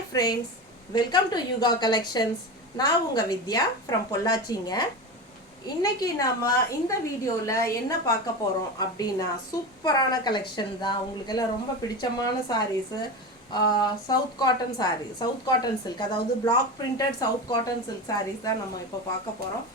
Hi friends, welcome to Yuga Collections. நான் உங்க வித்யா from பொள்ளாச்சிங்க. இன்னைக்கு நாம இந்த வீடியோல என்ன பார்க்க போறோம் அப்படின்னா சூப்பரான கலெக்ஷன் தான். உங்களுக்கு எல்லாம் ரொம்ப பிடிச்சமான sarees, south cotton saree, south cotton silk, அதாவது block printed south cotton silk sarees தான் நம்ம இப்போ பார்க்க போறோம்.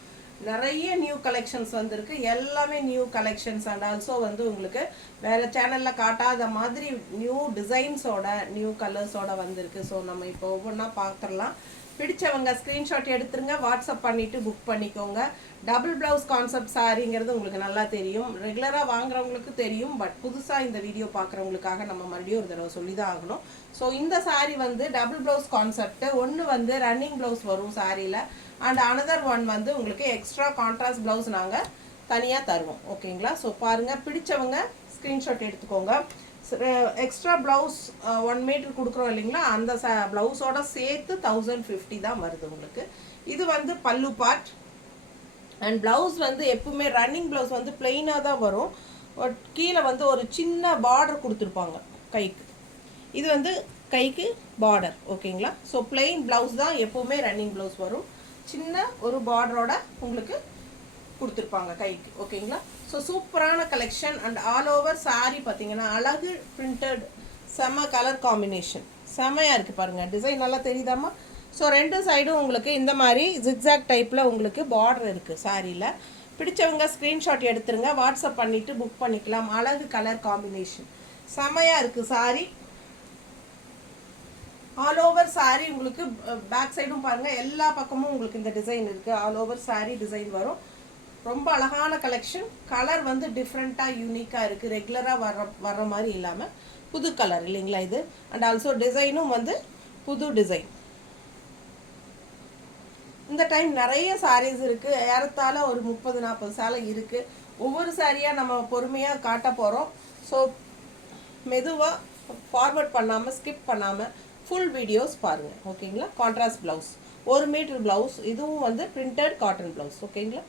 நிறைய நியூ கலெக்ஷன்ஸ் வந்திருக்கு, எல்லாமே நியூ கலெக்ஷன்ஸ் அண்ட் ஆல்சோ வந்து உங்களுக்கு வேற சேனல்ல காட்டாத மாதிரி நியூ டிசைன்ஸோட நியூ கலர்ஸோட வந்திருக்கு. ஸோ நம்ம இப்போ ஒவ்வொன்றா பார்த்துடலாம். பிடிச்சவங்க ஸ்க்ரீன்ஷாட் எடுத்துருங்க, வாட்ஸ்அப் பண்ணிவிட்டு புக் பண்ணிக்கோங்க. டபுள் ப்ளவுஸ் கான்செப்ட் சாரிங்கிறது உங்களுக்கு நல்லா தெரியும், ரெகுலராக வாங்குறவங்களுக்கு தெரியும். பட் புதுசாக இந்த வீடியோ பார்க்குறவங்களுக்காக நம்ம மறுபடியும் ஒரு தடவை சொல்லி தான் ஆகணும். ஸோ இந்த சாரீ வந்து டபுள் ப்ளவுஸ் கான்செப்ட். ஒன்று வந்து ரன்னிங் ப்ளவுஸ் வரும் சாரியில், அண்ட் அனதர் ஒன் வந்து உங்களுக்கு எக்ஸ்ட்ரா கான்ட்ராஸ்ட் ப்ளவுஸ் நாங்கள் தனியாக தருவோம். ஓகேங்களா? ஸோ பாருங்கள், பிடிச்சவங்க ஸ்க்ரீன்ஷாட் எடுத்துக்கோங்க. எக்ஸ்ட்ரா ப்ளவுஸ் 1 மீட்டர் கொடுக்குறோம் இல்லைங்களா, அந்த ப்ளவுஸோட சேர்த்து 1050 தான் வருது உங்களுக்கு. இது வந்து பல்லு பார்ட் அண்ட் ப்ளவுஸ் வந்து எப்பவுமே ரன்னிங் ப்ளவுஸ் வந்து பிளெயினாக தான் வரும். கீழே வந்து ஒரு சின்ன பார்டர் கொடுத்துருப்பாங்க கைக்கு. இது வந்து கைக்கு பார்டர். ஓகேங்களா? ஸோ பிளெயின் ப்ளவுஸ் தான் எப்பவுமே ரன்னிங் ப்ளவுஸ் வரும், சின்ன ஒரு பார்டரோட உங்களுக்கு கொடுத்துருப்பாங்க கைக்கு. ஓகேங்களா? ஸோ சூப்பரான collection and all over sari பார்த்தீங்கன்னா அழகு பிரிண்டட், செம்ம கலர் காம்பினேஷன், செம்மையாக இருக்குது பாருங்கள். டிசைன் நல்லா தெரியுதாம்மா? ஸோ ரெண்டு சைடும் உங்களுக்கு இந்த மாதிரி ஜிக்ஸாக் டைப்பில் உங்களுக்கு பார்டர் இருக்குது சாரியில். பிடிச்சவங்க ஸ்க்ரீன்ஷாட் எடுத்துருங்க, வாட்ஸ்அப் பண்ணிவிட்டு புக் பண்ணிக்கலாம். அழகு கலர் காம்பினேஷன் செம்மையாக இருக்குது சாரீ. ஆல் ஓவர் சாரீ உங்களுக்கு பேக் சைடும் பாருங்கள், எல்லா பக்கமும் உங்களுக்கு இந்த டிசைன் இருக்குது. ஆல் ஓவர் சாரீ டிசைன் வரும். ரொம்ப அழகான கலெக்ஷன். கலர் வந்து டிஃப்ரெண்ட்டாக யூனிக்காக இருக்குது, ரெகுலராக வர்ற மாதிரி இல்லாமல் புது கலர் இல்லைங்களா இது. அண்ட் ஆல்சோ டிசைனும் வந்து புது டிசைன். இந்த டைம் நிறைய சாரீஸ் இருக்குது, ஏறத்தாழ ஒரு 30-40 சேலை இருக்குது. ஒவ்வொரு சாரியாக நம்ம பொறுமையாக காட்ட போகிறோம். ஸோ மெதுவாக ஃபார்வர்ட் பண்ணாமல் ஸ்கிப் பண்ணாமல் ஃபுல் வீடியோஸ் பாருங்கள். ஓகேங்களா? கான்ட்ராஸ்ட் ப்ளவுஸ், 1 மீட்டர் ப்ளவுஸ், இதுவும் வந்து பிரிண்டட் காட்டன் ப்ளவுஸ். ஓகேங்களா?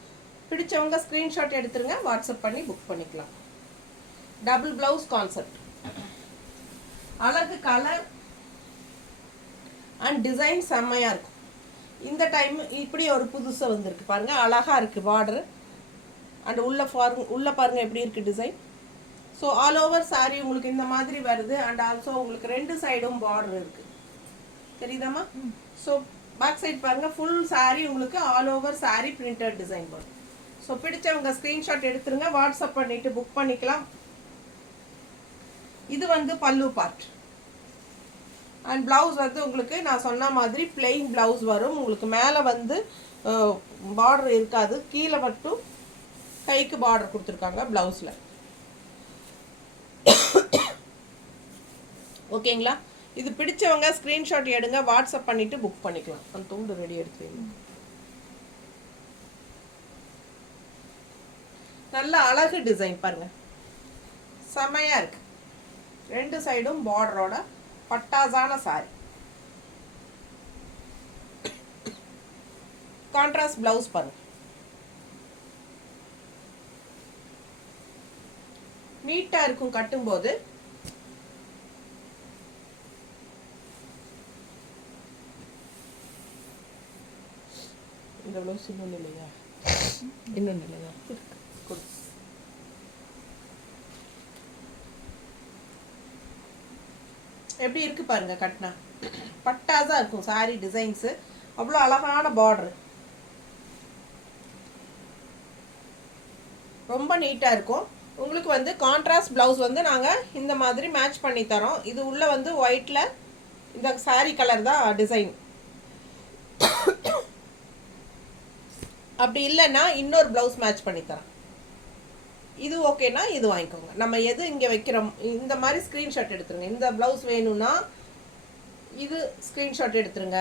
பிடிச்சவங்க ஸ்க்ரீன்ஷாட் எடுத்துருங்க, வாட்ஸ்அப் பண்ணி புக் பண்ணிக்கலாம். டபுள் ப்ளவுஸ் கான்செப்ட், அழகு கலர் அண்ட் டிசைன் செம்மையாக இருக்கும். இந்த டைம் இப்படி ஒரு புதுசாக வந்திருக்கு பாருங்கள், அழகாக இருக்குது பார்டரு. அண்ட் உள்ளே பாருங்கள் எப்படி இருக்குது design. So all over sari உங்களுக்கு இந்த மாதிரி வருது. அண்ட் ஆல்சோ உங்களுக்கு ரெண்டு சைடும் பார்டர் இருக்குது, தெரியுதாம்மா? ஸோ பேக் சைட் பாருங்கள், ஃபுல் சாரீ உங்களுக்கு all over sari printed design வரும். ஸோ பிடிச்சவங்க ஸ்க்ரீன்ஷாட் எடுத்துருங்க, வாட்ஸ்அப் பண்ணிவிட்டு புக் பண்ணிக்கலாம். இது வந்து பல்லு பார்ட் அண்ட் ப்ளவுஸ் வந்து உங்களுக்கு நான் சொன்ன மாதிரி பிளெயின் ப்ளவுஸ் வரும். உங்களுக்கு மேலே வந்து பார்டர் இருக்காது, கீழே மட்டும் கைக்கு பார்டர் கொடுத்துருக்காங்க ப்ளவுஸில். ஓகேங்களா? இது பிடிச்சவங்க ஸ்க்ரீன்ஷாட் எடுங்க, வாட்ஸ்அப் பண்ணிவிட்டு புக் பண்ணிக்கலாம். அந்த துண்டு ரெடி எடுத்து வைங்க. நல்ல அழகு டிசைன் பாருங்கள், செமையாக இருக்குது. ரெண்டு சைடும் பார்டரோட பட்டாசான சாரி. கான்ட்ராஸ்ட் ப்ளவுஸ் பாருங்கள், நீட்டாக இருக்கும் கட்டும்போது. இந்த ப்ளவுஸ் இன்னொன்று இல்லையா? இன்னொன்று இல்லையா? எப்படி இருக்கு பாருங்க, கட்டினா பட்டாதான் இருக்கும் சாரி டிசைன்ஸு. அவ்வளோ அழகான பார்டரு, ரொம்ப நீட்டாக இருக்கும். உங்களுக்கு வந்து கான்ட்ராஸ்ட் ப்ளவுஸ் வந்து நாங்கள் இந்த மாதிரி மேட்ச் பண்ணி தரோம். இது உள்ளே வந்து ஒயிட்டில் இந்த சாரி கலர் தான் டிசைன். அப்படி இல்லைன்னா இன்னொரு ப்ளவுஸ் மேட்ச் பண்ணி தரோம். இது ஓகேனா இது வாங்கிக்கோங்க. நம்ம எது இங்கே வைக்கிறோம், இந்த மாதிரி ஸ்க்ரீன்ஷாட் எடுத்துருங்க. இந்த ப்ளவுஸ் வேணும்னா இது ஸ்க்ரீன்ஷாட் எடுத்துருங்க.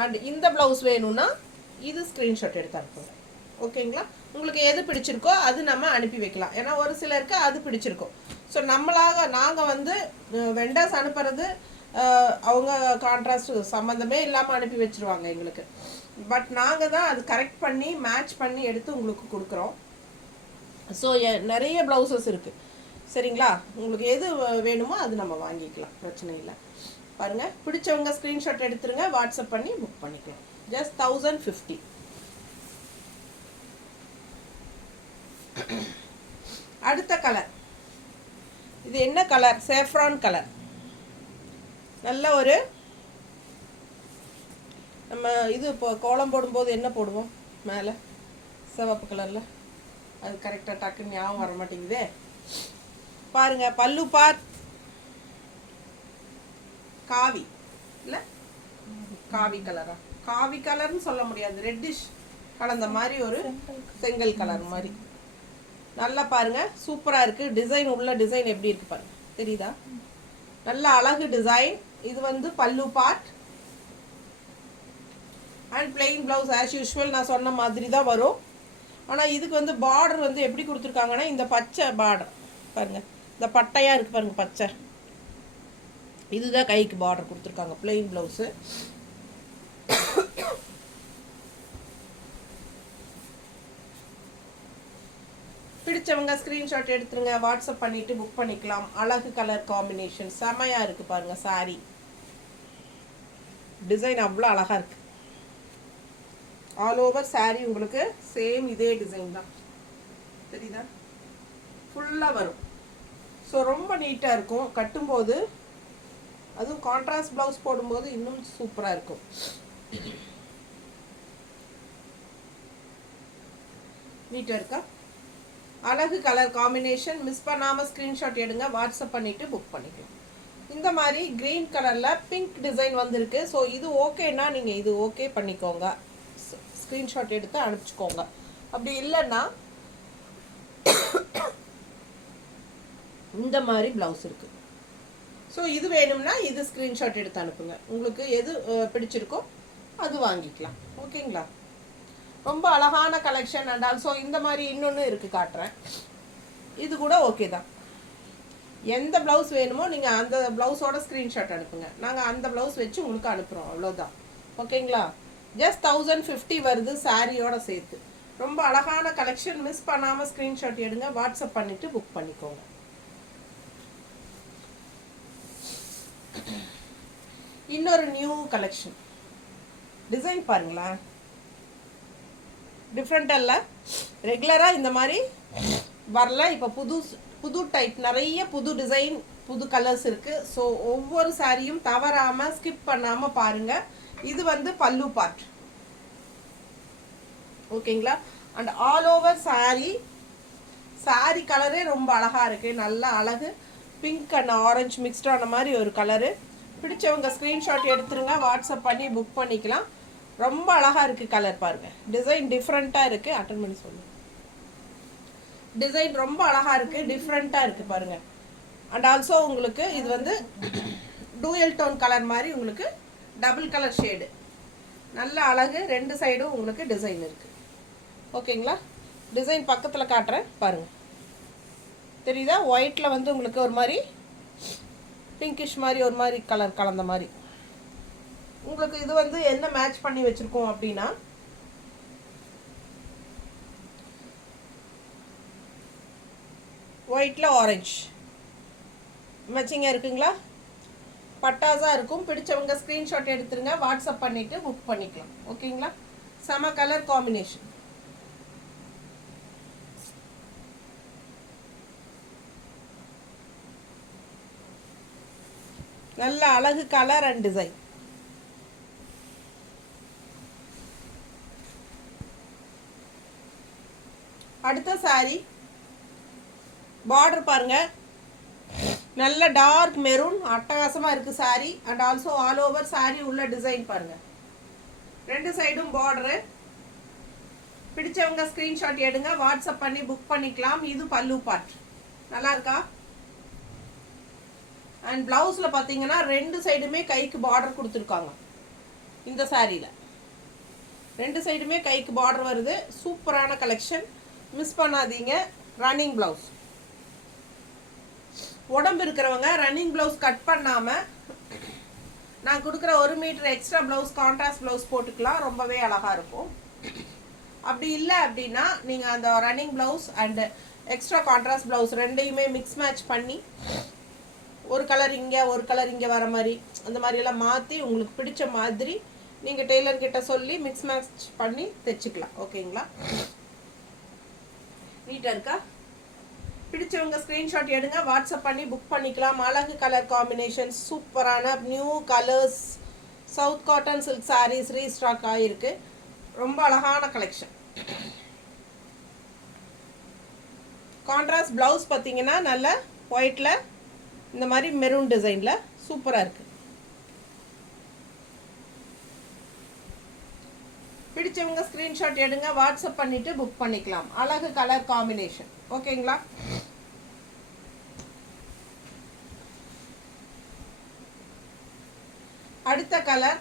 அண்ட் இந்த ப்ளவுஸ் வேணும்னா இது ஸ்க்ரீன்ஷாட் எடுத்து அனுப்புங்க. ஓகேங்களா? உங்களுக்கு எது பிடிச்சிருக்கோ அது நம்ம அனுப்பி வைக்கலாம். ஏன்னா ஒரு சிலருக்கு அது பிடிச்சிருக்கும். ஸோ நாங்கள் வந்து வெண்டர்ஸ் அனுப்புறது அவங்க கான்ட்ராஸ்ட் சம்மந்தமே இல்லாமல் அனுப்பி வச்சுருவாங்க எங்களுக்கு. பட் நாங்கள் தான் அது கரெக்ட் பண்ணி மேட்ச் பண்ணி எடுத்து உங்களுக்கு கொடுக்குறோம். ஸோ நிறைய ப்ளவுசஸ் இருக்குது, சரிங்களா? உங்களுக்கு எது வேணுமோ அது நம்ம வாங்கிக்கலாம், பிரச்சனை இல்லை. பாருங்கள். பிடிச்சவங்க ஸ்க்ரீன்ஷாட் எடுத்துருங்க, வாட்ஸ்அப் பண்ணி புக் பண்ணிக்கலாம். ஜஸ்ட் 1050. அடுத்த கலர், இது என்ன கலர்? Saffron colour. நல்ல ஒரு நம்ம இது இப்போ கோலம் போடும்போது என்ன போடுவோம் மேலே? சிவப்பு கலரில். அது கரெக்டாக டக்குன்னு ஞாபகம் வர மாட்டேங்குதே. பாருங்கள், பல்லு பார் காவி இல்லை, காவி கலரா? காவி கலர்னு சொல்ல முடியாது, ரெட்டிஷ் கலந்த மாதிரி ஒரு செங்கல் கலர் மாதிரி. நல்லா பாருங்கள், சூப்பராக இருக்குது. டிசைன் உள்ள டிசைன் எப்படி இருக்குது பாருங்கள், தெரியுதா? நல்ல அழகு டிசைன். இது வந்து பல்லு part and plain blouse as usual நான் சொன்ன மாதிரி தான் வரும். ஆனால் இதுக்கு வந்து பார்டர் வந்து எப்படி கொடுத்துருக்காங்கன்னா, இந்த பச்சை பார்டர் பாருங்கள், இந்த பட்டையாக இருக்குது பாருங்கள் பச்சை, இதுதான் கைக்கு பார்டர் கொடுத்துருக்காங்க. Plain blouse. பிடிச்சவங்க ஸ்க்ரீன்ஷாட் எடுத்துருங்க, வாட்ஸ்அப் பண்ணிவிட்டு புக் பண்ணிக்கலாம். அழகு கலர் காம்பினேஷன் செமையாக இருக்குது பாருங்கள். சாரி டிசைன் அவ்வளோ அழகாக இருக்குது. ஆல் ஓவர் சாரி உங்களுக்கு சேம் இதே டிசைன் தான், தெரியுதா? ஃபுல்லாக வரும். ஸோ ரொம்ப நீட்டாக இருக்கும் கட்டும்போது. அதுவும் கான்ட்ராஸ்ட் ப்ளவுஸ் போடும்போது இன்னும் சூப்பராக இருக்கும். நீட்டாக இருக்கா? அழகு கலர் காம்பினேஷன். மிஸ் பண்ணாமல் ஸ்க்ரீன்ஷாட் எடுங்க, வாட்ஸ்அப் பண்ணிவிட்டு புக் பண்ணிக்கலாம். இந்த மாதிரி க்ரீன் கலரில் பிங்க் டிசைன் வந்திருக்கு. ஸோ இது ஓகேன்னா நீங்கள் இது ஓகே பண்ணிக்கோங்க, ஸ்க்ரீன்ஷாட் எடுத்து அனுப்பிச்சிக்கோங்க. அப்படி இல்லைன்னா இந்த மாதிரி ப்ளவுஸ் இருக்குது. ஸோ இது வேணும்னா இது ஸ்க்ரீன்ஷாட் எடுத்து அனுப்புங்க. உங்களுக்கு எது பிடிச்சிருக்கோ அது வாங்கிக்கலாம். ஓகேங்களா? ரொம்ப அழகான கலெக்ஷன். அண்ட் ஆல்சோ இந்த மாதிரி இன்னொன்று இருக்குது, காட்டுறேன். இது கூட ஓகே தான். எந்த ப்ளவுஸ் வேணுமோ நீங்கள் அந்த ப்ளவுஸோட ஸ்க்ரீன்ஷாட் அனுப்புங்க, நாங்கள் அந்த ப்ளவுஸ் வச்சு உங்களுக்கு அனுப்புகிறோம். அவ்வளோதான். ஓகேங்களா? ஜஸ்ட் 1050 வருது சாரியோட சேர்த்து. ரொம்ப அழகான கலெக்ஷன். மிஸ் பண்ணாமல் ஸ்க்ரீன்ஷாட் எடுங்க, வாட்ஸ்அப் பண்ணிவிட்டு புக் பண்ணிக்கோங்க. இன்னொரு நியூ கலெக்ஷன் டிசைன் பாருங்களேன், டிஃப்ரெண்ட்டாக இல்லை. ரெகுலராக இந்த மாதிரி வரல. இப்போ புது டைப், நிறைய புது டிசைன், புது கலர்ஸ் இருக்குது. ஸோ ஒவ்வொரு சாரியும் தவறாமல் ஸ்கிப் பண்ணாமல் பாருங்கள். இது வந்து பல்லு பார்ட். ஓகேங்களா? அண்ட் ஆல் ஓவர் சாரி கலரே ரொம்ப அழகாக இருக்குது. நல்ல அழகு பிங்க் அண்ட் ஆரஞ்சு மிக்ஸ்டான மாதிரி ஒரு கலரு. பிடிச்சவங்க ஸ்க்ரீன்ஷாட் எடுத்துருங்க, வாட்ஸ்அப் பண்ணி புக் பண்ணிக்கலாம். ரொம்ப அழகாக இருக்குது கலர் பாருங்கள். டிசைன் டிஃப்ரெண்ட்டாக இருக்குது. அட்டன் பண்ணி சொல்லுங்கள். டிசைன் ரொம்ப அழகாக இருக்குது, டிஃப்ரெண்ட்டாக இருக்குது பாருங்கள். அண்ட் ஆல்சோ உங்களுக்கு இது வந்து டூயல் டோன் கலர் மாதிரி, உங்களுக்கு டபுள் கலர் ஷேடு. நல்ல அழகு. ரெண்டு சைடும் உங்களுக்கு டிசைன் இருக்குது. ஓகேங்களா? டிசைன் பக்கத்தில் காட்டுறேன் பாருங்கள், தெரியுதா? ஒயிட்டில் வந்து உங்களுக்கு ஒரு மாதிரி பிங்கிஷ் மாதிரி ஒரு மாதிரி கலர் கலந்த மாதிரி. உங்களுக்கு இது வந்து என்ன மேட்ச் பண்ணி வச்சுருக்கோம் அப்படின்னா, ஒயிட்டில் ஆரஞ்சு மேட்சிங்காக இருக்குங்களா? பட்டாஸாக இருக்கும். பிடிச்சவங்க ஸ்க்ரீன்ஷாட் எடுத்துருங்க, வாட்ஸ்அப் பண்ணிவிட்டு புக் பண்ணிக்கலாம். ஓகேங்களா? செம கலர் காம்பினேஷன். நல்ல அழகு கலர் அண்ட் டிசைன். அடுத்த சாரி பார்டர் பாருங்க, நல்ல டார்க் மெரூன், அட்டகாசமா இருக்கு sorry. And also all over sorry உள்ள டிசைன் பாருங்க. ரெண்டு சைடும் பார்டரு. பிடிச்சவங்க ஸ்கிரீன்ஷாட் எடுங்க, வாட்ஸ்அப் பண்ணி புக் பண்ணிக்கலாம். இது பல்லு பார்ட். நல்லா இருக்கா? அண்ட் பிளவுஸ்ல பாத்தீங்கன்னா ரெண்டு சைடுமே கைக்கு பார்டர் கொடுத்துருக்காங்க. இந்த சாரியில ரெண்டு சைடுமே கைக்கு பார்டர் வருது. சூப்பரான கலெக்ஷன், மிஸ் பண்ணாதீங்க. Running blouse. உடம்பு இருக்கிறவங்க ரன்னிங் பிளவுஸ் கட் பண்ணாம நான் கொடுக்குற 1 metre extra blouse contrast blouse போட்டுக்கலாம், ரொம்பவே அழகா இருக்கும். அப்படி இல்லை அப்படின்னா நீங்க அந்த running blouse and extra contrast blouse ரெண்டையுமே மிக்ஸ் மேட்ச் பண்ணி ஒரு கலர் இங்கே ஒரு கலர் இங்கே வர மாதிரி அந்த மாதிரியெல்லாம் மாற்றி உங்களுக்கு பிடிச்ச மாதிரி நீங்கள் டெய்லர்கிட்ட சொல்லி மிக்ஸ் மேட்ச் பண்ணி தைச்சிக்கலாம். ஓகேங்களா? நீட்டாக இருக்கா? பிடிச்சவங்க ஸ்க்ரீன்ஷாட் எடுங்க, வாட்ஸ்அப் பண்ணி புக் பண்ணிக்கலாம். அழகு கலர் காம்பினேஷன், சூப்பரான new colours, south cotton silk saris restock ஆகிருக்கு. ரொம்ப அழகான கலெக்ஷன். கான்ட்ராஸ்ட் ப்ளவுஸ் பார்த்தீங்கன்னா நல்ல ஒயிட்டில் இந்த மாதிரி மெரூன் டிசைனில் சூப்பராக இருக்குது. பிடிச்சவங்க ஸ்க்ரீன்ஷாட் எடுங்க, வாட்ஸ்அப் பண்ணிவிட்டு புக் பண்ணிக்கலாம். அழகு கலர் காம்பினேஷன். ஓகேங்களா? அடுத்த கலர்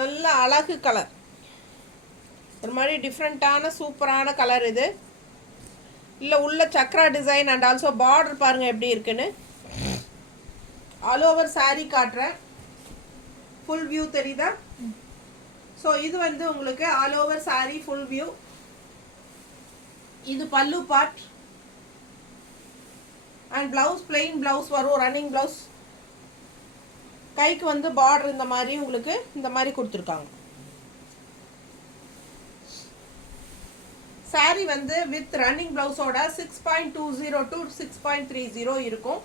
நல்ல அழகு கலர், ஒரு மாதிரி டிஃப்ரெண்ட்டான சூப்பரான கலர் இது. இல்லை உள்ள Chakra design and also border பாருங்கள் எப்படி இருக்குன்னு. ஆல் ஓவர் சாரீ காட்டுறேன், ஃபுல் வியூ தெரியுதா? ஸோ இது வந்து உங்களுக்கு all over sari full view. இது பல்லு part and blouse plain blouse வரும், ரன்னிங் ப்ளவுஸ். கைக்கு வந்து பார்டர் இந்த மாதிரி உங்களுக்கு இந்த மாதிரி கொடுத்துருக்காங்க. சாரீ வந்து வித் ரன்னிங் ப்ளவுஸோட 6.20 to 6.30 இருக்கும்.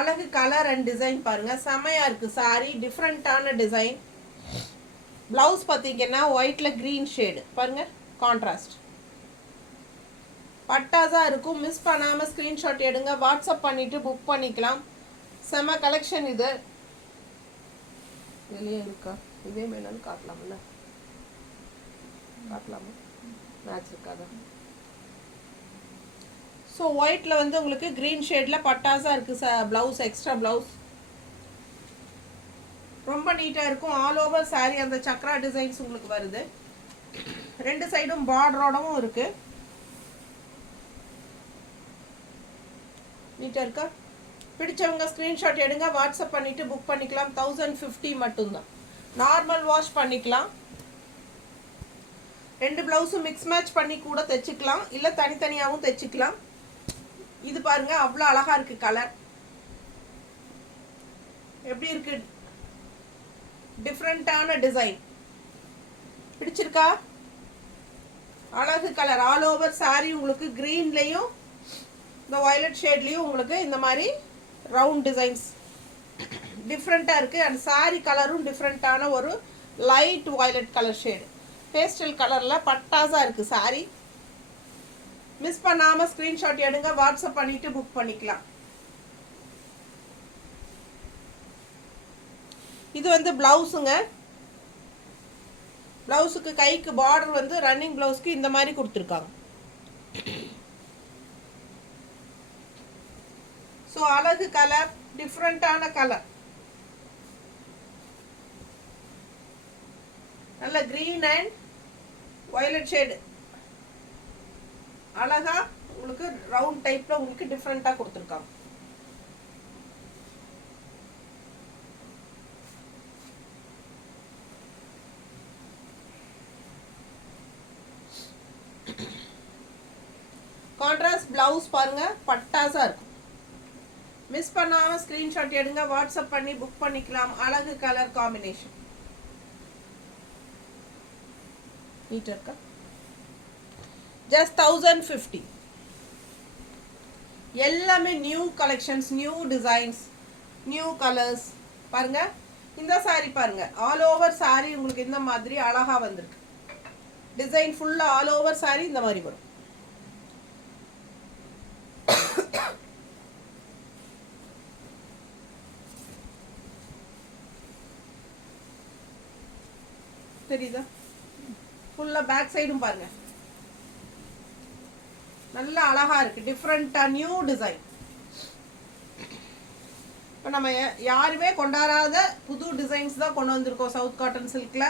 அழகு கலர் அண்ட் டிசைன் பாருங்க, செமையா இருக்கு சாரி. டிஃப்ரெண்டான டிசைன். பிளவுஸ் பார்த்தீங்கன்னா ஒயிட்ல கிரீன் ஷேடு பாருங்க, கான்ட்ராஸ்ட் பட்டாசா இருக்கும். மிஸ் பண்ணாம ஸ்கிரீன்ஷாட் எடுங்க, வாட்ஸ்அப் பண்ணிட்டு புக் பண்ணிக்கலாம். செம கலெக்ஷன் இது. வெளியே இருக்கா? இதே மேலும் காட்டலாம்ல, காட்டலாமா? மேட்ச் இருக்காதா? ஸோ ஒயிட்டில் வந்து உங்களுக்கு க்ரீன் ஷேடில் பட்டாஸாக இருக்குது ப்ளவுஸ், எக்ஸ்ட்ரா ப்ளவுஸ். ரொம்ப நீட்டாக இருக்கும். ஆல் ஓவர் சாரீ அந்த சக்ரா டிசைன்ஸ் உங்களுக்கு வருது. ரெண்டு சைடும் பார்டரோடவும் இருக்குது. நீட்டாக இருக்கா? பிடிச்சவங்க ஸ்க்ரீன்ஷாட் எடுங்க, வாட்ஸ்அப் பண்ணிவிட்டு புக் பண்ணிக்கலாம். 1050 மட்டும்தான். நார்மல் வாஷ் பண்ணிக்கலாம். ரெண்டு ப்ளவுஸும் மிக்ஸ் மேட்ச் பண்ணி கூட தைச்சிக்கலாம், இல்லை தனித்தனியாகவும் தைச்சிக்கலாம். இது பாருங்க, அவ்வளோ அழகா இருக்கு கலர். எப்படி இருக்கு? டிஃப்ரெண்டான டிசைன். பிடிச்சிருக்கா? அழகு கலர். ஆல் ஓவர் சாரி உங்களுக்கு கிரீன்லையும் இந்த வயலட் ஷேட்லையும் உங்களுக்கு இந்த மாதிரி ரவுண்ட் டிசைன்ஸ் டிஃப்ரெண்ட்டாக இருக்குது. அண்ட் சாரி கலரும் டிஃப்ரெண்ட்டான ஒரு light violet colour shade, pastel கலரில் பட்டாஸாக இருக்குது சாரி. மிஸ் பண்ணாமல் ஸ்க்ரீன்ஷாட் எடுங்க, வாட்ஸ்அப் பண்ணிவிட்டு புக் பண்ணிக்கலாம். இது வந்து ப்ளவுஸுங்க. ப்ளவுஸுக்கு கைக்கு பார்டர் வந்து ரன்னிங் ப்ளவுஸ்க்கு இந்த மாதிரி கொடுத்துருக்காங்க. ஸோ அழகு கலர், டிஃப்ரெண்ட்டான கலர். நல்ல கிரீன் அண்ட் வயலட் ஷேடு. அழகா உங்களுக்கு ரவுண்ட் டைப்ல உங்களுக்கு டிஃப்ரெண்டா கொடுத்துருக்காங்க. கான்ட்ராஸ்ட் பிளவுஸ் பாருங்க, பட்டாசா இருக்கும். மிஸ் பண்ணாம ஸ்கிரீன்ஷாட் எடுங்க, வாட்ஸ்அப் பண்ணி புக் பண்ணிக்கலாம். அழகு கலர் காம்பினேஷன். நீட்டா இருக்கா? ஜஸ்ட் 1050. எல்லாமே new collections, new designs, new colours. பாருங்க, இந்த சாரி பாருங்க, ஆல் ஓவர் சாரி உங்களுக்கு இந்த மாதிரி அழகா வந்திருக்கு. டிசைன் ஃபுல்லா ஆல் ஓவர் சாரி இந்த மாதிரி வரும். தெரியுதா? ஃபுல்லா பேக் சைடும் பாருங்க, நல்ல அழகா இருக்கு. டிஃப்ரெண்டா நியூ டிசைன். இப்போ நம்ம யாருமே கொண்டாடாத புது டிசைன்ஸ் தான் கொண்டு வந்திருக்கோம் சவுத் காட்டன் சில்க்ல.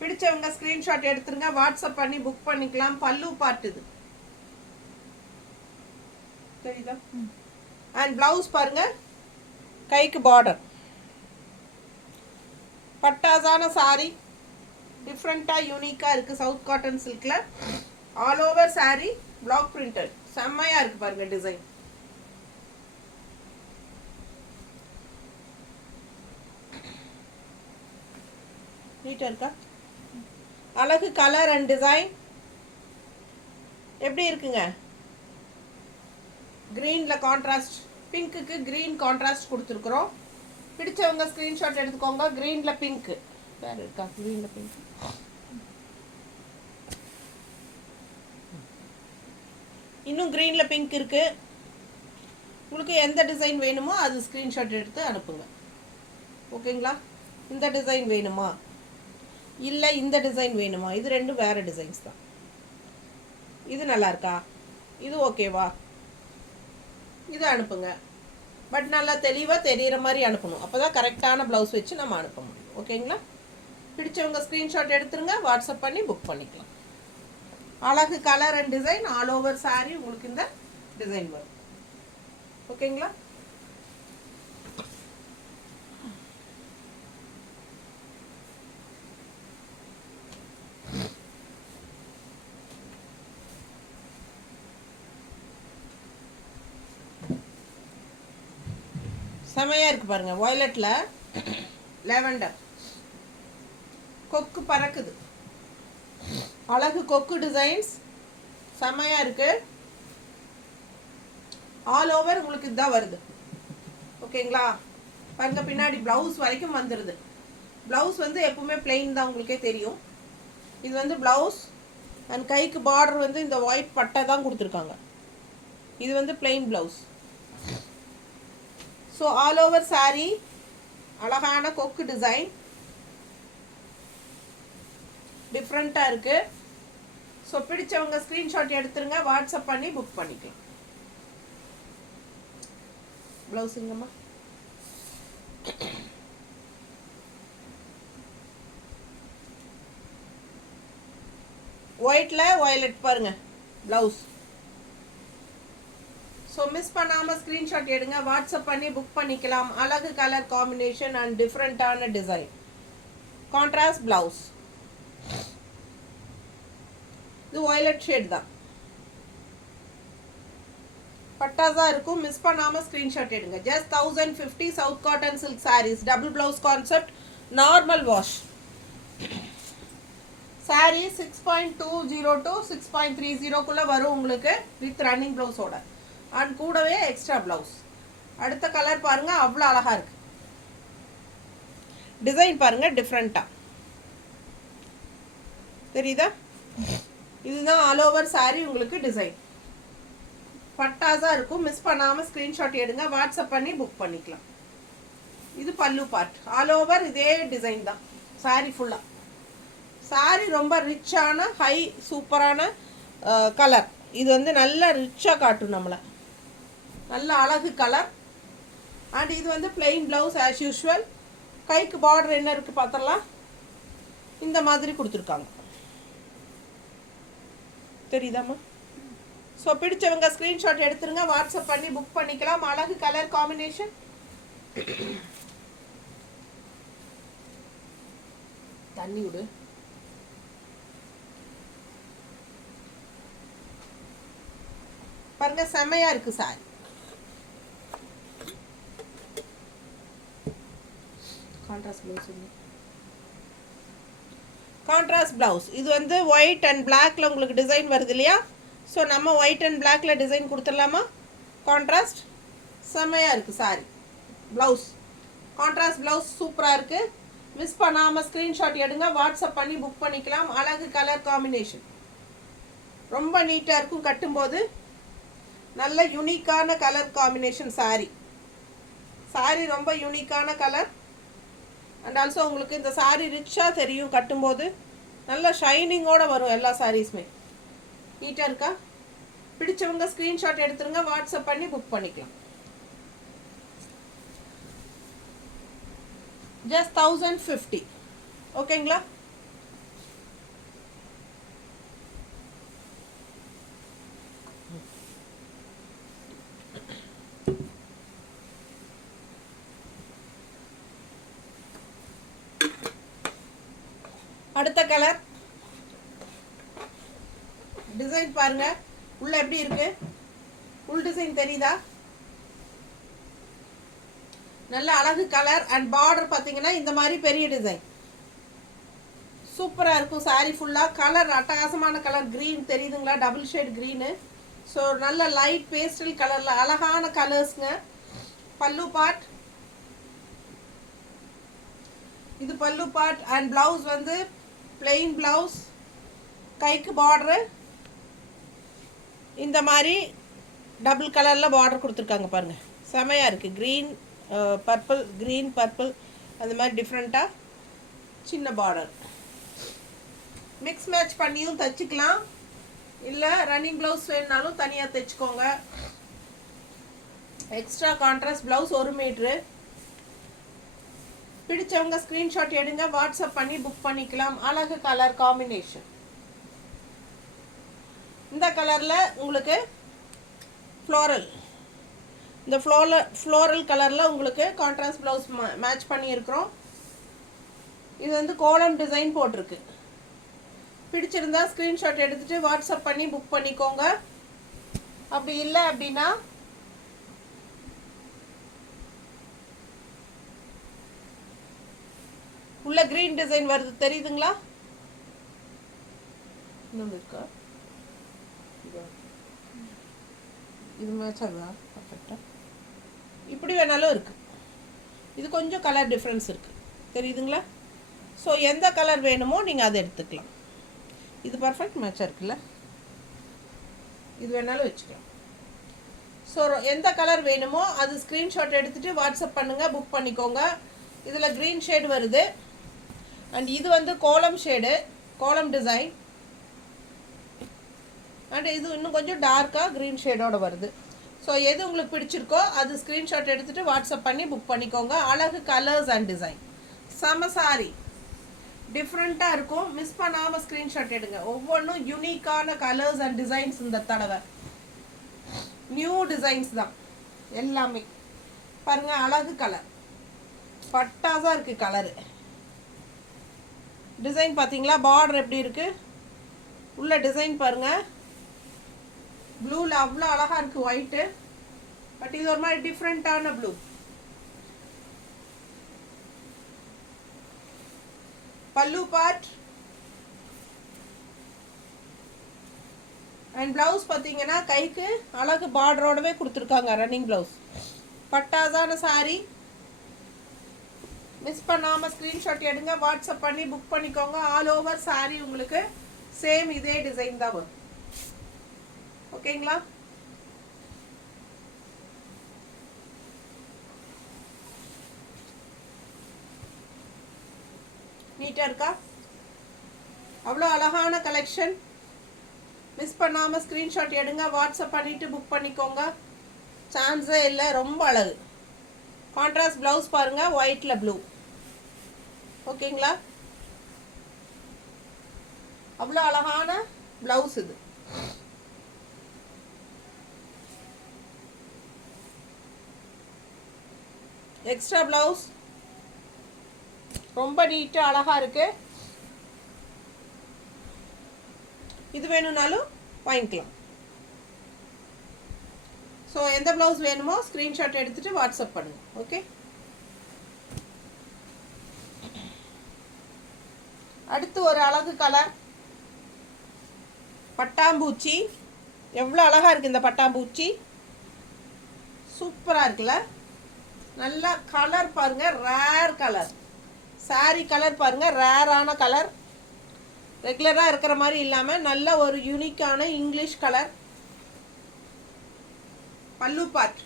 பிடிச்சவங்க ஸ்கிரீன்ஷாட் எடுத்துருங்க, வாட்ஸ்அப் பண்ணி புக் பண்ணிக்கலாம். பல்லு பார்ட் இது தெரியுதா? அண்ட் பிளவுஸ் பாருங்க, கைக்கு பார்டர், பட்டாசான சாரி, டிஃப்ரெண்ட்டாக யூனிக்காக இருக்குது. சவுத் காட்டன் சில்கில் all over saree block printed, செம்மையாக இருக்குது பாருங்கள் டிசைன். நீட்டாக இருக்கா? அழகு கலர் அண்ட் டிசைன் எப்படி இருக்குங்க? க்ரீனில் கான்ட்ராஸ்ட், பிங்க்குக்கு க்ரீன் கான்ட்ராஸ்ட் கொடுத்துருக்குறோம். பிடிச்சவங்க ஸ்க்ரீன்ஷாட் எடுத்துக்கோங்க. க்ரீனில் பிங்க்கு வேறு இருக்கா? க்ரீனில் பிங்க், இன்னும் க்ரீனில் பிங்க் இருக்குது. உங்களுக்கு எந்த டிசைன் வேணுமோ அது ஸ்க்ரீன்ஷாட் எடுத்து அனுப்புங்க. ஓகேங்களா? இந்த டிசைன் வேணுமா இல்லை இந்த டிசைன் வேணுமா? இது ரெண்டும் வேறு டிசைன்ஸ் தான். இது நல்லா இருக்கா? இது ஓகேவா? இது அனுப்புங்க. பட் நல்லா தெளிவாக தெரிகிற மாதிரி அனுப்பணும். அப்போ தான் கரெக்டான ப்ளவுஸ் வச்சு நம்ம அனுப்ப முடியும். ஓகேங்களா? பிடிச்சவங்க ஸ்க்ரீன்ஷாட் எடுத்துருங்க, வாட்ஸ்அப் பண்ணி புக் பண்ணிக்கலாம். அழகு colour and design all over saree உங்களுக்கு இந்த டிசைன் வரும். ஓகேங்களா? செமையாக இருக்குது பாருங்கள். வயலட்டில் லேவண்டர் கொக்கு பறக்குது. அழகு கொக்கு டிசைன்ஸ் செமையாக இருக்குது. ஆல் ஓவர் உங்களுக்கு இதுதான் வருது. ஓகேங்களா? பாருங்க, பின்னாடி ப்ளவுஸ் வரைக்கும் வந்துடுது. ப்ளவுஸ் வந்து எப்பவுமே பிளெயின் தான், உங்களுக்கே தெரியும். இது வந்து ப்ளவுஸ் அண்ட் கைக்கு பார்டர் வந்து இந்த ஒயிட் பட்டை தான் கொடுத்துருக்காங்க. இது வந்து plain blouse. So all over sorry அழகான கொக்கு டிசைன் டிஃப்ரெண்ட்டாக இருக்குது. ஸோ பிடிச்சவங்க ஸ்க்ரீன்ஷாட் எடுத்துருங்க, வாட்ஸ்அப் பண்ணி புக் பண்ணிக்கலாம். ப்ளவுஸுங்கம்மா ஒயிட்டில் வயலட் பாருங்கள் ப்ளவுஸ். ஸோ மிஸ் பண்ணாமல் ஸ்க்ரீன்ஷாட் எடுங்க, வாட்ஸ்அப் பண்ணி புக் பண்ணிக்கலாம். அழகு கலர் காம்பினேஷன் அண்ட் டிஃப்ரெண்ட்டான டிசைன். Contrast blouse. இது வயலட் ஷேட் தான், பட்டாஸாக இருக்கும். மிஸ் பண்ணாமல் ஸ்க்ரீன்ஷாட் எடுங்க. Just 1050 south cotton silk saris. Double blouse concept, normal wash. Sari 6.20 to 6.30 வரும் உங்களுக்கு வித் ரன்னிங் ப்ளவுஸோட. அண்ட் கூடவே எக்ஸ்ட்ரா ப்ளவுஸ். அடுத்த கலர் பாருங்கள், அவ்வளோ அழகாக இருக்குது. டிசைன் பாருங்கள் டிஃப்ரெண்ட்டாக தெரியுதா? இதுதான் ஆல் ஓவர் சாரீ உங்களுக்கு டிசைன். பட்டாஸாக இருக்கும். மிஸ் பண்ணாமல் ஸ்க்ரீன்ஷாட் எடுங்க, வாட்ஸ்அப் பண்ணி புக் பண்ணிக்கலாம். இது பல்லு பார்ட். ஆல் ஓவர் இதே டிசைன் தான் சாரீ ஃபுல்லாக. சாரீ ரொம்ப ரிச்சான ஹை சூப்பரான கலர். இது வந்து நல்ல ரிச்சாக காட்டும் நம்மளை. நல்ல அழகு கலர். அண்ட் இது வந்து பிளெயின் ப்ளவுஸ் ஆஸ் யூஷுவல். கைக்கு பார்டர் என்ன இருக்குது பார்த்தலாம், இந்த மாதிரி கொடுத்துருக்காங்க. தெரியுதாம்மா? ஸோ பிடிச்சவங்க ஸ்க்ரீன்ஷாட் எடுத்துருங்க, வாட்ஸ்அப் பண்ணி புக் பண்ணிக்கலாம். அழகு கலர் காம்பினேஷன். தண்ணி விடு. பாருங்க, செமையாக இருக்குது sorry. Contrast blouse. Contrast blouse. இது வந்து ஒயிட் அண்ட் பிளாக்ல உங்களுக்கு டிசைன் வருது இல்லையா? ஸோ நம்ம ஒயிட் அண்ட் பிளாக்ல டிசைன் கொடுத்துடலாமா? கான்ட்ராஸ்ட் செம்மையாக இருக்குது சாரி. ப்ளவுஸ் கான்ட்ராஸ்ட் ப்ளவுஸ் சூப்பராக இருக்குது. மிஸ் பண்ணாமல் ஸ்க்ரீன்ஷாட் எடுங்க, வாட்ஸ்அப் பண்ணி புக் பண்ணிக்கலாம். அழகு கலர் காம்பினேஷன் ரொம்ப நீட்டாக இருக்கும். கட்டும்போது நல்ல யூனிக்கான கலர் காம்பினேஷன் சாரி. சாரி ரொம்ப யூனிக்கான கலர். அண்ட் ஆல்சோ உங்களுக்கு இந்த சாரீ ரிச்சாக தெரியும் கட்டும்போது. நல்ல ஷைனிங்கோடு வரும் எல்லா சாரீஸுமே. நீட்டாக இருக்கா? பிடிச்சவங்க ஸ்க்ரீன்ஷாட் எடுத்துருங்க, வாட்ஸ்அப் பண்ணி புக் பண்ணிக்கலாம். ஜஸ்ட் 1050. ஓகேங்களா? அடுத்த கலர் டிசைன் பாருங்க, உள்ள எப்படி இருக்கு, ஃபுல் டிசைன் தெரியுதா? நல்ல அழகு கலர் அண்ட் பார்டர் பார்த்தீங்கன்னா இந்த மாதிரி பெரிய டிசைன் சூப்பராக இருக்கும். சாரீ ஃபுல்லாக கலர் அட்டகாசமான கலர், க்ரீன் தெரியுதுங்களா, டபுள் ஷேட் க்ரீனு. ஸோ நல்ல லைட் பேஸ்டல் கலரில் அழகான கலர்ஸுங்க. பல்லு பார்ட், இது பல்லு பார்ட் அண்ட் ப்ளவுஸ் வந்து பிளெயின் ப்ளவுஸ். கைக்கு பார்டரு இந்த மாதிரி டபுள் கலரில் பார்டர் கொடுத்துருக்காங்க பாருங்கள், செமையாக இருக்குது. க்ரீன் பர்பிள், க்ரீன் பர்பிள் அந்த மாதிரி டிஃப்ரெண்ட்டாக சின்ன பார்டர். மிக்ஸ் மேட்ச் பண்ணியும் தைச்சிக்கலாம், இல்லை ரன்னிங் ப்ளவுஸ் வேணுனாலும் தனியாக தைச்சிக்கோங்க. Extra contrast blouse 1 metre. பிடிச்சவங்க ஸ்க்ரீன்ஷாட் எடுங்க, வாட்ஸ்அப் பண்ணி புக் பண்ணிக்கலாம். அழகு கலர் காம்பினேஷன். இந்த கலரில் உங்களுக்கு ஃப்ளோரல், இந்த ஃப்ளோரல் கலரில் உங்களுக்கு கான்ட்ராஸ்ட் ப்ளவுஸ் மேட்ச் பண்ணியிருக்கிறோம். இது வந்து கோலம் டிசைன் போட்டிருக்கு. பிடிச்சிருந்தா ஸ்க்ரீன்ஷாட் எடுத்துகிட்டு வாட்ஸ்அப் பண்ணி புக் பண்ணிக்கோங்க. அப்படி இல்லை அப்படின்னா உள்ள கிரீன் டிசைன் வருது தெரியுதுங்களா? இன்னொன்று இருக்கா? இது மேட்ச் ஆகுதா பர்ஃபெக்டாக? இப்படி வேணாலும் இருக்குது. இது கொஞ்சம் கலர் டிஃப்ரென்ஸ் இருக்குது தெரியுதுங்களா? ஸோ எந்த கலர் வேணுமோ நீங்கள் அதை எடுத்துக்கலாம். இது பர்ஃபெக்ட் மேட்சாக இருக்குல்ல, இது வேணாலும் வச்சுக்கலாம். ஸோ எந்த கலர் வேணுமோ அது ஸ்க்ரீன்ஷாட் எடுத்துகிட்டு வாட்ஸ்அப் பண்ணுங்கள், புக் பண்ணிக்கோங்க. இதில் க்ரீன் ஷேடு வருது அண்ட் இது வந்து கோலம் ஷேடு, கோலம் டிசைன். அண்ட் இது இன்னும் கொஞ்சம் டார்க்காக க்ரீன் ஷேடோடு வருது. ஸோ எது உங்களுக்கு பிடிச்சிருக்கோ அது ஸ்க்ரீன்ஷாட் எடுத்துகிட்டு வாட்ஸ்அப் பண்ணி புக் பண்ணிக்கோங்க. அழகு கலர்ஸ் அண்ட் டிசைன், செம சாரி, டிஃப்ரெண்ட்டாக இருக்கும். மிஸ் பண்ணாமல் ஸ்க்ரீன்ஷாட் எடுங்க. ஒவ்வொன்றும் யூனிக்கான கலர்ஸ் அண்ட் டிசைன்ஸ். இந்த தடவை நியூ டிசைன்ஸ் தான் எல்லாமே. பாருங்கள், அழகு கலர், பட்டாசாக இருக்குது கலரு. டிசைன் பார்த்தீங்களா? பார்டர் எப்படி இருக்குது, உள்ள டிசைன் பாருங்கள். ப்ளூவில் அவ்வளோ அழகாக இருக்குது ஒயிட்டு, பட் இது ஒரு மாதிரி டிஃப்ரெண்ட்டான ப்ளூ. பல்லு பார்ட் அண்ட் ப்ளவுஸ் பார்த்தீங்கன்னா கைக்கு அழகு பார்டரோடவே கொடுத்துருக்காங்க. ரன்னிங் ப்ளவுஸ், பட்டாசான சாரி. மிஸ் பண்ணாமல் ஸ்க்ரீன்ஷாட் எடுங்க, வாட்ஸ்அப் பண்ணி புக் பண்ணிக்கோங்க. ஆல் ஓவர் சாரி உங்களுக்கு சேம் இதே டிசைன் தான் வரும். ஓகேங்களா? நீட்டாக இருக்கா? அவ்வளோ அழகான கலெக்ஷன். மிஸ் பண்ணாமல் ஸ்க்ரீன்ஷாட் எடுங்க, வாட்ஸ்அப் பண்ணிவிட்டு புக் பண்ணிக்கோங்க. சான்ஸே இல்லை, ரொம்ப அழகு. கான்ட்ராஸ்ட் ப்ளவுஸ் பாருங்கள், ஒயிட்டில் ப்ளூ. ஓகேங்களா? அவ்வளோ அழகான ப்ளவுஸ் இது. எக்ஸ்ட்ரா ப்ளவுஸ் ரொம்ப நீட்டாக அழகாக இருக்குது. இது வேணும்னாலும் வாங்கிக்கலாம். ஸோ எந்த ப்ளவுஸ் வேணுமோ ஸ்க்ரீன்ஷாட் எடுத்துகிட்டு வாட்ஸ்அப் பண்ணுங்கள். ஓகே, அடுத்து ஒரு அழகு கலர் பட்டாம்பூச்சி. எவ்வளோ அழகாக இருக்குது இந்த பட்டாம்பூச்சி, சூப்பராக இருக்குல்ல? நல்லா கலர் பாருங்கள், ரேர் கலர். சாரி கலர் பாருங்கள், ரேரான கலர். ரெகுலராக இருக்கிற மாதிரி இல்லாமல் நல்ல ஒரு யூனிக்கான இங்கிலீஷ் கலர். பல்லு பார்ட்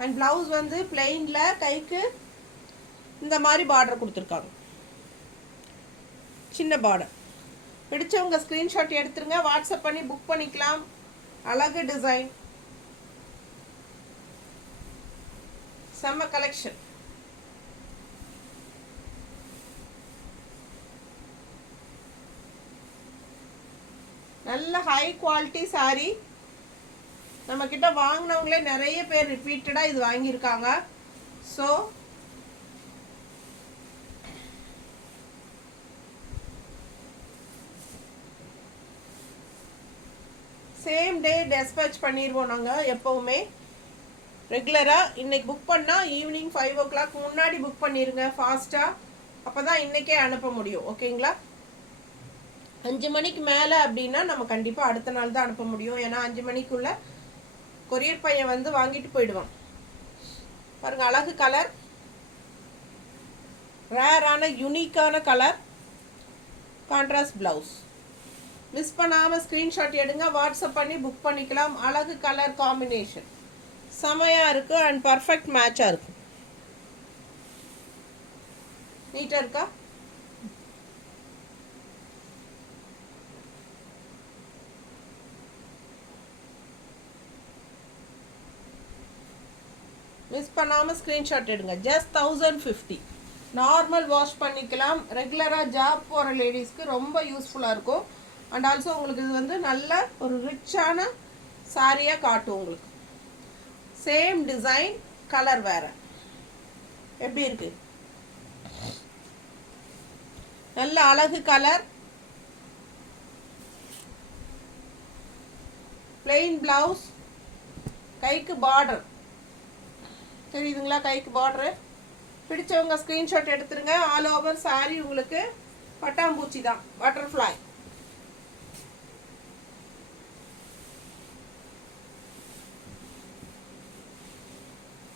அண்ட் ப்ளவுஸ் வந்து பிளெயினில் கைக்கு இந்த மாதிரி பார்டர் கொடுத்துருக்காங்க, சின்ன பார்டர். பிடிச்சவங்க ஸ்க்ரீன்ஷாட் எடுத்துருங்க, வாட்ஸ்அப் பண்ணி புக் பண்ணிக்கலாம். அழகு டிசைன், செம்ம கலெக்ஷன். நல்ல ஹை குவாலிட்டி சாரி. நம்மக்கிட்ட வாங்கினவங்களே நிறைய பேர் ரிப்பீட்டடாக இது வாங்கியிருக்காங்க. ஸோ சேம் டே டெஸ்பேச் பண்ணிடுவோம் நாங்கள் எப்போவுமே ரெகுலராக. இன்றைக்கி புக் பண்ணால் ஈவினிங் 5 o'clock முன்னாடி புக் பண்ணிடுங்க ஃபாஸ்ட்டாக. அப்போ தான் இன்றைக்கே அனுப்ப முடியும். ஓகேங்களா? 5 மணிக்கு மேலே அப்படின்னா நம்ம கண்டிப்பாக அடுத்த நாள் தான் அனுப்ப முடியும். ஏன்னா 5 மணிக்குள்ளே கொரியர் பையன் வந்து வாங்கிட்டு போயிடுவான். பாருங்கள், அழகு கலர், ரேரான யூனிக்கான கலர், கான்ட்ராஸ்ட் ப்ளவுஸ். மிஸ் பண்ணாமல் ஸ்க்ரீன்ஷாட் எடுங்க, வாட்ஸ்அப் பண்ணி புக் பண்ணிக்கலாம். அழகு கலர் காம்பினேஷன் செமையாக இருக்குது அண்ட் பர்ஃபெக்ட் மேட்சாக இருக்கும். நீட்டாக இருக்கா? மிஸ் பண்ணாமல் ஸ்க்ரீன்ஷாட் எடுங்க. ஜஸ்ட் 1050. நார்மல் வாஷ் பண்ணிக்கலாம். ரெகுலராக ஜாப் போகிற லேடிஸ்க்கு ரொம்ப யூஸ்ஃபுல்லாக இருக்கும். அண்ட் ஆல்சோ உங்களுக்கு இது வந்து நல்ல ஒரு ரிச்சான சாரியாக காட்டும். உங்களுக்கு சேம் டிசைன், கலர் வேறு. எப்படி இருக்கு? நல்ல அழகு கலர், பிளெயின் பிளவுஸ், கைக்கு பார்டர் தெரியுதுங்களா? கைக்கு பார்டரு. பிடிச்சவங்க ஸ்க்ரீன்ஷாட் எடுத்துருங்க. ஆல் ஓவர் சாரி உங்களுக்கு பட்டாம்பூச்சி தான், பட்டர்ஃப்ளை.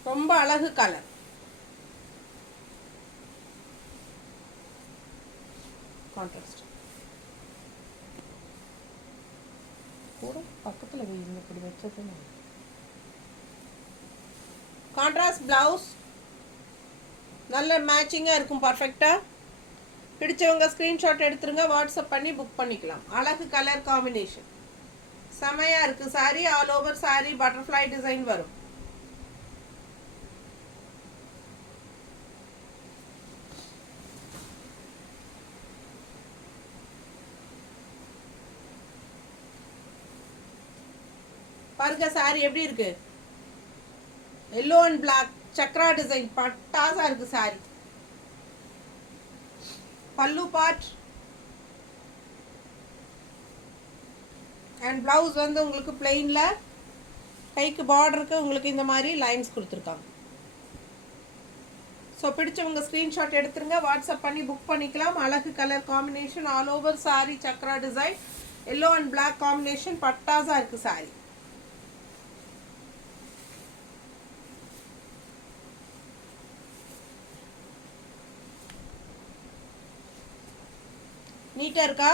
ரொம்ப அழகு கலர். கான்ட்ராஸ்ட் கூட பக்கத்தில் வைங்க, இப்படி வச்சது. கான்ட்ராஸ்ட் பிளவுஸ் நல்ல மேட்சிங்காக இருக்கும், பர்ஃபெக்டாக. பிடிச்சவங்க ஸ்க்ரீன்ஷாட் எடுத்துருங்க, வாட்ஸ்அப் பண்ணி புக் பண்ணிக்கலாம். அழகு கலர் காம்பினேஷன் செமையாக இருக்குது. Saree all over saree butterfly design வரும். பாருங்க சாரி எப்படி இருக்கு? Yellow and black chakra design பட்டாசா இருக்கு சாரி. பல்லு பார்ட் அண்ட் பிளவுஸ் வந்து உங்களுக்கு பிளெயின்ல, கைக்கு பார்டருக்கு உங்களுக்கு இந்த மாதிரி லைன்ஸ் கொடுத்துருக்காங்க. ஸோ பிடிச்சவங்க ஸ்க்ரீன்ஷாட் எடுத்துருங்க, வாட்ஸ்அப் பண்ணி புக் பண்ணிக்கலாம். அழகு colour combination, all over saree chakra design, yellow and black combination பட்டாசா இருக்கு சாரி. நீட்டாக இருக்கா?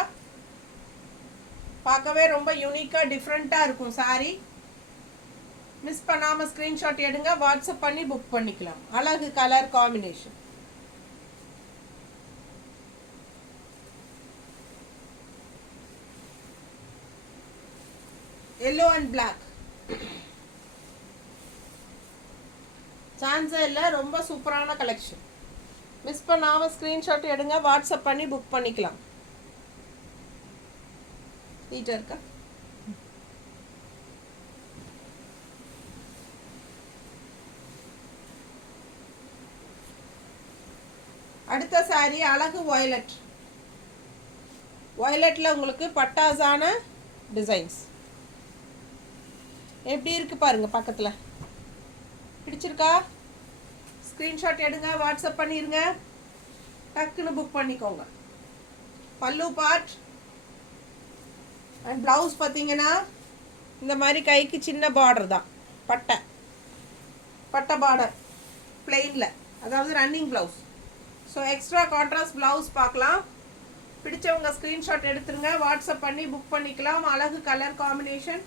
பார்க்கவே ரொம்ப யூனிக்காக டிஃப்ரெண்ட்டாக இருக்கும் சாரி. மிஸ் பண்ணாமல் ஸ்க்ரீன்ஷாட் எடுங்க, வாட்ஸ்அப் பண்ணி புக் பண்ணிக்கலாம். அழகு colour combination. Yellow and black சான்ஸே இல்லை, ரொம்ப சூப்பரான கலெக்ஷன். மிஸ் பண்ணாமல் ஸ்க்ரீன்ஷாட் எடுங்க, வாட்ஸ்அப் பண்ணி புக் பண்ணிக்கலாம். நீட்டாக இருக்கா? அடுத்த சாரி அழகு வயலட். வயலட்டில் உங்களுக்கு பட்டாசான டிசைன்ஸ் எப்படி இருக்கு பாருங்க. பக்கத்தில் பிடிச்சிருக்கா? ஸ்க்ரீன்ஷாட் எடுங்க, வாட்ஸ்அப் பண்ணிடுங்க, டக்குன்னு புக் பண்ணிக்கோங்க. பல்லு பார்ட் அண்ட் ப்ளவுஸ் பார்த்தீங்கன்னா இந்த மாதிரி கைக்கு சின்ன பார்டர் தான், பட்டை பார்டர் பிளெயினில், அதாவது running blouse. So extra contrast blouse பார்க்கலாம். பிடிச்சவங்க ஸ்க்ரீன்ஷாட் எடுத்துருங்க, வாட்ஸ்அப் பண்ணி புக் பண்ணிக்கலாம். அழகு கலர் காம்பினேஷன்.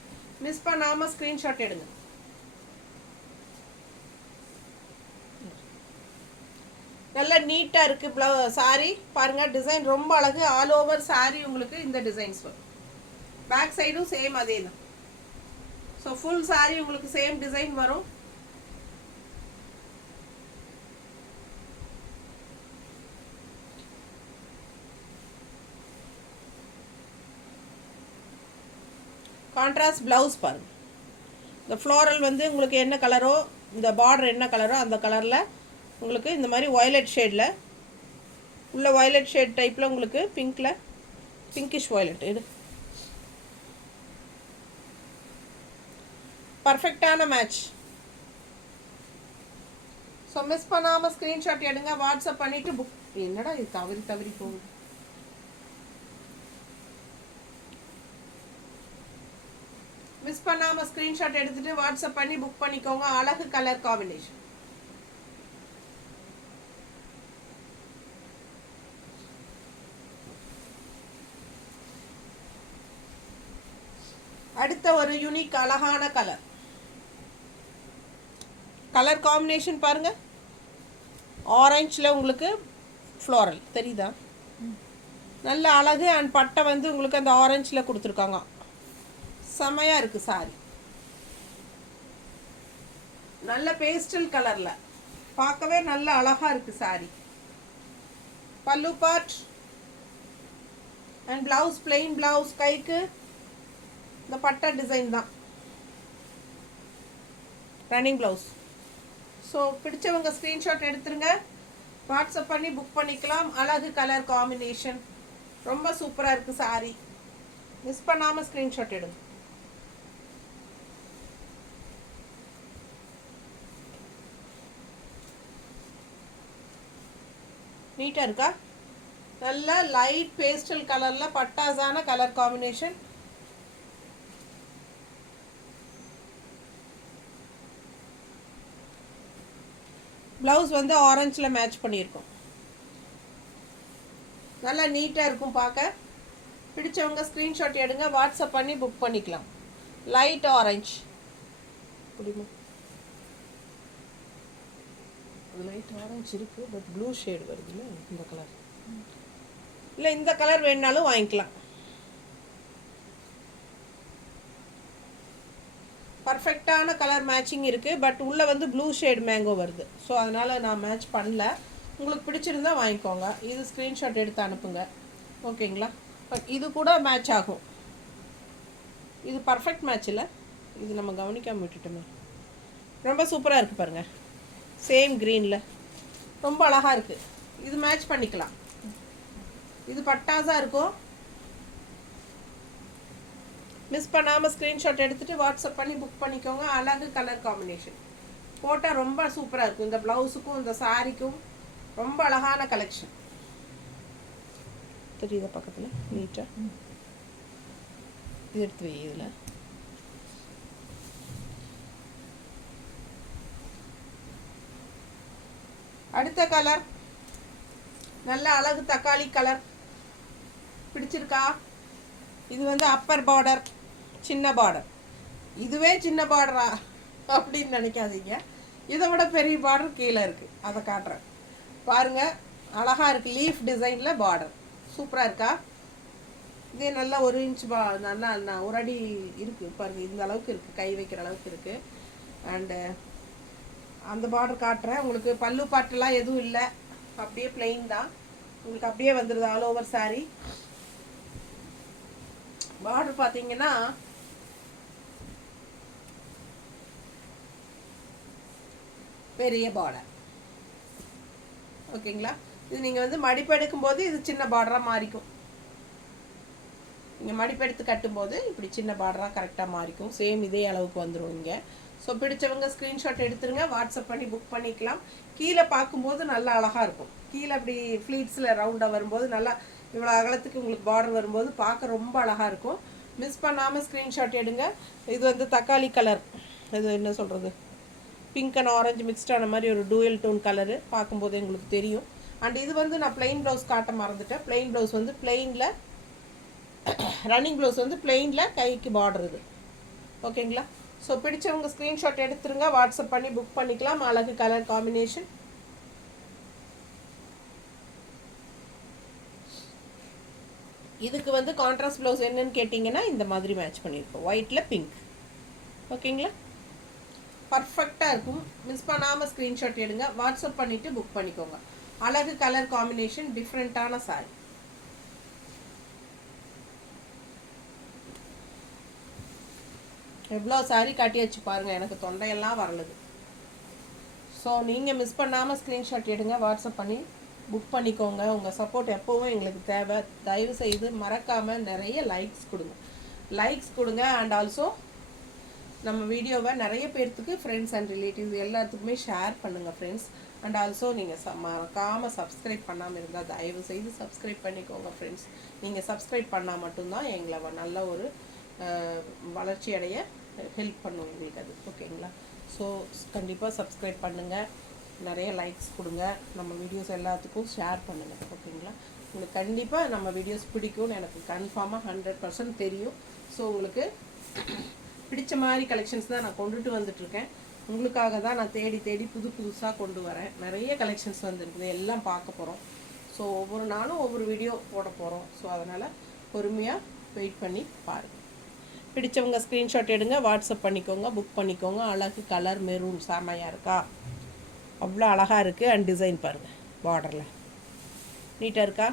மிஸ் பண்ணாமல் ஸ்க்ரீன்ஷாட் எடுங்க. நல்லா நீட்டாக இருக்குது சாரி. பாருங்கள் டிசைன் ரொம்ப அழகு. ஆல் ஓவர் சாரி உங்களுக்கு இந்த டிசைன்ஸ் வரும். பேக் சைடும் சேம் அதே தான். ஸோ ஃபுல் சாரி உங்களுக்கு சேம் டிசைன் வரும். கான்ட்ராஸ்ட் ப்ளவுஸ் பாருங்கள். இந்த ஃப்ளோரல் வந்து உங்களுக்கு என்ன கலரோ, இந்த பார்டர் என்ன கலரோ அந்த கலரில் உங்களுக்கு இந்த மாதிரி வயலட் ஷேடில் உள்ள வயலட் ஷேட் டைப்பில் உங்களுக்கு பிங்க்கில் பிங்கிஷ் வயலட் இது பர்ஃபெக்டான மேட்ச். ஸோ மிஸ் பண்ணாமல் ஸ்க்ரீன்ஷாட் எடுங்க, வாட்ஸ்அப் பண்ணிவிட்டு புக். என்னடா இது தவறி தவறி போகுது. மிஸ் பண்ணாமல் ஸ்க்ரீன்ஷாட் எடுத்துகிட்டு வாட்ஸ்அப் பண்ணி புக் பண்ணிக்கோங்க. அழகு கலர் காம்பினேஷன். அடுத்த ஒரு யூனிக் அழகான கலர். கலர் காம்பினேஷன் பாருங்க. ஆரஞ்சில் உங்களுக்கு ஃப்ளோரல் தெரியுதா, நல்ல அழகு. அண்ட் பட்டை வந்து உங்களுக்கு அந்த ஆரஞ்சில் கொடுத்துருக்காங்க. செமையாக இருக்குது சாரி. நல்ல பேஸ்டல் கலரில் பார்க்கவே நல்ல அழகாக இருக்குது சாரி. பல்லு part and blouse plain blouse. கைக்கு இந்த பட்டை டிசைன் தான் ரன்னிங் ப்ளவுஸ். ஸோ பிடிச்சவங்க ஸ்க்ரீன்ஷாட் எடுத்துருங்க, வாட்ஸ்அப் பண்ணி புக் பண்ணிக்கலாம். அழகு கலர் காம்பினேஷன் ரொம்ப சூப்பராக இருக்குது சாரி. மிஸ் பண்ணாமல் ஸ்க்ரீன்ஷாட் எடுங்க. நீட்டாக இருக்கா? நல்ல லைட் பேஸ்டல் கலரில் பட்டாசான கலர் காம்பினேஷன். ப்ளவுஸ் வந்து ஆரஞ்சில் மேட்ச் பண்ணியிருக்கோம். நல்லா நீட்டாக இருக்கும் பார்க்க. பிடிச்சவங்க ஸ்க்ரீன்ஷாட் எடுங்க, வாட்ஸ்அப் பண்ணி புக் பண்ணிக்கலாம். லைட் ஆரஞ்ச் முடியுமா? லைட் ஆரஞ்ச் இருக்குது, பட் ப்ளூ ஷேடு வருது இல்லை இந்த கலர். இல்லை இந்த கலர் வேணுனாலும் வாங்கிக்கலாம். பர்ஃபெக்டான கலர் மேட்சிங் இருக்குது, பட் உள்ளே வந்து ப்ளூ ஷேட் மேங்கோ வருது. ஸோ அதனால் நான் மேட்ச் பண்ணல. உங்களுக்கு பிடிச்சிருந்தா வாங்கிக்கோங்க. இது ஸ்க்ரீன்ஷாட் எடுத்து அனுப்புங்க, ஓகேங்களா? பட் இது கூட மேட்ச் ஆகும். இது பர்ஃபெக்ட் மேட்ச் இல்லை, இது நம்ம கவனிக்காமல் விட்டுட்டோமே. ரொம்ப சூப்பராக இருக்குது பாருங்கள். சேம் க்ரீனில் ரொம்ப அழகாக இருக்குது. இது மேட்ச் பண்ணிக்கலாம். இது பட்டாஸாக இருக்கும். மிஸ் பண்ணாமல் ஸ்க்ரீன்ஷாட் எடுத்துகிட்டு வாட்ஸ்அப் பண்ணி புக் பண்ணிக்கோங்க. அழகு கலர் காம்பினேஷன் போட்டால் ரொம்ப சூப்பராக இருக்கும். இந்த ப்ளவுஸுக்கும் இந்த சாரிக்கும் ரொம்ப அழகான கலெக்ஷன். தெரியுதா பக்கத்தில் நீட்டாக? இது எடுத்து வை. இதில் அடுத்த கலர் நல்ல அழகு தக்காளி கலர். பிடிச்சிருக்கா? இது வந்து அப்பர் பார்டர், சின்ன பார்டர். இதுவே சின்ன பார்டரா அப்படின்னு நினைக்காதீங்க. இதை விட பெரிய பார்டர் கீழே இருக்குது, அதை காட்டுறேன் பாருங்கள். அழகாக இருக்குது. லீஃப் டிசைனில் பார்டர் சூப்பராக இருக்கா? இதே நல்லா 1 இன்ச் நல்லா ஒரு அடி இருக்குது பாருங்கள். இந்த அளவுக்கு இருக்குது, கை வைக்கிற அளவுக்கு இருக்குது. அண்டு அந்த பார்டர் காட்டுறேன் உங்களுக்கு. பல்லு பாட்டெல்லாம் எதுவும் இல்லை, அப்படியே பிளெயின் தான். உங்களுக்கு அப்படியே வந்துடுது ஆல் ஓவர் சாரி. பார்டர் பார்த்தீங்கன்னா பெரிய பார்டர், ஓகேங்களா? இது நீங்கள் வந்து மடிப்பு எடுக்கும்போது இது சின்ன பார்டராக மாறிக்கும். நீங்கள் மடிப்பு எடுத்து கட்டும்போது இப்படி சின்ன பார்டராக கரெக்டாக மாறிக்கும். சேம் இதே அளவுக்கு வந்துடும் இங்கே. ஸோ பிடிச்சவங்க ஸ்க்ரீன்ஷாட் எடுத்துருங்க, வாட்ஸ்அப் பண்ணி புக் பண்ணிக்கலாம். கீழே பார்க்கும்போது நல்லா அழகாக இருக்கும். கீழே அப்படி ஃப்ளீட்ஸில் ரவுண்டாக வரும்போது நல்லா இவ்வளோ அகலத்துக்கு உங்களுக்கு பார்டர் வரும்போது பார்க்க ரொம்ப அழகாக இருக்கும். மிஸ் பண்ணாமல் ஸ்க்ரீன்ஷாட் எடுங்க. இது வந்து தக்காளி கலர், இது என்ன சொல்கிறது, பிங்க் அண்ட் ஆரஞ்சு மிக்ஸ்டான மாதிரி ஒரு டூயல் டோன் கலரு. பார்க்கும்போது எங்களுக்கு தெரியும். அண்ட் இது வந்து நான் பிளெயின் ப்ளவுஸ் காட்ட மறந்துட்டேன். பிளெயின் ப்ளவுஸ் வந்து பிளெயினில், ரன்னிங் ப்ளவுஸ் வந்து பிளெயினில் கைக்கு பார்டர் இது, ஓகேங்களா? ஸோ பிடிச்சவங்க ஸ்க்ரீன்ஷாட் எடுத்துருங்க, வாட்ஸ்அப் பண்ணி புக் பண்ணிக்கலாம். அழகு கலர் காம்பினேஷன். இதுக்கு வந்து கான்ட்ராஸ்ட் ப்ளவுஸ் என்னன்னு கேட்டிங்கன்னா இந்த மாதிரி மேட்ச் பண்ணியிருக்கோம், ஒயிட்டில் பிங்க், ஓகேங்களா? பர்ஃபெக்டாக இருக்கும். மிஸ் பண்ணாமல் ஸ்க்ரீன்ஷாட் எடுங்க, வாட்ஸ்அப் பண்ணிவிட்டு புக் பண்ணிக்கோங்க. அழகு கலர் காம்பினேஷன், டிஃப்ரெண்ட்டான சாரி. எவ்வளோ சாரி காட்டியாச்சு பாருங்கள், எனக்கு தொண்டையெல்லாம் வரலுது. ஸோ நீங்கள் மிஸ் பண்ணாமல் ஸ்க்ரீன்ஷாட் எடுங்க, வாட்ஸ்அப் பண்ணி புக் பண்ணிக்கோங்க. உங்கள் சப்போர்ட் எப்போவும் எங்களுக்கு தேவை. தயவு செய்து மறக்காமல் நிறைய லைக்ஸ் கொடுங்க. அண்ட் ஆல்சோ நம்ம வீடியோவை நிறைய பேர்த்துக்கு ஃப்ரெண்ட்ஸ் அண்ட் ரிலேட்டிவ்ஸ் எல்லாத்துக்குமே ஷேர் பண்ணுங்கள் ஃப்ரெண்ட்ஸ். அண்ட் ஆல்சோ நீங்கள் மறக்காமல் சப்ஸ்கிரைப் பண்ணாமல் இருந்தால் தயவு செய்து சப்ஸ்கிரைப் பண்ணிக்கோங்க ஃப்ரெண்ட்ஸ். நீங்கள் சப்ஸ்கிரைப் பண்ணால் மட்டும்தான் எங்களை நல்ல ஒரு வளர்ச்சி அடைய ஹெல்ப் பண்ணும் எங்களுக்கு அது. ஓகேங்களா? ஸோ கண்டிப்பாக சப்ஸ்கிரைப் பண்ணுங்கள், நிறைய லைக்ஸ் கொடுங்க, நம்ம வீடியோஸ் எல்லாத்துக்கும் ஷேர் பண்ணுங்கள். ஓகேங்களா? உங்களுக்கு கண்டிப்பாக நம்ம வீடியோஸ் பிடிக்கும்னு எனக்கு கன்ஃபார்மாக 100% தெரியும். ஸோ உங்களுக்கு பிடிச்ச மாதிரி கலெக்ஷன்ஸ் தான் நான் கொண்டுட்டு வந்துட்டுருக்கேன். உங்களுக்காக தான் நான் தேடி தேடி புதுசாக கொண்டு வரேன். நிறைய கலெக்ஷன்ஸ் வந்துருக்குது, எல்லாம் பார்க்க போகிறோம். ஸோ ஒவ்வொரு நாளும் ஒவ்வொரு வீடியோ போட போகிறோம். ஸோ அதனால் பொறுமையாக வெயிட் பண்ணி பாருங்கள். பிடிச்சவங்க ஸ்க்ரீன்ஷாட் எடுங்க, வாட்ஸ்அப் பண்ணிக்கோங்க, புக் பண்ணிக்கோங்க. அழகு கலர் மெரூன் செமையாக இருக்கா? அவ்வளோ அழகாக இருக்குது. அண்ட் டிசைன் பாருங்கள், பார்டரில் நீட்டாக இருக்கா?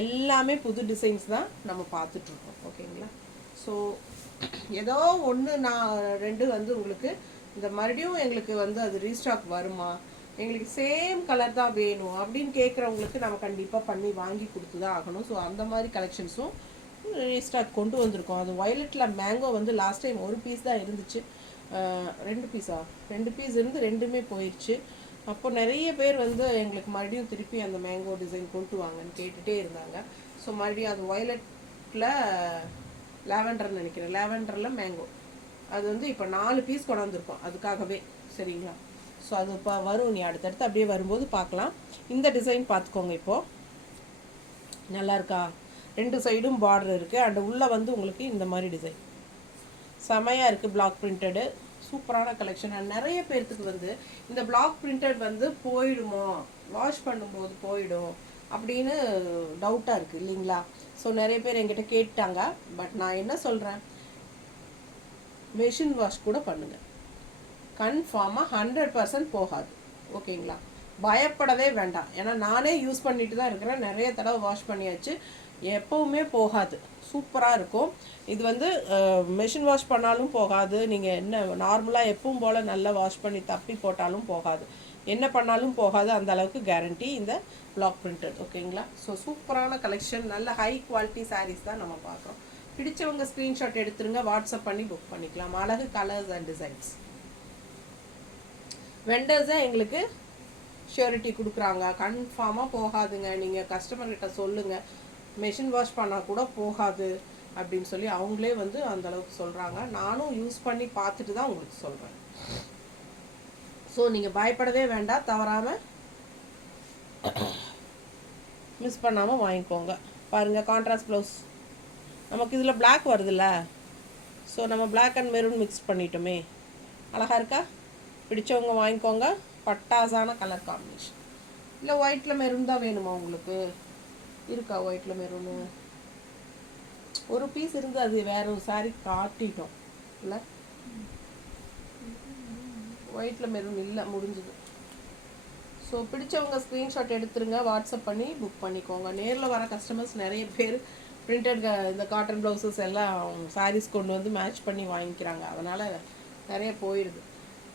எல்லாமே புது டிசைன்ஸ் தான் நம்ம பார்த்துட்ருக்கோம். ஓகேங்களா? ஸோ ஏதோ ஒன்று நான் 2 வந்து உங்களுக்கு இந்த மறுபடியும் எங்களுக்கு வந்து அது ரீஸ்டாக் வருமா, எங்களுக்கு சேம் கலர் தான் வேணும் அப்படின்னு கேட்குறவங்களுக்கு நம்ம கண்டிப்பாக பண்ணி வாங்கி கொடுத்து தான் ஆகணும். ஸோ அந்த மாதிரி கலெக்ஷன்ஸும் ரீஸ்டாக் கொண்டு வந்திருக்கோம். அது வயலட்டில் மேங்கோ வந்து லாஸ்ட் டைம் 1 பீஸ் தான் இருந்துச்சு. 2 பீஸ் இருந்து 2மே போயிடுச்சு. அப்போ நிறைய பேர் வந்து எங்களுக்கு மறுபடியும் திருப்பி அந்த மேங்கோ டிசைன் கொண்டு வாங்கன்னு கேட்டுகிட்டே இருந்தாங்க. ஸோ மறுபடியும் அது வயலட்டில் லாவெண்டர்னு நினைக்கிறேன், லாவெண்டரில் மேங்கோ அது வந்து இப்போ 4 பீஸ் கொண்டு வந்திருக்கோம் அதுக்காகவே. சரிங்களா? ஸோ அது இப்போ வரும், நீ அடுத்தடுத்து அப்படியே வரும்போது பார்க்கலாம். இந்த டிசைன் பார்த்துக்கோங்க. இப்போது நல்லா இருக்கா? 2 சைடும் பார்டர் இருக்குது. அண்ட் உள்ளே வந்து உங்களுக்கு இந்த மாதிரி டிசைன் செமையாக இருக்குது. பிளாக் பிரிண்டடு சூப்பரான கலெக்ஷன். அண்ட் நிறைய பேர்த்துக்கு வந்து இந்த பிளாக் பிரிண்டட் வந்து போயிடுமோ, வாஷ் பண்ணும்போது போயிடும் அப்படின்னு டவுட்டாக இருக்குது இல்லைங்களா? ஸோ நிறைய பேர் என்கிட்ட கேட்டாங்க. பட் நான் என்ன சொல்கிறேன், மெஷின் வாஷ் கூட பண்ணுங்கள், கன்ஃபார்மாக 100% போகாது. ஓகேங்களா? பயப்படவே வேண்டாம். ஏன்னா நானே யூஸ் பண்ணிட்டு தான் இருக்கிறேன், நிறைய தடவை வாஷ் பண்ணியாச்சு, எப்போவுமே போகாது, சூப்பராக இருக்கும். இது வந்து மெஷின் வாஷ் பண்ணாலும் போகாது, நீங்கள் என்ன நார்மலாக எப்பவும் போல் நல்லா வாஷ் பண்ணி தப்பி போட்டாலும் போகாது, என்ன பண்ணாலும் போகாது. அந்த அளவுக்கு கேரண்டி இந்த பிளாக் பிரிண்டட். ஓகேங்களா? ஸோ சூப்பரான கலெக்ஷன், நல்ல ஹை குவாலிட்டி சாரீஸ் தான் நம்ம பார்க்குறோம். பிடிச்சவங்க ஸ்க்ரீன்ஷாட் எடுத்துருங்க, வாட்ஸ்அப் பண்ணி புக் பண்ணிக்கலாம். அழகு கலர்ஸ் அண்ட் டிசைன்ஸ். வெண்டர்ஸை எங்களுக்கு ஷூரிட்டி கொடுக்குறாங்க, கன்ஃபார்மாக போகாதுங்க, நீங்கள் கஸ்டமர்கிட்ட சொல்லுங்கள், மெஷின் வாஷ் பண்ணால் கூட போகாது அப்படின்னு சொல்லி அவங்களே வந்து அந்தளவுக்கு சொல்கிறாங்க. நானும் யூஸ் பண்ணி பார்த்துட்டு தான் உங்களுக்கு சொல்கிறேன். ஸோ நீங்கள் பயப்படவே வேண்டாம், தவறாமல் மிஸ் பண்ணாமல் வாங்கிக்கோங்க. பாருங்கள், கான்ட்ராஸ்ட் ப்ளவுஸ் நமக்கு இதில் பிளாக் வருதுல்ல, ஸோ நம்ம பிளாக் அண்ட் மெரூன் மிக்ஸ் பண்ணிட்டோமே, அழகாக இருக்கா? பிடிச்சவங்க வாங்கிக்கோங்க. பட்டாசான கலர் காம்பினேஷன். இல்லை ஒயிட்டில் மெரூன் தான் வேணுமா உங்களுக்கு? இருக்கா ஒயிட்டில் மெரூனு? 1 பீஸ் இருந்து அது வேற ஒரு சாரீ காட்டிட்டோம் இல்லை, ஒயிட்டில் மெரூன் இல்லை, முடிஞ்சுது. ஸோ பிடிச்சவங்க ஸ்க்ரீன்ஷாட் எடுத்துருங்க, வாட்ஸ்அப் பண்ணி புக் பண்ணிக்கோங்க. நேரில் வர கஸ்டமர்ஸ் நிறைய பேர் பிரிண்டட் இந்த காட்டன் ப்ளவுசஸ் எல்லாம் சாரீஸ் கொண்டு வந்து மேட்ச் பண்ணி வாங்கிக்கிறாங்க, அதனால் நிறைய போயிடுது.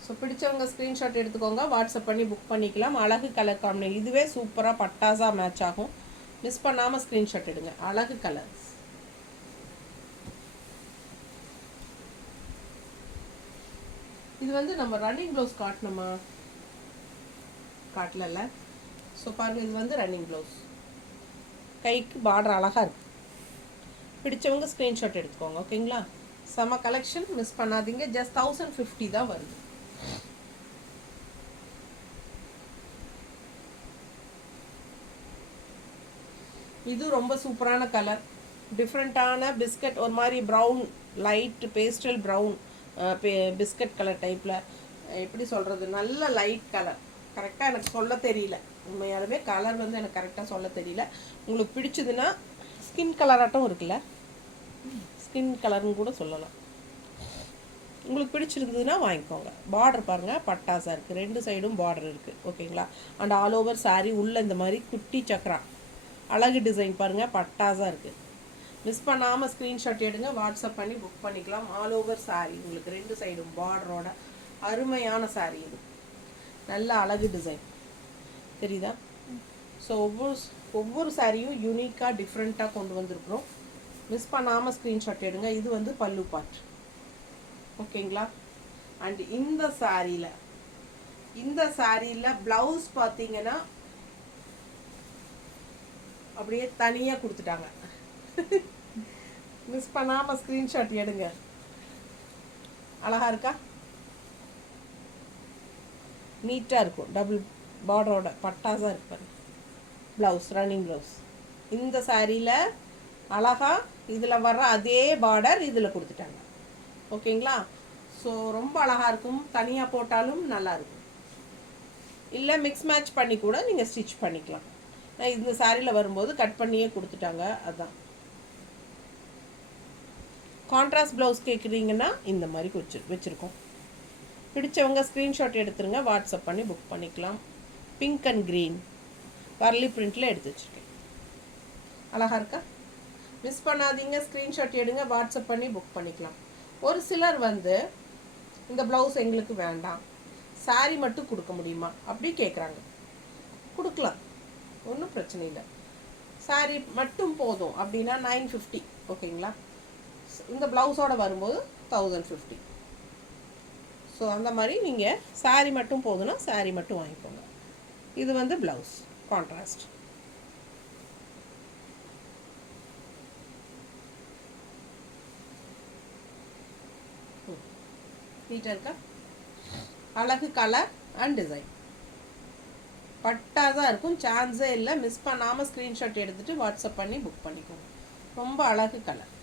ஸோ பிடிச்சவங்க ஸ்க்ரீன்ஷாட் எடுத்துக்கோங்க, வாட்ஸ்அப் பண்ணி புக் பண்ணிக்கலாம். அழகு கலர் காம்பினேஷன், இதுவே சூப்பராக பட்டாசாக மேட்ச் ஆகும். மிஸ் பண்ணாமல் ஸ்க்ரீன்ஷாட் எடுங்க. அழகு கலர்ஸ். இது வந்து நம்ம ரன்னிங் ப்ளவுஸ் காட்டணுமா? காட்டல. ஸோ பாருங்கள், இது வந்து ரன்னிங் ப்ளவுஸ், கைக்கு பார்டர் அழகாக இருக்குது. பிடிச்சவங்க ஸ்க்ரீன்ஷாட் எடுத்துக்கோங்க. ஓகேங்களா? செம கலெக்ஷன், மிஸ் பண்ணாதீங்க. ஜஸ்ட் 1050 தான் வருது. இது ரொம்ப சூப்பரான கலர், டிஃப்ரெண்ட்டான பிஸ்கட், ஒரு மாதிரி brown, light pastel brown, biscuit colour டைப்பில். எப்படி சொல்கிறது, நல்ல லைட் கலர். கரெக்டாக எனக்கு சொல்ல தெரியல, உண்மையாலுமே கலர் வந்து எனக்கு கரெக்டாக சொல்ல தெரியல. உங்களுக்கு பிடிச்சதுன்னா ஸ்கின் கலராட்டம் இருக்குல்ல, ஸ்கின் கலர்னு கூட சொல்லலாம். உங்களுக்கு பிடிச்சிருந்ததுன்னா வாங்கிக்கோங்க. பார்டர் பாருங்கள், பட்டாசாக இருக்குது, 2 சைடும் பார்டர் இருக்குது. ஓகேங்களா? அண்ட் ஆல் ஓவர் சாரீ உள்ளே இந்த மாதிரி குட்டி சக்கரா அழகு டிசைன் பாருங்கள், பட்டாசாக இருக்குது. மிஸ் பண்ணாமல் ஸ்க்ரீன்ஷாட் எடுங்க, வாட்ஸ்அப் பண்ணி புக் பண்ணிக்கலாம். ஆல் ஓவர் சாரீ உங்களுக்கு 2 சைடும் பார்டரோட அருமையான சாரீ. இது நல்ல அழகு டிசைன் தெரியுதா? ஸோ ஒவ்வொரு சாரியும் யூனிக்காக டிஃப்ரெண்ட்டாக கொண்டு வந்திருக்கிறோம். மிஸ் பண்ணாமல் ஸ்க்ரீன்ஷாட் எடுங்க. இது வந்து பல்லு பார்ட். ஓகேங்களா. அண்ட் இந்த சாரியில் ப்ளவுஸ் பார்த்தீங்கன்னா அப்படியே தனியாக கொடுத்துட்டாங்க. மிஸ் பண்ணாமல் ஸ்க்ரீன்ஷாட் எடுங்க. அழகாக இருக்கா, நீட்டாக இருக்கும். டபுள் பார்டரோட பட்டாசாக இருப்பாரு. ப்ளவுஸ் ரன்னிங் ப்ளவுஸ் இந்த சாரியில் அழகாக இதில் வர்ற அதே பார்டர் இதில் கொடுத்துட்டாங்க. ஓகேங்களா. ஸோ ரொம்ப அழகாக இருக்கும். தனியாக போட்டாலும் நல்லாயிருக்கும், இல்லை மிக்ஸ் மேட்ச் பண்ணி கூட நீங்கள் ஸ்டிச் பண்ணிக்கலாம். இந்த சாரியில் வரும்போது கட் பண்ணியே கொடுத்துட்டாங்க. அதுதான் கான்ட்ராஸ்ட் ப்ளவுஸ் கேட்குறீங்கன்னா இந்த மாதிரி வச்சுருக்கோம். பிடிச்சவங்க ஸ்க்ரீன்ஷாட் எடுத்துருங்க, வாட்ஸ்அப் பண்ணி புக் பண்ணிக்கலாம். பிங்க் அண்ட் க்ரீன் வரலி பிரிண்டில் எடுத்து வச்சுருக்கேன். அழகாக இருக்கா, மிஸ் பண்ணாதீங்க. ஸ்க்ரீன்ஷாட் எடுங்க, வாட்ஸ்அப் பண்ணி புக் பண்ணிக்கலாம். ஒரு சிலர் இந்த ப்ளவுஸ் எங்களுக்கு வேண்டாம், சாரி மட்டும் கொடுக்க முடியுமா அப்படி கேட்குறாங்க. கொடுக்கலாம், ஒன்றும் பிரச்சனை இல்லை. சாரி மட்டும் போதும் அப்படின்னா 950. ஓகேங்களா. இந்த ப்ளவுஸோடு வரும்போது 1050. ஸோ அந்த மாதிரி நீங்கள் சாரி மட்டும் போதுன்னா சாரி மட்டும் வாங்கிக்கோங்க. இது ப்ளவுஸ் கான்ட்ராஸ்ட். நீட்டாக இருக்கா, அழகு கலர் அண்ட் டிசைன் பட்டாதான் இருக்கும், சான்ஸே இல்லை. மிஸ் பண்ணாமல் ஸ்க்ரீன்ஷாட் எடுத்துகிட்டு வாட்ஸ்அப் பண்ணி புக் பண்ணிக்கோங்க. ரொம்ப அழகு கலர்.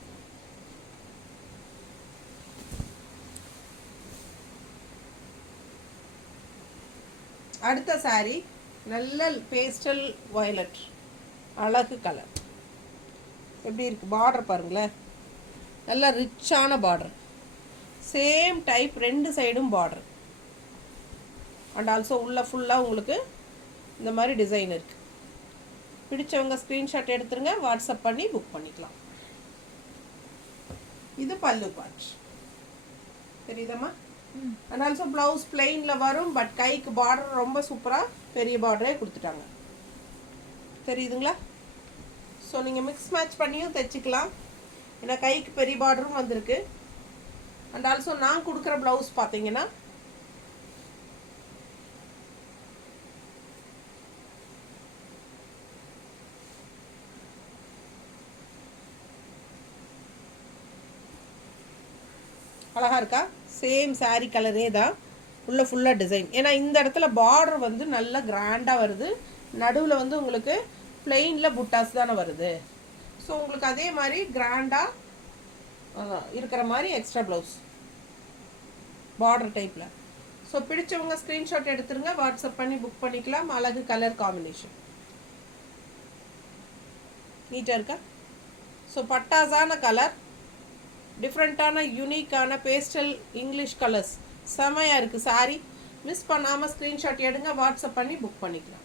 அடுத்த சாரி நல்ல பேஸ்டல் வயலட் அழகு கலர். எப்படி இருக்குது பார்டர் பாருங்களேன், நல்லா ரிச்சான பார்டர். சேம் டைப் ரெண்டு சைடும் பார்டர் அண்ட் ஆல்சோ உள்ள ஃபுல்லாக உங்களுக்கு இந்த மாதிரி டிசைன் இருக்குது. பிடிச்சவங்க ஸ்க்ரீன்ஷாட் எடுத்துருங்க, வாட்ஸ்அப் பண்ணி புக் பண்ணிக்கலாம். இது பல்லு பார்ட் தெரியுதம்மா. அண்ட் ஆல்சோ ப்ளவுஸ் பிளெயினில் வரும், பட் கைக்கு பார்டர் ரொம்ப சூப்பராக பெரிய பார்டரே கொடுத்துட்டாங்க. தெரியுதுங்களா. ஸோ நீங்கள் மிக்ஸ் மேட்ச் பண்ணியும் தைச்சிக்கலாம், ஏன்னா கைக்கு பெரிய பார்டரும் வந்திருக்கு. அண்ட் ஆல்சோ நான் கொடுக்குற ப்ளவுஸ் பார்த்தீங்கன்னா அழகாக இருக்கா, சேம் சாரீ கலரே தான், உள்ள ஃபுல்லாக டிசைன். ஏன்னா இந்த இடத்துல பார்டர் நல்லா கிராண்டாக வருது, நடுவில் உங்களுக்கு பிளெயினில் புட்டாஸ் தானே வருது. ஸோ உங்களுக்கு அதே மாதிரி கிராண்டாக இருக்கிற மாதிரி எக்ஸ்ட்ரா ப்ளவுஸ் பார்டர் டைப்பில். ஸோ பிடிச்சவங்க ஸ்க்ரீன்ஷாட் எடுத்துருங்க, வாட்ஸ்அப் பண்ணி புக் பண்ணிக்கலாம். அழகு கலர் காம்பினேஷன் நீட்டாக இருக்கா. ஸோ பட்டாசான கலர், டிஃப்ரெண்ட்டான யூனிக்கான பேஸ்டல் இங்கிலீஷ் கலர்ஸ் செமையாக இருக்குது சாரி. மிஸ் பண்ணாமல் ஸ்க்ரீன்ஷாட் எடுங்க, வாட்ஸ்அப் பண்ணி புக் பண்ணிக்கலாம்.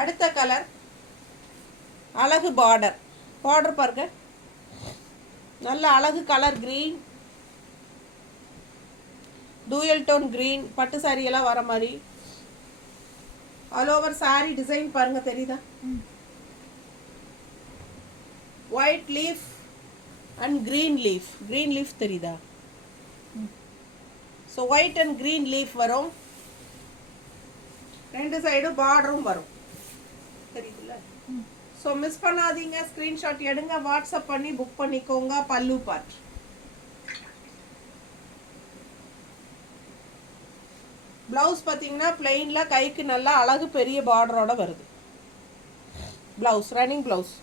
அடுத்த கலர் அழகு பார்டர் பாருங்க, நல்ல அழகு colour green, dual tone green, பட்டு சாரி எல்லாம் வர மாதிரி ஆல் ஓவர் சாரி டிசைன் பாருங்க, தெரியுதா. White leaf and green leaf தெரியுதா. So white and green leaf வரும், ரெண்டு சைடும் பார்டரும் வரும், தெரியுதுல்ல. ஸோ மிஸ் பண்ணாதீங்க, ஸ்க்ரீன்ஷாட் எடுங்க, வாட்ஸ்அப் பண்ணி புக் பண்ணிக்கோங்க. பல்லு பார்ட் ப்ளவுஸ் பார்த்தீங்கன்னா பிளெயினில் கைக்கு நல்லா அழகு பெரிய பார்டரோட வருது. Blouse running blouse.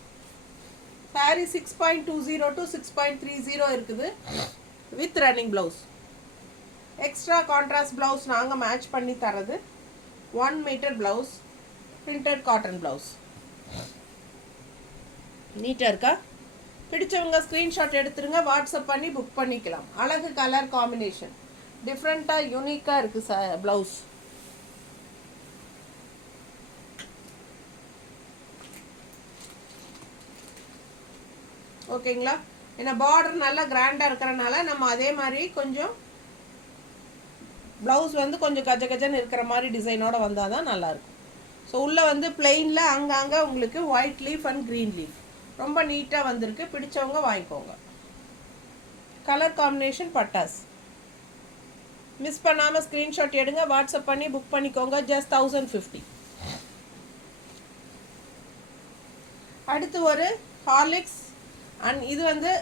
Sari 6.20 to 6.30 இருக்குது with running blouse. Extra contrast blouse நாங்கள் மேட்ச் பண்ணி தரது 1 metre blouse, printed cotton blouse. நீட்டாக இருக்கா. பிடிச்சவங்க ஸ்க்ரீன்ஷாட் எடுத்துருங்க, வாட்ஸ்அப் பண்ணி புக் பண்ணிக்கலாம். அழகு கலர் காம்பினேஷன், டிஃப்ரெண்ட்டாக யூனிக்காக இருக்குது ப்ளவுஸ். ஓகேங்களா. ஏன்னா பார்டர் நல்லா கிராண்டாக இருக்கிறனால நம்ம அதே மாதிரி கொஞ்சம் ப்ளவுஸ் கொஞ்சம் கஜ கஜன்னு இருக்கிற மாதிரி டிசைனோட வந்தால் தான் நல்லாயிருக்கும். ஸோ உள்ளே பிளெயினில் அங்கங்கே உங்களுக்கு white leaf and green leaf ரொம்ப நீட்டாக வந்திருக்கு. பிடிச்சவங்க வாங்கிக்கோங்க. கலர் காம்பினேஷன் பட்டாஸ். மிஸ் பண்ணாமல் ஸ்க்ரீன்ஷாட் எடுங்க, வாட்ஸ்அப் பண்ணி புக் பண்ணிக்கோங்க. ஜஸ்ட் 1050. அடுத்து ஒரு ஹார்லிக்ஸ் அண்ட் இது வந்து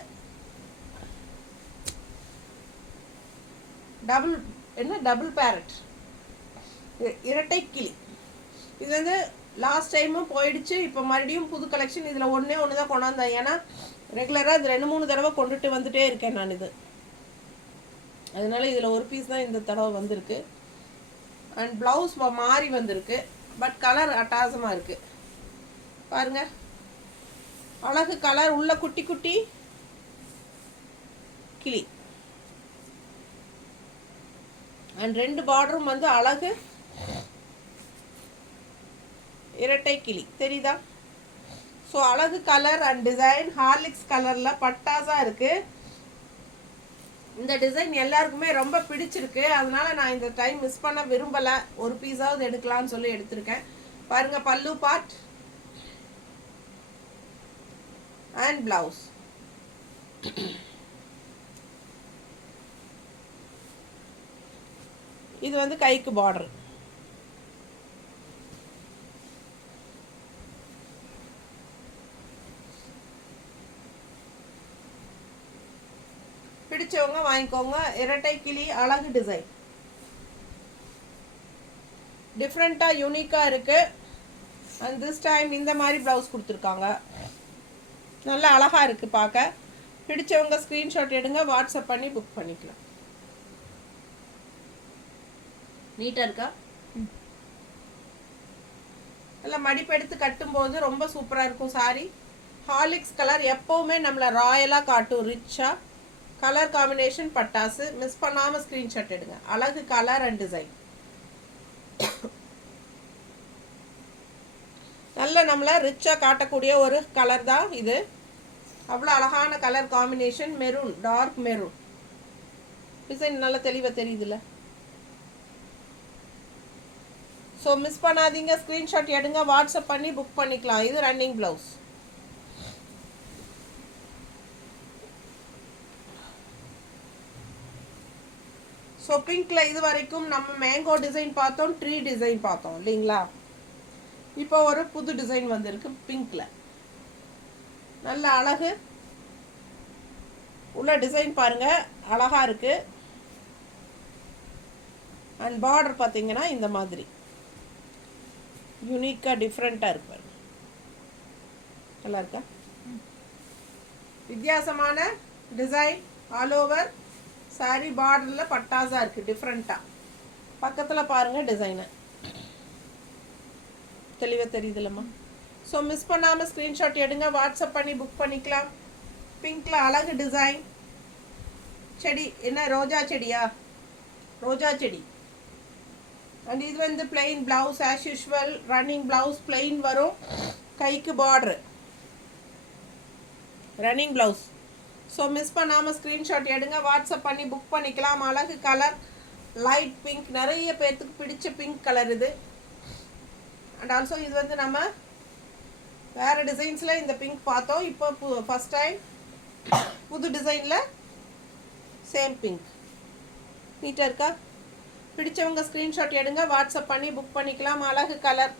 டபுள் பேரட், இரட்டை கிளி. இது வந்து லாஸ்ட் டைமும் போயிடுச்சு. இப்போ மறுபடியும் புது கலெக்ஷன். இதில் ஒன்று தான் கொண்டாந்தேன். ஏன்னா ரெகுலராக இது 2-3 தடவை கொண்டுட்டு வந்துட்டே இருக்கேன் நான். இது அதனால இதில் ஒரு பீஸ் தான் இந்த தடவை வந்திருக்கு. அண்ட் ப்ளவுஸ் மாறி வந்திருக்கு. பட் கலர் அட்டாசமாக இருக்குது பாருங்கள். அழகு கலர். உள்ள குட்டி குட்டி கிளி. அண்ட் 2 பார்டரும் வந்து அழகு இரட்டை கிளி. தெரியுதா? ஸோ அழகு கலர் அண்ட் டிசைன் ஹார்லிக்ஸ் கலரில் பட்டாஸாக இருக்குது. இந்த டிசைன் எல்லாருக்குமே ரொம்ப பிடிச்சிருக்கு. அதனால நான் இந்த டைம் மிஸ் பண்ண விரும்பலை. ஒரு பீஸாவது எடுக்கலான்னு சொல்லி எடுத்திருக்கேன். பாருங்கள், பல்லு பார்ட் அண்ட் பிளவுஸ். இது வந்து கைக்கு பார்டர். பிடிச்சவங்க வாங்கிக்கோங்க. இரட்டை கிளி அழகு டிசைன். டிஃப்ரெண்ட்டாக யூனிக்காக இருக்குது. அண்ட் திஸ் டைம் இந்த மாதிரி ப்ளவுஸ் கொடுத்துருக்காங்க. நல்லா அழகாக இருக்குது பார்க்க. பிடிச்சவங்க ஸ்க்ரீன்ஷாட் எடுங்க, வாட்ஸ்அப் பண்ணி புக் பண்ணிக்கலாம். நீட்டாக இருக்கா? நல்லா மடிப்பெடுத்து கட்டும்போது ரொம்ப சூப்பராக இருக்கும் சாரி. ஹார்லிக்ஸ் கலர் எப்போவுமே நம்மளை ராயலாக காட்டும், ரிச்சாக. கலர் காம்பினேஷன் பட்டாசு. மிஸ் பண்ணாமல் ஸ்க்ரீன்ஷாட் எடுங்க. அழகு கலர் அண்ட் டிசைன். நல்ல நம்மளை ரிச்சாக காட்டக்கூடிய ஒரு கலர் தான் இது. அவ்வளோ அழகான colour combination. Maroon, dark maroon. Design நல்லா தெளிவாக தெரியுதுல்ல? ஸோ மிஸ் பண்ணாதீங்க, ஸ்க்ரீன்ஷாட் எடுங்க, வாட்ஸ்அப் பண்ணி புக் பண்ணிக்கலாம். இது ரன்னிங் ப்ளவுஸ். ஸோ பிங்க்கில் இது வரைக்கும் நம்ம மேங்கோ டிசைன் பார்த்தோம், ட்ரீ டிசைன் பார்த்தோம் இல்லைங்களா? இப்போ ஒரு புது டிசைன் வந்திருக்கு பிங்க்கில். நல்ல அழகு உள்ள டிசைன் பாருங்கள், அழகாக இருக்குது. அண்ட் பார்டர் பார்த்தீங்கன்னா இந்த மாதிரி யூனிக்காக டிஃப்ரெண்ட்டாக இருப்பார். நல்லா இருக்கா? வித்தியாசமான டிசைன். ஆல் ஓவர் சாரி பார்டரில் பட்டாஸாக இருக்குது டிஃப்ரெண்ட்டாக. பக்கத்தில் பாருங்கள் டிசைனை. தெளிவாக தெரியுதுல்லம்மா? ஸோ மிஸ் பண்ணாமல் ஸ்க்ரீன்ஷாட் எடுங்க, வாட்ஸ்அப் பண்ணி புக் பண்ணிக்கலாம். பிங்க்கில் அழகு டிசைன். செடி என்ன ரோஜா செடியா? ரோஜா செடி. அண்ட் இது வந்து plain blouse as usual. Running blouse plain வரும். கைக்கு border running blouse. So miss பண்ணாமல் ஸ்க்ரீன்ஷாட் எடுங்க, வாட்ஸ்அப் பண்ணி புக் பண்ணிக்கலாம். அழகு கலர் லைட் பிங்க். நிறைய பேர்த்துக்கு பிடிச்ச பிங்க் கலர் இது. அண்ட் ஆல்சோ இது வந்து நம்ம வேறு டிசைன்ஸில் இந்த பிங்க் பார்த்தோம். இப்போ ஃபஸ்ட் டைம் புது டிசைனில் சேம் பிங்க். நீட்டாக இருக்கா? பிடிச்சவங்க ஸ்க்ரீன்ஷாட் எடுங்க, வாட்ஸ்அப் பண்ணி புக் பண்ணிக்கலாம். அழகு கலர்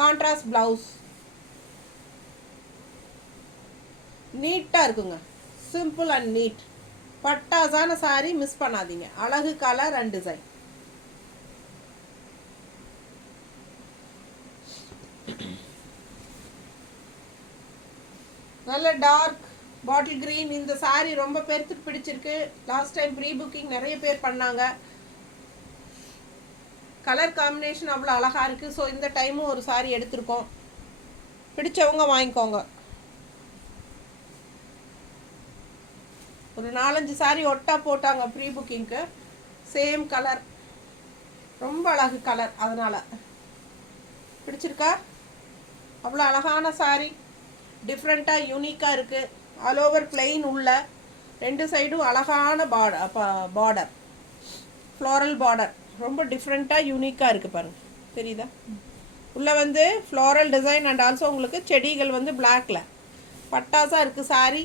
கான்ட்ராஸ்ட் ப்ளவுஸ். நீட்டாக இருக்குங்க. Simple and neat. பட்டாசான சாரி மிஸ் பண்ணாதீங்க. அழகு கலர் அண்ட் டிசைன். நல்ல டார்க் பாட்டில் கிரீன். இந்த சாரி ரொம்ப பேருக்கு பிடிச்சிருக்கு. லாஸ்ட் டைம் ப்ரீ புக்கிங் நிறைய பேர் பண்ணாங்க. கலர் காம்பினேஷன் அவ்வளோ அழகாக இருக்குது. ஸோ இந்த டைமும் ஒரு சாரி எடுத்திருக்கோம். பிடிச்சவங்க வாங்கிக்கோங்க. ஒரு 4-5 சாரி ஒட்டா போட்டாங்க ப்ரீ புக்கிங்க்கு. சேம் கலர், ரொம்ப அழகு கலர். அதனால் பிடிச்சிருக்கா? அவ்வளோ அழகான சாரி. டிஃப்ரெண்ட்டாக யூனிக்காக இருக்குது. All over plain. உள்ள 2 சைடும் அழகான பார்டர் ஃப்ளோரல் பார்டர். ரொம்ப டிஃப்ரெண்ட்டாக யூனிக்காக இருக்குது பாருங்கள். தெரியுதா? உள்ளே வந்து ஃப்ளோரல் டிசைன் அண்ட் ஆல்சோ உங்களுக்கு செடிகள் வந்து பிளாக்ல பட்டாசா இருக்குது சாரி.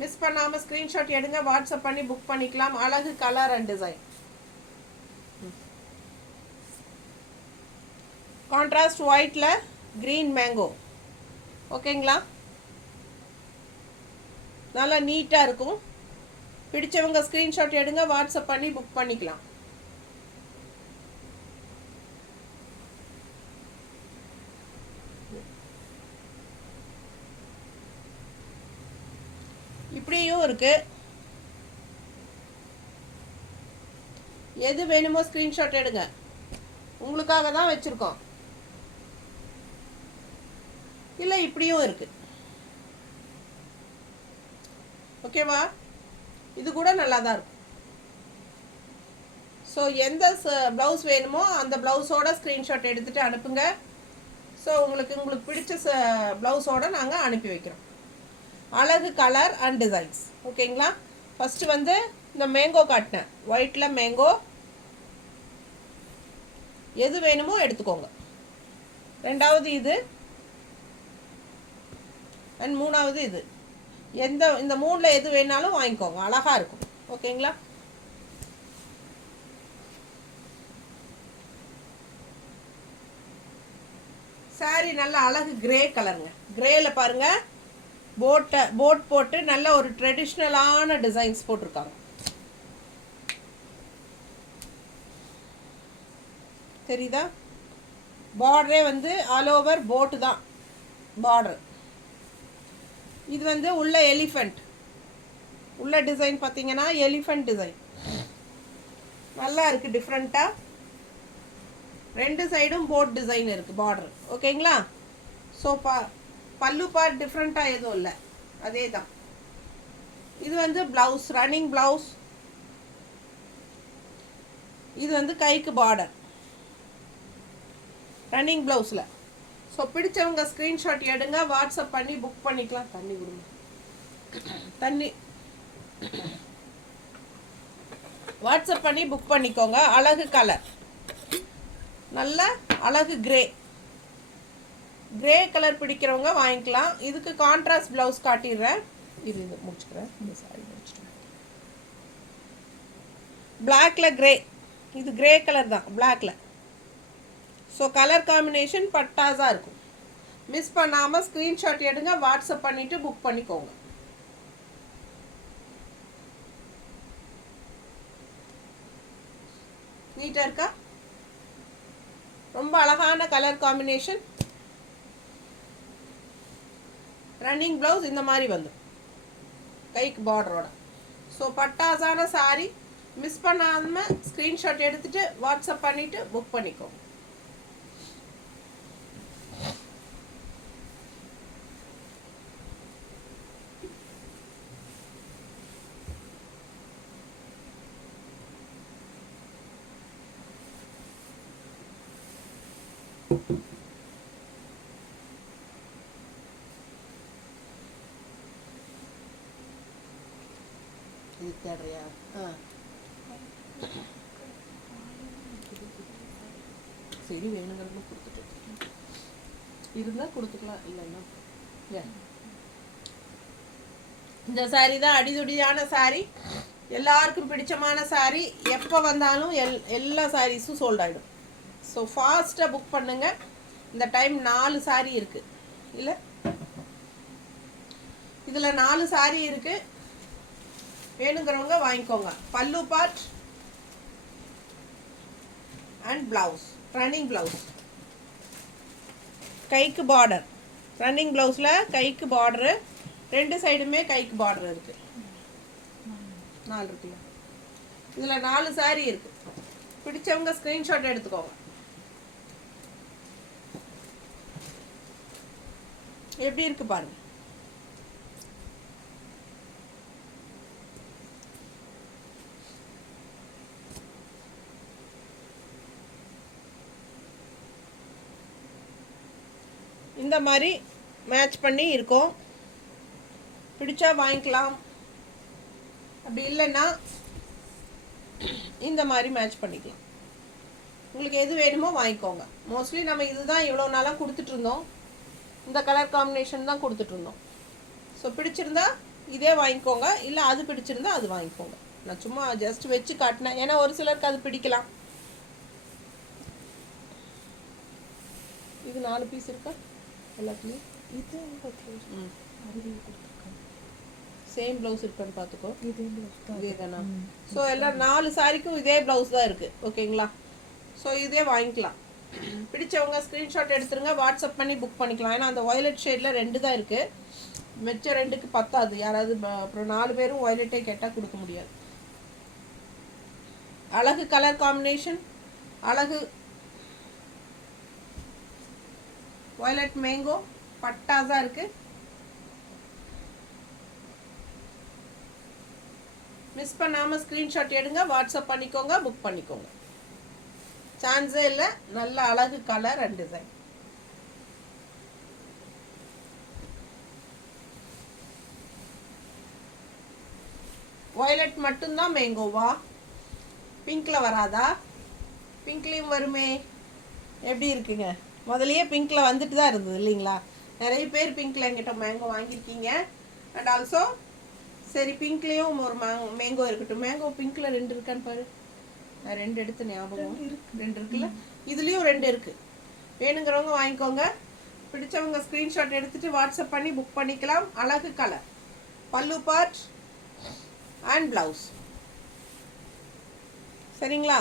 மிஸ் பண்ணாமல் ஸ்க்ரீன்ஷாட் எடுங்க, வாட்ஸ்அப் பண்ணி புக் பண்ணிக்கலாம். அழகு கலர் அண்ட் டிசைன். கான்ட்ராஸ்ட் ஒயிட்டில் க்ரீன் மேங்கோ. ஓகேங்களா? நல்லா நீட்டாக இருக்கும். பிடிச்சவங்க ஸ்க்ரீன்ஷாட் எடுங்க, வாட்ஸ்அப் பண்ணி புக் பண்ணிக்கலாம். இப்படியும் இருக்கு. எது வேணுமோ ஸ்க்ரீன்ஷாட் எடுங்க, உங்களுக்காக தான் வச்சுருக்கோம். இல்லை இப்படியும் இருக்கு. ஓகேவா? இது கூட நல்லா தான் இருக்கும். ஸோ எந்த ப்ளவுஸ் வேணுமோ அந்த ப்ளவுஸோட ஸ்க்ரீன்ஷாட் எடுத்துகிட்டு அனுப்புங்க. ஸோ உங்களுக்கு பிடிச்ச ப்ளவுஸோடு நாங்கள் அனுப்பி வைக்கிறோம். அழகு கலர் அண்ட் டிசைன்ஸ். ஓகேங்களா? ஃபஸ்ட்டு வந்து இந்த மேங்கோ காட்டினேன், ஒயிட்டில் மேங்கோ. எது வேணுமோ எடுத்துக்கோங்க. ரெண்டாவது இது அண்ட் மூணாவது இது. இந்த மூணில் எது வேணாலும் வாங்கிக்கோங்க, அழகாக இருக்கும். ஓகேங்களா? சாரி நல்ல அழகு கிரே கலருங்க. கிரேயில் பாருங்கள், போட் போட்டு நல்ல ஒரு ட்ரெடிஷ்னலான டிசைன்ஸ் போட்டிருக்காங்க. தெரியுதா? பார்டரே வந்து ஆல் ஓவர் போட்டு தான் பார்டர். இது வந்து உள்ள எலிஃபண்ட், உள்ள டிசைன் பார்த்தீங்கன்னா எலிஃபண்ட் டிசைன் நல்லா இருக்குது, டிஃப்ரெண்ட்டாக. ரெண்டு சைடும் போட் டிசைன் இருக்குது பார்டர். ஓகேங்களா? ஸோ பல்லு பார்ட் டிஃப்ரெண்ட்டாக எதுவும் இல்லை, அதே தான். இது வந்து ப்ளவுஸ், ரன்னிங் ப்ளவுஸ். இது வந்து கைக்கு பார்டர், ரன்னிங் ப்ளவுஸில். ஸோ பிடிச்சவங்க ஸ்க்ரீன்ஷாட் எடுங்க, வாட்ஸ்அப் பண்ணி புக் பண்ணிக்கலாம். தண்ணி கொடுங்க, தண்ணி. வாட்ஸ்அப் பண்ணி புக் பண்ணிக்கோங்க. அழகு கலர், நல்ல அழகு கிரே. கிரே கலர் பிடிக்கிறவங்க வாங்கிக்கலாம். இதுக்கு கான்ட்ராஸ்ட் ப்ளவுஸ் காட்டிடுறேன். இது முடிச்சுக்கிறேன். இந்த சாரி முடிச்சுட்டு பிளாக்ல கிரே. இது கிரே கலர் தான் பிளாக்ல. ஸோ கலர் காம்பினேஷன் பட்டாஸாக இருக்கும். மிஸ் பண்ணாமல் ஸ்க்ரீன்ஷாட் எடுங்க, வாட்ஸ்அப் பண்ணிவிட்டு புக் பண்ணிக்கோங்க. நீட்டாக இருக்கா? ரொம்ப அழகான கலர் காம்பினேஷன். ரன்னிங் ப்ளவுஸ் இந்த மாதிரி வந்து கைக்கு பார்டரோட. ஸோ பட்டாஸான சாரி. மிஸ் பண்ணாமல் ஸ்க்ரீன்ஷாட் எடுத்துகிட்டு வாட்ஸ்அப் பண்ணிவிட்டு புக் பண்ணிக்கோங்க. இது தேடுறியா? சரி, வேணுங்கிறத கொடுத்துட்டு இருந்தால் கொடுத்துக்கலாம், இல்லைன்னா இந்த சாரீ தான் அடிதுடியான சாரீ. எல்லாருக்கும் பிடிச்சமான சாரீ. எப்போ வந்தாலும் எல்லா சாரீஸும் சோல்ட் ஆகிடும். ஸோ ஃபாஸ்ட்டாக புக் பண்ணுங்கள். இந்த டைம் 4 சாரீ இருக்குது, இல்லை இதில் 4 சாரீ இருக்குது. வேணுங்கிறவங்க வாங்கிக்கோங்க. பல்லு part and blouse, running blouse, கைக்கு பார்டர். ரன்னிங் ப்ளவுஸில் கைக்கு பார்டரு, ரெண்டு சைடுமே கைக்கு பார்டர் இருக்குது. 4 இருக்குல்ல, இதில் 4 சாரீ இருக்குது. பிடிச்சவங்க ஸ்க்ரீன்ஷாட் எடுத்துக்கோங்க. எப்படி இருக்கு பாருங்க. இந்த மாதிரி மேட்ச் பண்ணி இருக்கும். பிடிச்சா வாங்கிக்கலாம், அப்படி இல்லைன்னா இந்த மாதிரி மேட்ச் பண்ணிக்கலாம். உங்களுக்கு எது வேணுமோ வாங்கிக்கோங்க. மோஸ்ட்லி நம்ம இதுதான் இவ்வளோ நாளாக கொடுத்துட்ருந்தோம். இந்த கலர் காம்பினேஷன் தான் கொடுத்துட்ருந்தோம். ஸோ பிடிச்சிருந்தா இதே வாங்கிக்கோங்க, இல்லை அது பிடிச்சிருந்தா அது வாங்கிக்கோங்க. நான் சும்மா ஜஸ்ட் வச்சு காட்டினேன், ஏன்னா ஒரு சிலருக்கு அது பிடிக்கலாம். இது 4 பீஸ் இருக்கா எல்லாத்துலேயும்? இது சேம் ப்ளவுஸ் இருக்கான்னு பார்த்துக்கோ. இதே தானா? ஸோ எல்லாம் 4 சாரிக்கும் இதே ப்ளவுஸ் தான் இருக்குது. ஓகேங்களா? ஸோ இதே வாங்கிக்கலாம். பிடிச்சவங்க ஸ்க்ரீன்ஷாட் எடுத்துருங்க, வாட்ஸ்அப் பண்ணி புக் பண்ணிக்கலாம். ஏன்னா அந்த வயலட் ஷேடில் 2 தான் இருக்குது, மிச்சம் 2க்கு பத்தாது. யாராவது அப்புறம் 4 பேரும் வயலட்டே கேட்டால் கொடுக்க முடியாது. அழகு கலர் காம்பினேஷன், அழகு வயலட் மேங்கோ பட்டாஸாக இருக்குது. மிஸ் பண்ணாமல் ஸ்க்ரீன்ஷாட் எடுங்க, வாட்ஸ்அப் பண்ணிக்கோங்க, புக் பண்ணிக்கோங்க. சான்ஸே இல்லை. நல்ல அழகு கலர் அண்ட் டிசைன். வயலட் மட்டும்தான் மேங்கோவா? பிங்க்கில் வராதா? பிங்க்லேயும் வருமே. எப்படி இருக்குங்க? முதலையே பிங்க்கில் வந்துட்டு தான் இருந்தது இல்லைங்களா? நிறைய பேர் பிங்க்கில் என்கிட்ட மேங்கோ வாங்கியிருக்கீங்க. அண்ட் ஆல்சோ சரி பிங்க்லேயும் ஒரு மேங்கோ இருக்கட்டும். மேங்கோ பிங்க்கில் 2 இருக்கான்னு பாரு. நான் 2 எடுத்து ஞாபகம். 2 இருக்குல்ல? இதுலேயும் 2 இருக்குது. வேணுங்கிறவங்க வாங்கிக்கோங்க. பிடிச்சவங்க ஸ்க்ரீன்ஷாட் எடுத்துகிட்டு வாட்ஸ்அப் பண்ணி புக் பண்ணிக்கலாம். அழகு கலர் பல்லு பார்ட் அண்ட் ப்ளவுஸ். சரிங்களா?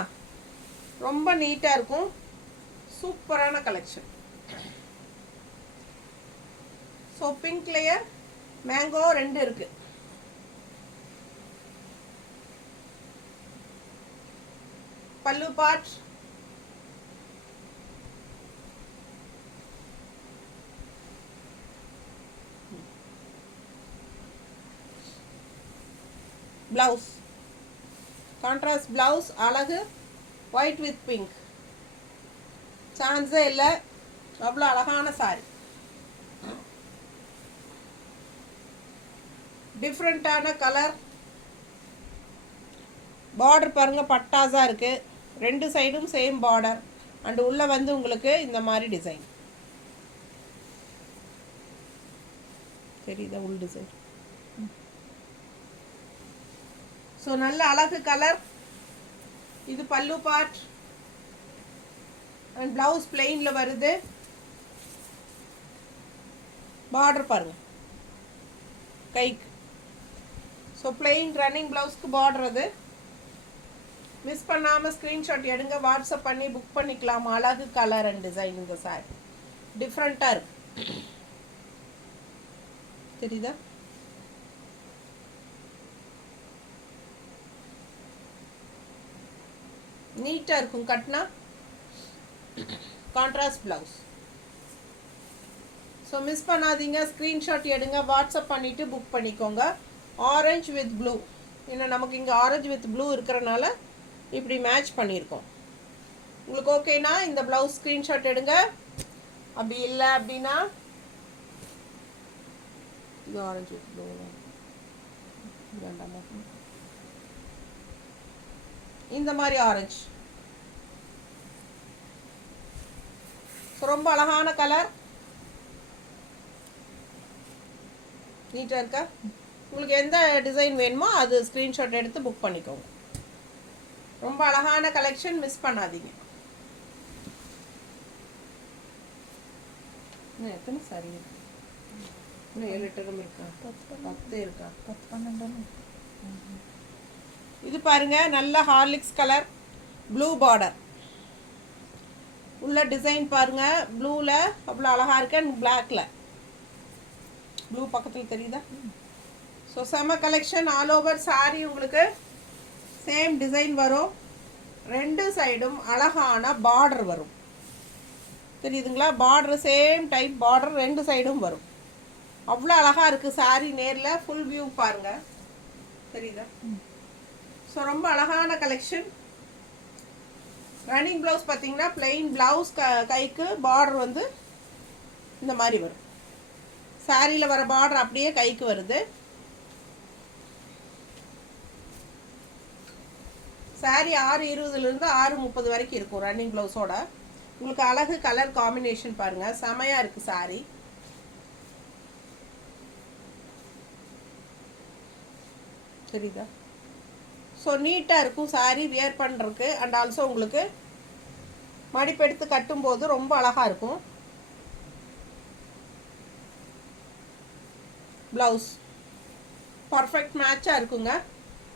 ரொம்ப நீட்டாக இருக்கும். சூப்பரான collection. So pink layer mango 2 இருக்குது. பல்லு பார்ட் பிளவுஸ் கான்ட்ராஸ்ட் பிளவுஸ். அழகு ஒயிட் வித் பிங்க். சான்ஸே இல்லை. அவ்வளோ அழகான சாரி. டிஃப்ரெண்ட்டான கலர். பார்டர் பாருங்கள், பட்டாஸாக இருக்குது. 2 சைடும் சேம் பார்டர். அண்டு உள்ளே வந்து உங்களுக்கு இந்த மாதிரி டிசைன் தெரியுதா? உள் டிசைன். ஸோ நல்ல அழகு கலர். இது பல்லு பார்ட் அண்ட் ப்ளவுஸ் பிளெயினில் வருது. பார்டர் பாருங்கள் கைக்கு. ஸோ பிளெயின் ரன்னிங் ப்ளவுஸ்க்கு பார்டர் அது. மிஸ் பண்ணாமல் ஸ்க்ரீன்ஷாட் எடுங்க, வாட்ஸ்அப் பண்ணி புக் பண்ணிக்கலாம். அழகு கலர் அண்ட் டிசைன். இந்த சாரி டிஃப்ரெண்ட்டாக இருக்கு. தெரியுதா? நீட்டாக இருக்கும் கட்டினா. Contrast blouse. ஸோ மிஸ் பண்ணாதீங்க, ஸ்க்ரீன்ஷாட் எடுங்க, வாட்ஸ்அப் பண்ணிவிட்டு புக் பண்ணிக்கோங்க. Orange with blue. ஏன்னா நமக்கு இங்கே ஆரஞ்சு வித் ப்ளூ இருக்கிறனால இப்படி மேட்ச் பண்ணியிருக்கோம். உங்களுக்கு ஓகேனா இந்த ப்ளவுஸ் ஸ்க்ரீன்ஷாட் எடுங்க. அப்படி இல்லை அப்படின்னா இது ஆரஞ்சு வித் ப்ளூ வேண்டாமா? இந்த மாதிரி ஆரஞ்சு. ரொம்ப அழகான கலர். நீட்டாக இருக்கா? உங்களுக்கு எந்த டிசைன் வேணுமோ அது ஸ்க்ரீன்ஷாட் எடுத்து புக் பண்ணிக்கோங்க. ரொம்ப அழகான கலெக்ஷன், மிஸ் பண்ணாதீங்க. எத்தனை சாரி? இன்னும் 7 8 இருக்கா? 10 இருக்கா? 10 12. இது பாருங்க, நல்ல ஹார்லிக்ஸ் கலர், ப்ளூ பார்டர். உள்ள டிசைன் பாருங்க, ப்ளூவில் அவ்வளோ அழகாக இருக்கு. அண்ட் பிளாக்ல ப்ளூ பக்கத்தில் தெரியுதா? ஸோ செம கலெக்ஷன். ஆல் ஓவர் சாரி உங்களுக்கு சேம் டிசைன் வரும். 2 சைடும் அழகான பார்டர் வரும். தெரியுதுங்களா? பார்டர் சேம் டைப் பார்டர் 2 சைடும் வரும். அவ்வளோ அழகாக இருக்குது சாரி. நேரில் ஃபுல் வியூ பாருங்கள். தெரியுதா? ஸோ ரொம்ப அழகான கலெக்ஷன். ரன்னிங் ப்ளவுஸ் பார்த்தீங்கன்னா பிளெயின் ப்ளவுஸ், கைக்கு பார்டர் வந்து இந்த மாதிரி வரும். சாரியில் வர பார்டர் அப்படியே கைக்கு வருது. சாரி 6:20 6:30 வரைக்கும் இருக்கும் ரன்னிங் ப்ளவுஸோட. உங்களுக்கு அழகு கலர் காம்பினேஷன் பாருங்கள், செமையாக இருக்குது சாரி. தெரியுதா? ஸோ நீட்டாக இருக்கும் சாரீ வியர் பண்ணுறதுக்கு. அண்ட் ஆல்சோ உங்களுக்கு மடிப்பெடுத்து கட்டும்போது ரொம்ப அழகாக இருக்கும். ப்ளவுஸ் பர்ஃபெக்ட் மேட்சாக இருக்குங்க.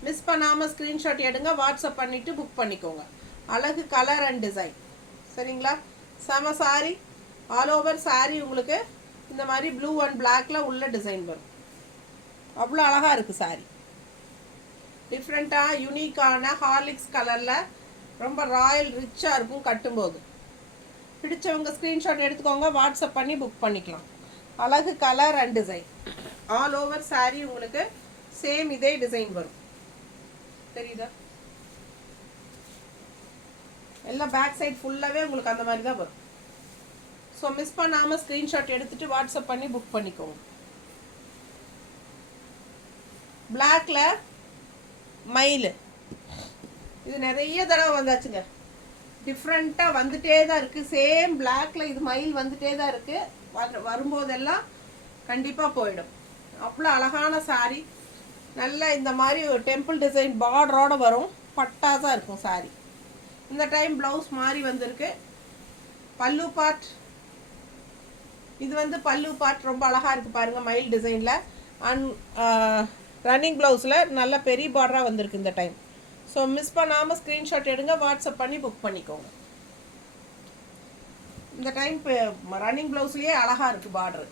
மிஸ் பண்ணாமல் ஸ்க்ரீன்ஷாட் எடுங்க, வாட்ஸ்அப் பண்ணிவிட்டு புக் பண்ணிக்கோங்க. அழகு கலர் அண்ட் டிசைன். சரிங்களா? செம சாரீ. ஆல் ஓவர் சாரீ உங்களுக்கு இந்த மாதிரி ப்ளூ அண்ட் பிளாக்ல உள்ள டிசைன் வரும். அவ்வளோ அழகாக இருக்குது சாரீ. டிஃப்ரெண்ட்டாக யூனிக்கான ஹார்லிக்ஸ் கலரில் ரொம்ப ராயல் ரிச்சாக இருக்கும் கட்டும்போது. பிடிச்சவங்க ஸ்க்ரீன்ஷாட் எடுத்துக்கோங்க, வாட்ஸ்அப் பண்ணி புக் பண்ணிக்கலாம். அழகு colour and design. All over sari உங்களுக்கு சேம் இதே டிசைன் வரும். தெரியுதா? எல்லாம் பேக் சைட் ஃபுல்லாகவே உங்களுக்கு அந்த மாதிரி தான் வரும். ஸோ மிஸ் பண்ணாமல் ஸ்க்ரீன்ஷாட் எடுத்துகிட்டு வாட்ஸ்அப் பண்ணி புக் பண்ணிக்கோங்க. பிளாக்ல மயில் இது நிறைய தடவை வந்தாச்சுங்க. டிஃப்ரெண்ட்டாக வந்துட்டே தான் இருக்குது. சேம் பிளாக்ல இது மயில் வந்துட்டே தான் இருக்குது. வரும்போதெல்லாம் கண்டிப்பாக போயிடும். அவ்வளோ அழகான சாரீ. நல்ல இந்த மாதிரி ஒரு டெம்பிள் டிசைன் பார்டரோடு வரும். பட்டாசாக இருக்கும் சாரீ. இந்த டைம் ப்ளவுஸ் மாதிரி வந்திருக்கு. பல்லு பார்ட் இது வந்து பல்லு பார்ட் ரொம்ப அழகாக இருக்குது பாருங்கள், மயில் டிசைனில். அண்ட் ரன்னிங் ப்ளவுஸில் நல்ல பெரிய பார்டராக வந்திருக்கு இந்த டைம். ஸோ மிஸ் பண்ணாமல் ஸ்க்ரீன்ஷாட் எடுங்க, வாட்ஸ்அப் பண்ணி புக் பண்ணிக்கோங்க. இந்த டைம் ரன்னிங் ப்ளவுஸ்லேயே அழகாக இருக்குது பார்டரு.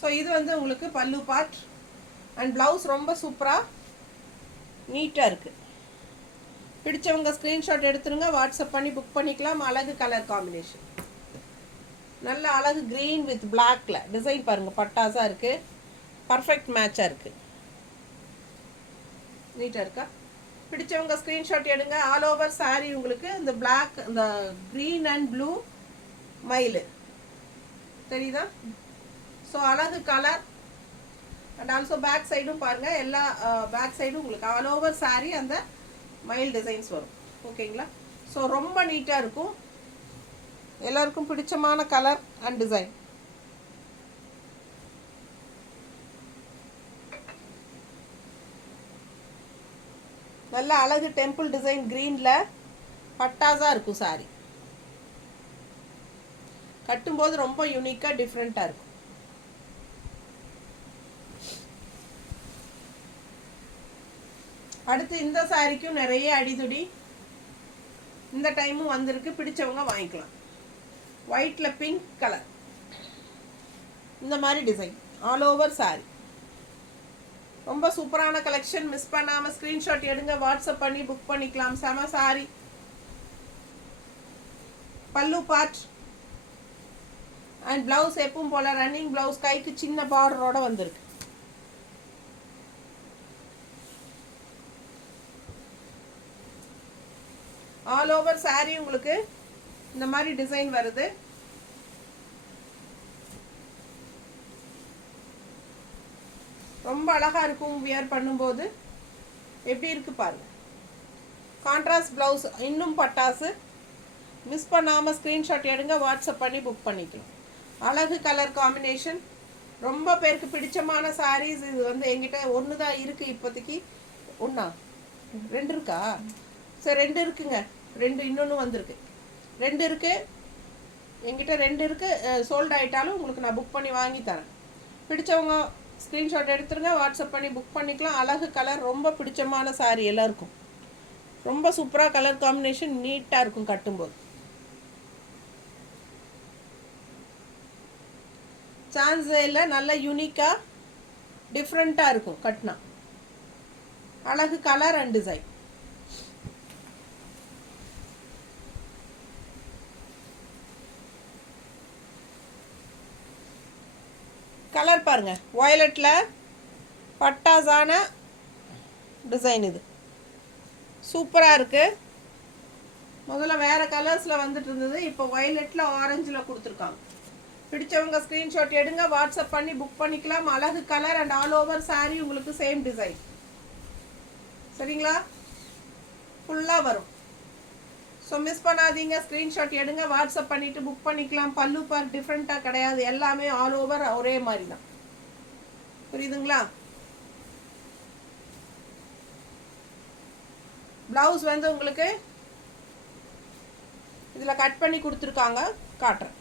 ஸோ இது வந்து உங்களுக்கு பல்லு பார்ட். அண்ட் ப்ளவுஸ் ரொம்ப சூப்பராக நீட்டாக இருக்குது. பிடிச்சவங்க ஸ்க்ரீன்ஷாட் எடுத்துருங்க, வாட்ஸ்அப் பண்ணி புக் பண்ணிக்கலாம். அழகு கலர் காம்பினேஷன். நல்ல அழகு க்ரீன் வித் பிளாக்ல டிசைன் பாருங்கள், பட்டாசாக இருக்குது. பர்ஃபெக்ட் மேட்சாக இருக்குது. நீட்டாக இருக்கா? பிடிச்சவங்க ஸ்க்ரீன்ஷாட் எடுங்க. ஆல் ஓவர் சாரீ உங்களுக்கு இந்த பிளாக், இந்த க்ரீன் அண்ட் ப்ளூ மயில் தெரியுதா? ஸோ அழகு கலர். அண்ட் ஆல்சோ பேக் சைடும் பாருங்கள், எல்லா பேக் சைடும் உங்களுக்கு ஆல் ஓவர் சாரீ அந்த மயில் டிசைன்ஸ் வரும். ஓகேங்களா? ஸோ ரொம்ப நீட்டாக இருக்கும். எல்லாருக்கும் பிடிச்சமான கலர் அண்ட் டிசைன். நல்ல அழகு டெம்பிள் டிசைன் க்ரீனில் பட்டாசாக இருக்கும் சாரீ. கட்டும்போது ரொம்ப யூனிக்காக டிஃப்ரெண்ட்டாக இருக்கும். அடுத்து இந்த சாரிக்கும் நிறைய அடிதுடி இந்த டைமும் வந்திருக்கு. பிடிச்சவங்க வாங்கிக்கலாம். ஒயிட்ல பிங்க் கலர் இந்த மாதிரி டிசைன் ஆல் ஓவர் சாரி. ரொம்ப சூப்பரான கலெக்ஷன். மிஸ் பண்ணாமல் ஸ்க்ரீன்ஷாட் எடுங்க, வாட்ஸ்அப் பண்ணி புக் பண்ணிக்கலாம். செம சாரி. பல்லு பார்ட் அண்ட் பிளவுஸ் எப்பவும் போல ரன்னிங் பிளவுஸ், கைக்கு சின்ன பார்டரோட வந்திருக்கு. ஆல் ஓவர் சாரி உங்களுக்கு இந்த மாதிரி டிசைன் வருது. ரொம்ப அழகா இருக்கும் வியர் பண்ணும்போது. எப்படி இருக்கு பாருங்க. கான்ட்ராஸ்ட் பிளவுஸ் இன்னும் பட்டாசு. மிஸ் பண்ணாமல் ஸ்க்ரீன்ஷாட் எடுங்க, வாட்ஸ்அப் பண்ணி புக் பண்ணிக்கலாம். அழகு கலர் காம்பினேஷன். ரொம்ப பேருக்கு பிடிச்சமான சாரீஸ் இது. வந்து எங்கிட்ட ஒன்று தான் இருக்குது இப்போதைக்கு. ஒன்றா ரெண்டு இருக்கா? சரி, ரெண்டு இருக்குங்க. ரெண்டு இன்னொன்று வந்திருக்கு. ரெண்டு இருக்குது எங்கிட்ட, ரெண்டு இருக்குது. சோல்ட் ஆகிட்டாலும் உங்களுக்கு நான் புக் பண்ணி வாங்கி தரேன். பிடிச்சவங்க ஸ்க்ரீன்ஷாட் எடுத்துருங்க, வாட்ஸ்அப் பண்ணி புக் பண்ணிக்கலாம். அழகு கலர், ரொம்ப பிடிச்சமான சாரீ எல்லாருக்கும். ரொம்ப சூப்பராக கலர் காம்பினேஷன், நீட்டாக இருக்கும் கட்டும்போது. சான்ஸே இல்லை. நல்ல யூனிக்காக டிஃப்ரெண்ட்டாக இருக்கும் கட்டினா. அழகு கலர் அண்ட் டிசைன். கலர் பாருங்க, வயலட்ல பட்டாசான டிசைன். இது சூப்பராக இருக்குது. முதல்ல வேறு கலர்ஸில் வந்துட்டு இருந்தது, இப்போ வயலட்டில் ஆரஞ்சில் கொடுத்துருக்காங்க. பிடிச்சவங்க ஸ்க்ரீன்ஷாட் எடுங்க, வாட்ஸ்அப் பண்ணி புக் பண்ணிக்கலாம். அழகு colour and all over sari உங்களுக்கு சேம் டிசைன். சரிங்களா? ஃபுல்லாக வரும். ஸோ மிஸ் பண்ணாதீங்க, ஸ்க்ரீன்ஷாட் எடுங்க, வாட்ஸ்அப் பண்ணிவிட்டு புக் பண்ணிக்கலாம். பல்லு பார்ட் டிஃப்ரெண்ட்டாக கிடையாது, எல்லாமே ஆல் ஓவர் ஒரே மாதிரி தான். புரியுதுங்களா? ப்ளவுஸ் வந்து உங்களுக்கு இதில் கட் பண்ணி கொடுத்துருக்காங்க, காட்டுறேன்.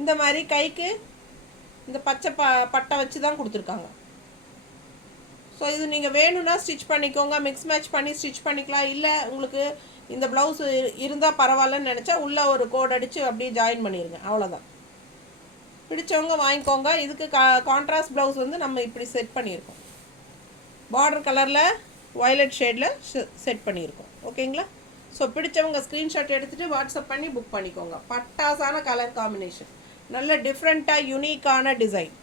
இந்த மாதிரி கைக்கு இந்த பச்சை பட்டை வச்சு தான் கொடுத்துருக்காங்க. ஸோ இது நீங்கள் வேணும்னா ஸ்டிச் பண்ணிக்கோங்க, மிக்ஸ் மேட்ச் பண்ணி ஸ்டிச் பண்ணிக்கலாம். இல்லை உங்களுக்கு இந்த ப்ளவுஸ் இருந்தால் பரவாயில்லன்னு நினச்சா உள்ளே ஒரு கோட் அடித்து அப்படியே ஜாயின் பண்ணிடுங்க, அவ்வளோதான். பிடிச்சவங்க வாங்கிக்கோங்க. இதுக்கு கான்ட்ராஸ்ட் ப்ளவுஸ் வந்து நம்ம இப்படி செட் பண்ணியிருக்கோம், பார்டர் கலரில் வயலட் ஷேடில் செட் பண்ணியிருக்கோம். ஓகேங்களா? ஸோ பிடிச்சவங்க ஸ்க்ரீன்ஷாட் எடுத்துகிட்டு வாட்ஸ்அப் பண்ணி புக் பண்ணிக்கோங்க. பட்டாசான கலர் காம்பினேஷன், நல்ல டிஃப்ரெண்ட்டாக யூனிக்கான டிசைன்,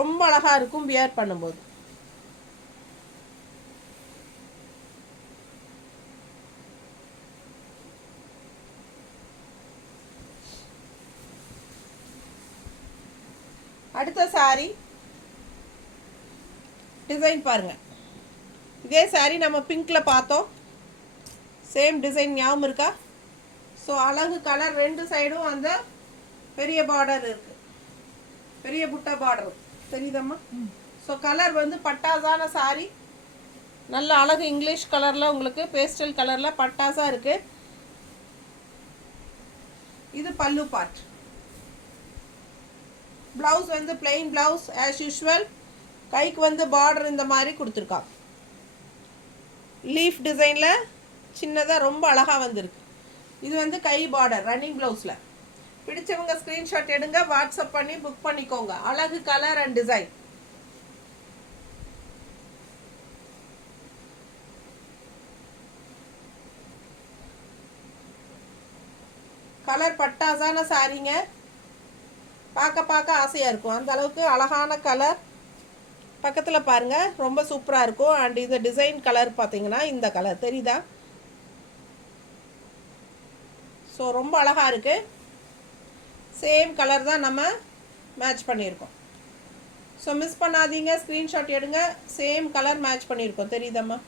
ரொம்ப அழகாக இருக்கும் வியர் பண்ணும்போது. அடுத்த சாரி டிசைன் பாருங்கள். இதே சாரி நம்ம பிங்க்கில் பார்த்தோம், சேம் டிசைன் ஞாபகம் இருக்கா? ஸோ அழகு கலர், ரெண்டு சைடும் அந்த பெரிய பார்டர் இருக்குது, பெரிய புட்டா பார்டர் தெரியுதம்மா? ஸோ கலர் வந்து பட்டாசான சாரி, நல்ல அழகு இங்கிலீஷ் கலரில் உங்களுக்கு பேஸ்டல் கலரில் பட்டாசாக இருக்குது. இது பல்லு பார்ட். ப்ளவுஸ் வந்து பிளெயின் ப்ளவுஸ் ஆஸ் யூஷுவல். கைக்கு வந்து பார்டர் இந்த மாதிரி கொடுத்துருக்காங்க, லீஃப் டிசைனில் சின்னதாக ரொம்ப அழகாக வந்திருக்கு. இது வந்து கை பார்டர் ரன்னிங் ப்ளவுஸில். பிடிச்சவங்க ஸ்க்ரீன்ஷாட் எடுங்க, வாட்ஸ்அப் பண்ணி புக் பண்ணிக்கோங்க. அழகு கலர் அண்ட் டிசைன். கலர் பட்டாசான சாரிங்க, பார்க்க ஆசையாக இருக்கும், அந்த அளவுக்கு அழகான கலர். பக்கத்தில் பாருங்கள், ரொம்ப சூப்பராக இருக்கும். அண்ட் இந்த டிசைன் கலர் பார்த்தீங்கன்னா இந்த கலர் தெரியுதா? ஸோ ரொம்ப அழகாக இருக்குது. சேம் கலர் தான் நம்ம மேட்ச் பண்ணியிருக்கோம். ஸோ மிஸ் பண்ணாதீங்க, ஸ்க்ரீன்ஷாட் எடுங்க. சேம் கலர் மேட்ச் பண்ணியிருக்கோம், தெரியுதாம்மா?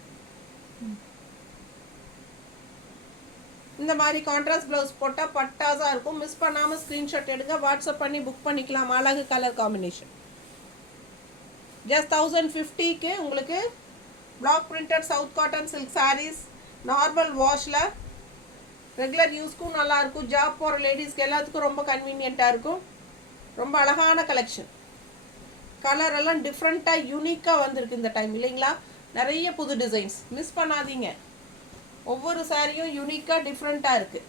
இந்த மாதிரி கான்ட்ராஸ்ட் ப்ளவுஸ் போட்டால் பட்டாஸாக இருக்கும். மிஸ் பண்ணாமல் ஸ்க்ரீன்ஷாட் எடுங்க, வாட்ஸ்அப் பண்ணி புக் பண்ணிக்கலாம். அழகு கலர் காம்பினேஷன். ஜஸ்ட் 1050க்கு உங்களுக்கு black printed south cotton silk saris, normal வாஷில், ரெகுலர் யூஸ்க்கும் நல்லாயிருக்கும். ஜாப் போகிற லேடிஸ்க்கு எல்லாத்துக்கும் ரொம்ப கன்வீனியண்ட்டாக இருக்கும். ரொம்ப அழகான கலெக்ஷன். கலர் எல்லாம் டிஃப்ரெண்ட்டாக யூனிக்காக வந்திருக்கு இந்த டைம், இல்லைங்களா? நிறைய புது டிசைன்ஸ், மிஸ் பண்ணாதீங்க. ஒவ்வொரு சாரியும் யூனிக்காக டிஃப்ரெண்ட்டாக இருக்குது.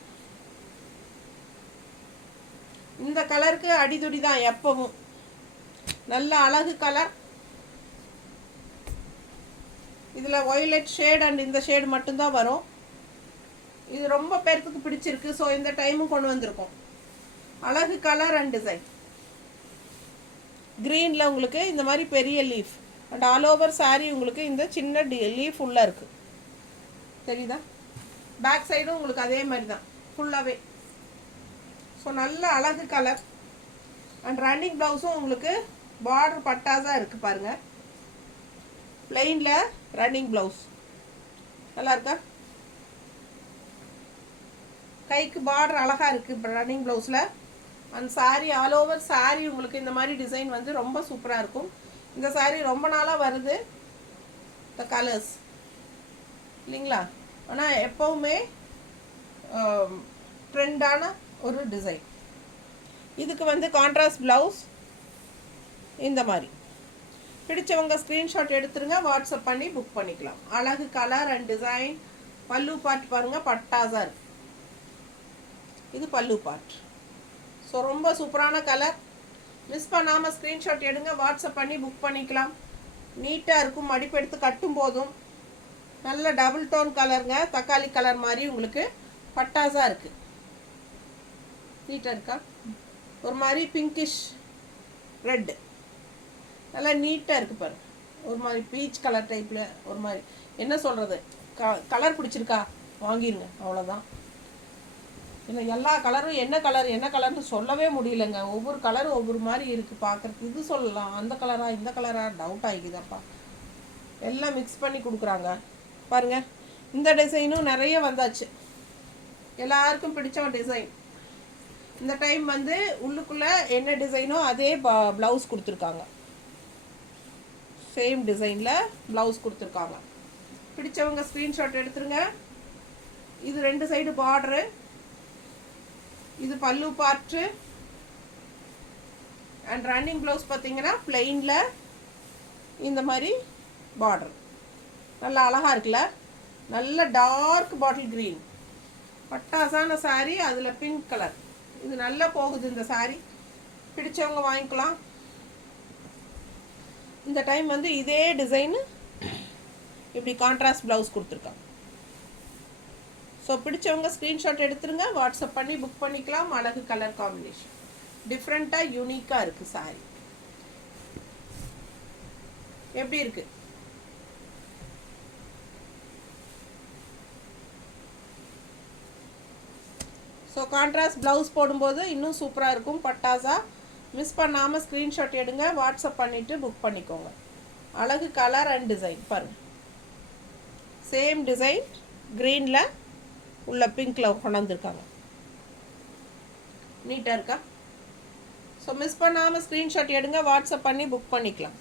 இந்த கலருக்கு அடிதுடி தான் எப்பவும். நல்ல அழகு கலர். இதில் வயலட் ஷேட் அண்ட் இந்த ஷேடு மட்டும்தான் வரும். இது ரொம்ப பேர்த்துக்கு பிடிச்சிருக்கு, ஸோ இந்த டைமும் கொண்டு வந்திருக்கோம். அழகு கலர் அண்ட் டிசைன். க்ரீனில் உங்களுக்கு இந்த மாதிரி பெரிய leaf and all over sari உங்களுக்கு இந்த சின்ன லீஃப் உள்ளே இருக்குது, தெரியுதா? பேக் சைடும் உங்களுக்கு அதே மாதிரி தான் ஃபுல்லாகவே. ஸோ நல்ல அழகு கலர் அண்ட் ரன்னிங் ப்ளவுஸும் உங்களுக்கு பார்டர் பட்டாஸாக இருக்குது பாருங்கள். பிளெயினில் ரன்னிங் ப்ளவுஸ் நல்லா இருக்கா? கைக்கு பார்டர் அழகாக இருக்குது இப்போ ரன்னிங் ப்ளவுஸில். அந்த சாரீ ஆல் ஓவர் சாரீ உங்களுக்கு இந்த மாதிரி டிசைன் வந்து ரொம்ப சூப்பராக இருக்கும். இந்த சாரீ ரொம்ப நாளாக வருது, த கலர்ஸ், இல்லைங்களா? ஆனால் எப்போவுமே ட்ரெண்டான ஒரு டிசைன். இதுக்கு வந்து கான்ட்ராஸ்ட் ப்ளவுஸ் இந்த மாதிரி. பிடிச்சவங்க ஸ்க்ரீன்ஷாட் எடுத்துருங்க, வாட்ஸ்அப் பண்ணி புக் பண்ணிக்கலாம். அழகு கலர் அண்ட் டிசைன். பல்லு பார்ட் பாருங்கள், பட்டாஸாக இருக்குது. இது பல்லு பார்ட். ஸோ ரொம்ப சூப்பரான கலர். மிஸ் பண்ணாமல் ஸ்க்ரீன்ஷாட் எடுங்க, வாட்ஸ்அப் பண்ணி புக் பண்ணிக்கலாம். நீட்டாக இருக்கும், மடிப்பு எடுத்து கட்டும் போதும். நல்ல டபுள் டோன் கலருங்க, தக்காளி கலர் மாதிரி உங்களுக்கு பட்டாஸாக இருக்குது. நீட்டாக இருக்கா? ஒரு மாதிரி பிங்கிஷ் ரெட்டு, நல்லா நீட்டாக இருக்குது பாருங்கள். ஒரு மாதிரி பீச் கலர் டைப்பில் ஒரு மாதிரி, என்ன சொல்கிறது, கலர் பிடிச்சிருக்கா வாங்கிடுங்க, அவ்வளோதான். இல்லை எல்லா கலரும் என்ன கலர்னு சொல்லவே முடியலைங்க. ஒவ்வொரு கலரும் ஒவ்வொரு மாதிரி இருக்குது பார்க்குறதுக்கு. இது சொல்லலாம், அந்த கலரா இந்த கலரா டவுட் ஆகிக்குதாப்பா. எல்லாம் மிக்ஸ் பண்ணி கொடுக்குறாங்க பாருங்கள். இந்த டிசைனும் நிறைய வந்தாச்சு, எல்லாருக்கும் பிடிச்ச டிசைன். இந்த டைம் வந்து உள்ளுக்குள்ளே என்ன டிசைனோ அதே ப்ளவுஸ் கொடுத்துருக்காங்க, சேம் டிசைனில் ப்ளவுஸ் கொடுத்துருக்காங்க. பிடிச்சவங்க ஸ்க்ரீன்ஷாட் எடுத்துருங்க. இது 2 சைடு பார்டரு, இது பல்லு பார்ட்டு. அண்ட் ரன்னிங் ப்ளவுஸ் பார்த்தீங்கன்னா பிளெயினில் இந்த மாதிரி பார்டர் நல்லா அழகாக இருக்குல்ல. நல்ல டார்க் பாட்டில் க்ரீன் பட்டாசான சாரீ, அதில் பிங்க் கலர். இது நல்லா போகுது இந்த சாரீ, பிடிச்சவங்க வாங்கிக்கலாம். இந்த டைம் வந்து இதே டிசைனு இப்படி கான்ட்ராஸ்ட் ப்ளவுஸ் கொடுத்துருக்காங்க. ஸோ பிடிச்சவங்க ஸ்க்ரீன்ஷாட் எடுத்துருங்க, வாட்ஸ்அப் பண்ணி புக் பண்ணிக்கலாம். அழகு கலர் காம்பினேஷன் டிஃப்ரெண்ட்டாக யூனிக்காக இருக்குது சாரீ. எப்படி இருக்குது? ஸோ கான்ட்ராஸ்ட் ப்ளவுஸ் போடும்போது இன்னும் சூப்பராக இருக்கும் பட்டாசா. மிஸ் பண்ணாமல் ஸ்க்ரீன்ஷாட் எடுங்க, வாட்ஸ்அப் பண்ணிவிட்டு புக் பண்ணிக்கோங்க. அழகு கலர் அண்ட் டிசைன் பாருங்கள், சேம் டிசைன் க்ரீனில் உள்ள பிங்க்கில் கொண்டு வந்திருக்காங்க. நீட்டாக இருக்கா? ஸோ மிஸ் பண்ணாமல் ஸ்க்ரீன்ஷாட் எடுங்க, வாட்ஸ்அப் பண்ணி புக் பண்ணிக்கலாம்.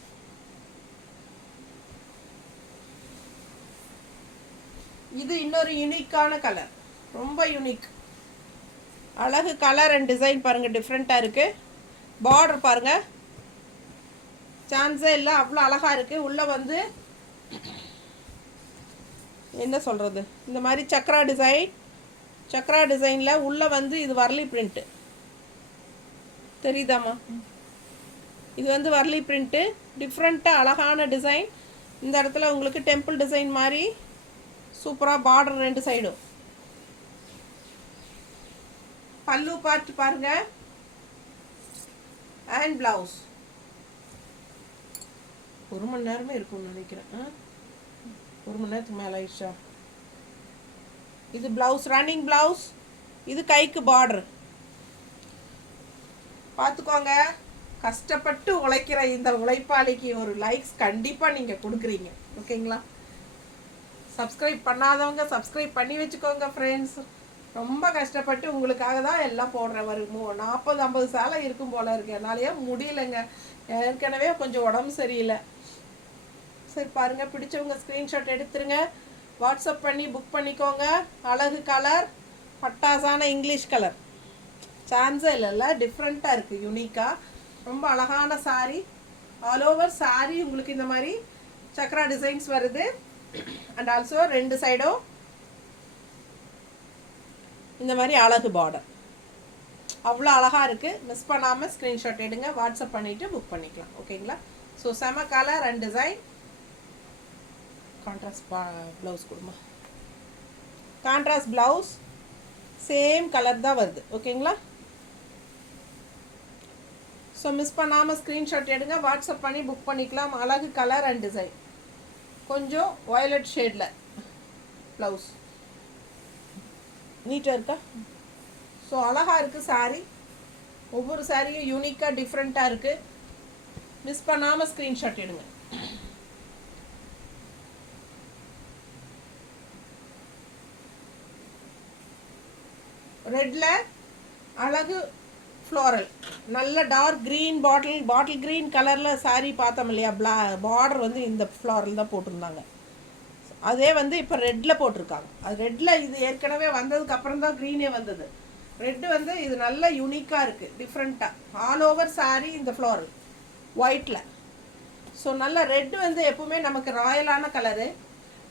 இது இன்னொரு யூனிக்கான கலர், ரொம்ப யூனிக். அழகு கலர் அண்ட் டிசைன் பாருங்கள், டிஃப்ரெண்ட்டாக இருக்குது. பார்டர் பாருங்கள், சான்ஸே இல்லை, அவ்வளோ அழகாக இருக்குது. உள்ளே வந்து என்ன சொல்கிறது, இந்த மாதிரி சக்ரா டிசைனில் உள்ளே வந்து இது வரலி பிரிண்ட்டு தெரியுதாம்மா? இது வந்து வரலி பிரிண்ட்டு, டிஃப்ரெண்ட்டாக அழகான டிசைன். இந்த இடத்துல உங்களுக்கு டெம்பிள் டிசைன் மாதிரி சூப்பராக பார்டர் 2 சைடும். பல்லு பார்ட் பாருங்கள் அண்ட் ப்ளவுஸ். 1 மணி நேரமே இருக்கும்னு நினைக்கிறேன். 1 மணி நேரத்துக்கு மேலே ஆயிடுச்சா? இது ப்ளவுஸ், ரன்னிங் ப்ளவுஸ். இது கைக்கு பார்டர். பார்த்துக்கோங்க, கஷ்டப்பட்டு உழைக்கிற இந்த உழைப்பாளிக்கு ஒரு லைக்ஸ் கண்டிப்பாக நீங்கள் கொடுக்குறீங்க, ஓகேங்களா? சப்ஸ்கிரைப் பண்ணாதவங்க சப்ஸ்கிரைப் பண்ணி வச்சுக்கோங்க ஃப்ரெண்ட்ஸ். ரொம்ப கஷ்டப்பட்டு உங்களுக்காக தான் எல்லாம் போடுறேன். ஒரு 40-50 சேலை இருக்கும் போல இருக்கு, என்னாலேயே முடியலைங்க. ஏற்கனவே கொஞ்சம் உடம்பு சரியில்லை. சரி பாருங்கள், பிடிச்சவங்க ஸ்க்ரீன்ஷாட் எடுத்துருங்க, வாட்ஸ்அப் பண்ணி புக் பண்ணிக்கோங்க. அழகு கலர், பட்டாசான இங்கிலீஷ் கலர், சான்ஸே இல்லைல்ல, டிஃப்ரெண்ட்டாக இருக்குது, யூனிக்காக. ரொம்ப அழகான சாரீ. ஆல் ஓவர் சாரீ உங்களுக்கு இந்த மாதிரி சக்ரா டிசைன்ஸ் வருது. அண்ட் ஆல்சோ 2 சைடும் இந்த மாதிரி அழகு பார்டர், அவ்வளோ அழகாக இருக்குது. மிஸ் பண்ணாமல் ஸ்க்ரீன்ஷாட் எடுங்க, வாட்ஸ்அப் பண்ணிவிட்டு புக் பண்ணிக்கலாம், ஓகேங்களா? ஸோ செம colour and design. Contrast blouse கொடுமா, கான்ட்ராஸ்ட் ப்ளவுஸ் சேம் கலர் தான் வருது, ஓகேங்களா? ஸோ மிஸ் பண்ணாமல் ஸ்க்ரீன்ஷாட் எடுங்க, வாட்ஸ்அப் பண்ணி புக் பண்ணிக்கலாம். அழகு கலர் அண்ட் டிசைன், கொஞ்சம் வயலட் ஷேடில் ப்ளவுஸ். நீட்டாக இருக்கா? ஸோ அழகாக இருக்குது சாரீ. ஒவ்வொரு சாரியும் யூனிக்காக டிஃப்ரெண்ட்டாக இருக்குது. மிஸ் பண்ணாமல் ஸ்க்ரீன்ஷாட் எடுங்க. ரெட்டில் அழகு ஃப்ளோரல், நல்ல டார்க் க்ரீன் பாட்டில் க்ரீன் கலரில் சாரீ பார்த்தோம் இல்லையா? பார்டர் வந்து இந்த ஃப்ளோரல் தான் போட்டிருந்தாங்க. அதே வந்து இப்போ ரெட்டில் போட்டிருக்காங்க. அது ரெட்டில் இது ஏற்கனவே வந்ததுக்கு அப்புறம் தான் க்ரீனே வந்தது. ரெட்டு வந்து இது நல்ல யூனிக்காக இருக்குது, டிஃப்ரெண்ட்டாக. ஆல் ஓவர் சாரீ இந்த ஃப்ளோரல் ஒயிட்டில். ஸோ நல்ல ரெட்டு வந்து எப்போவுமே நமக்கு ராயலான கலரு,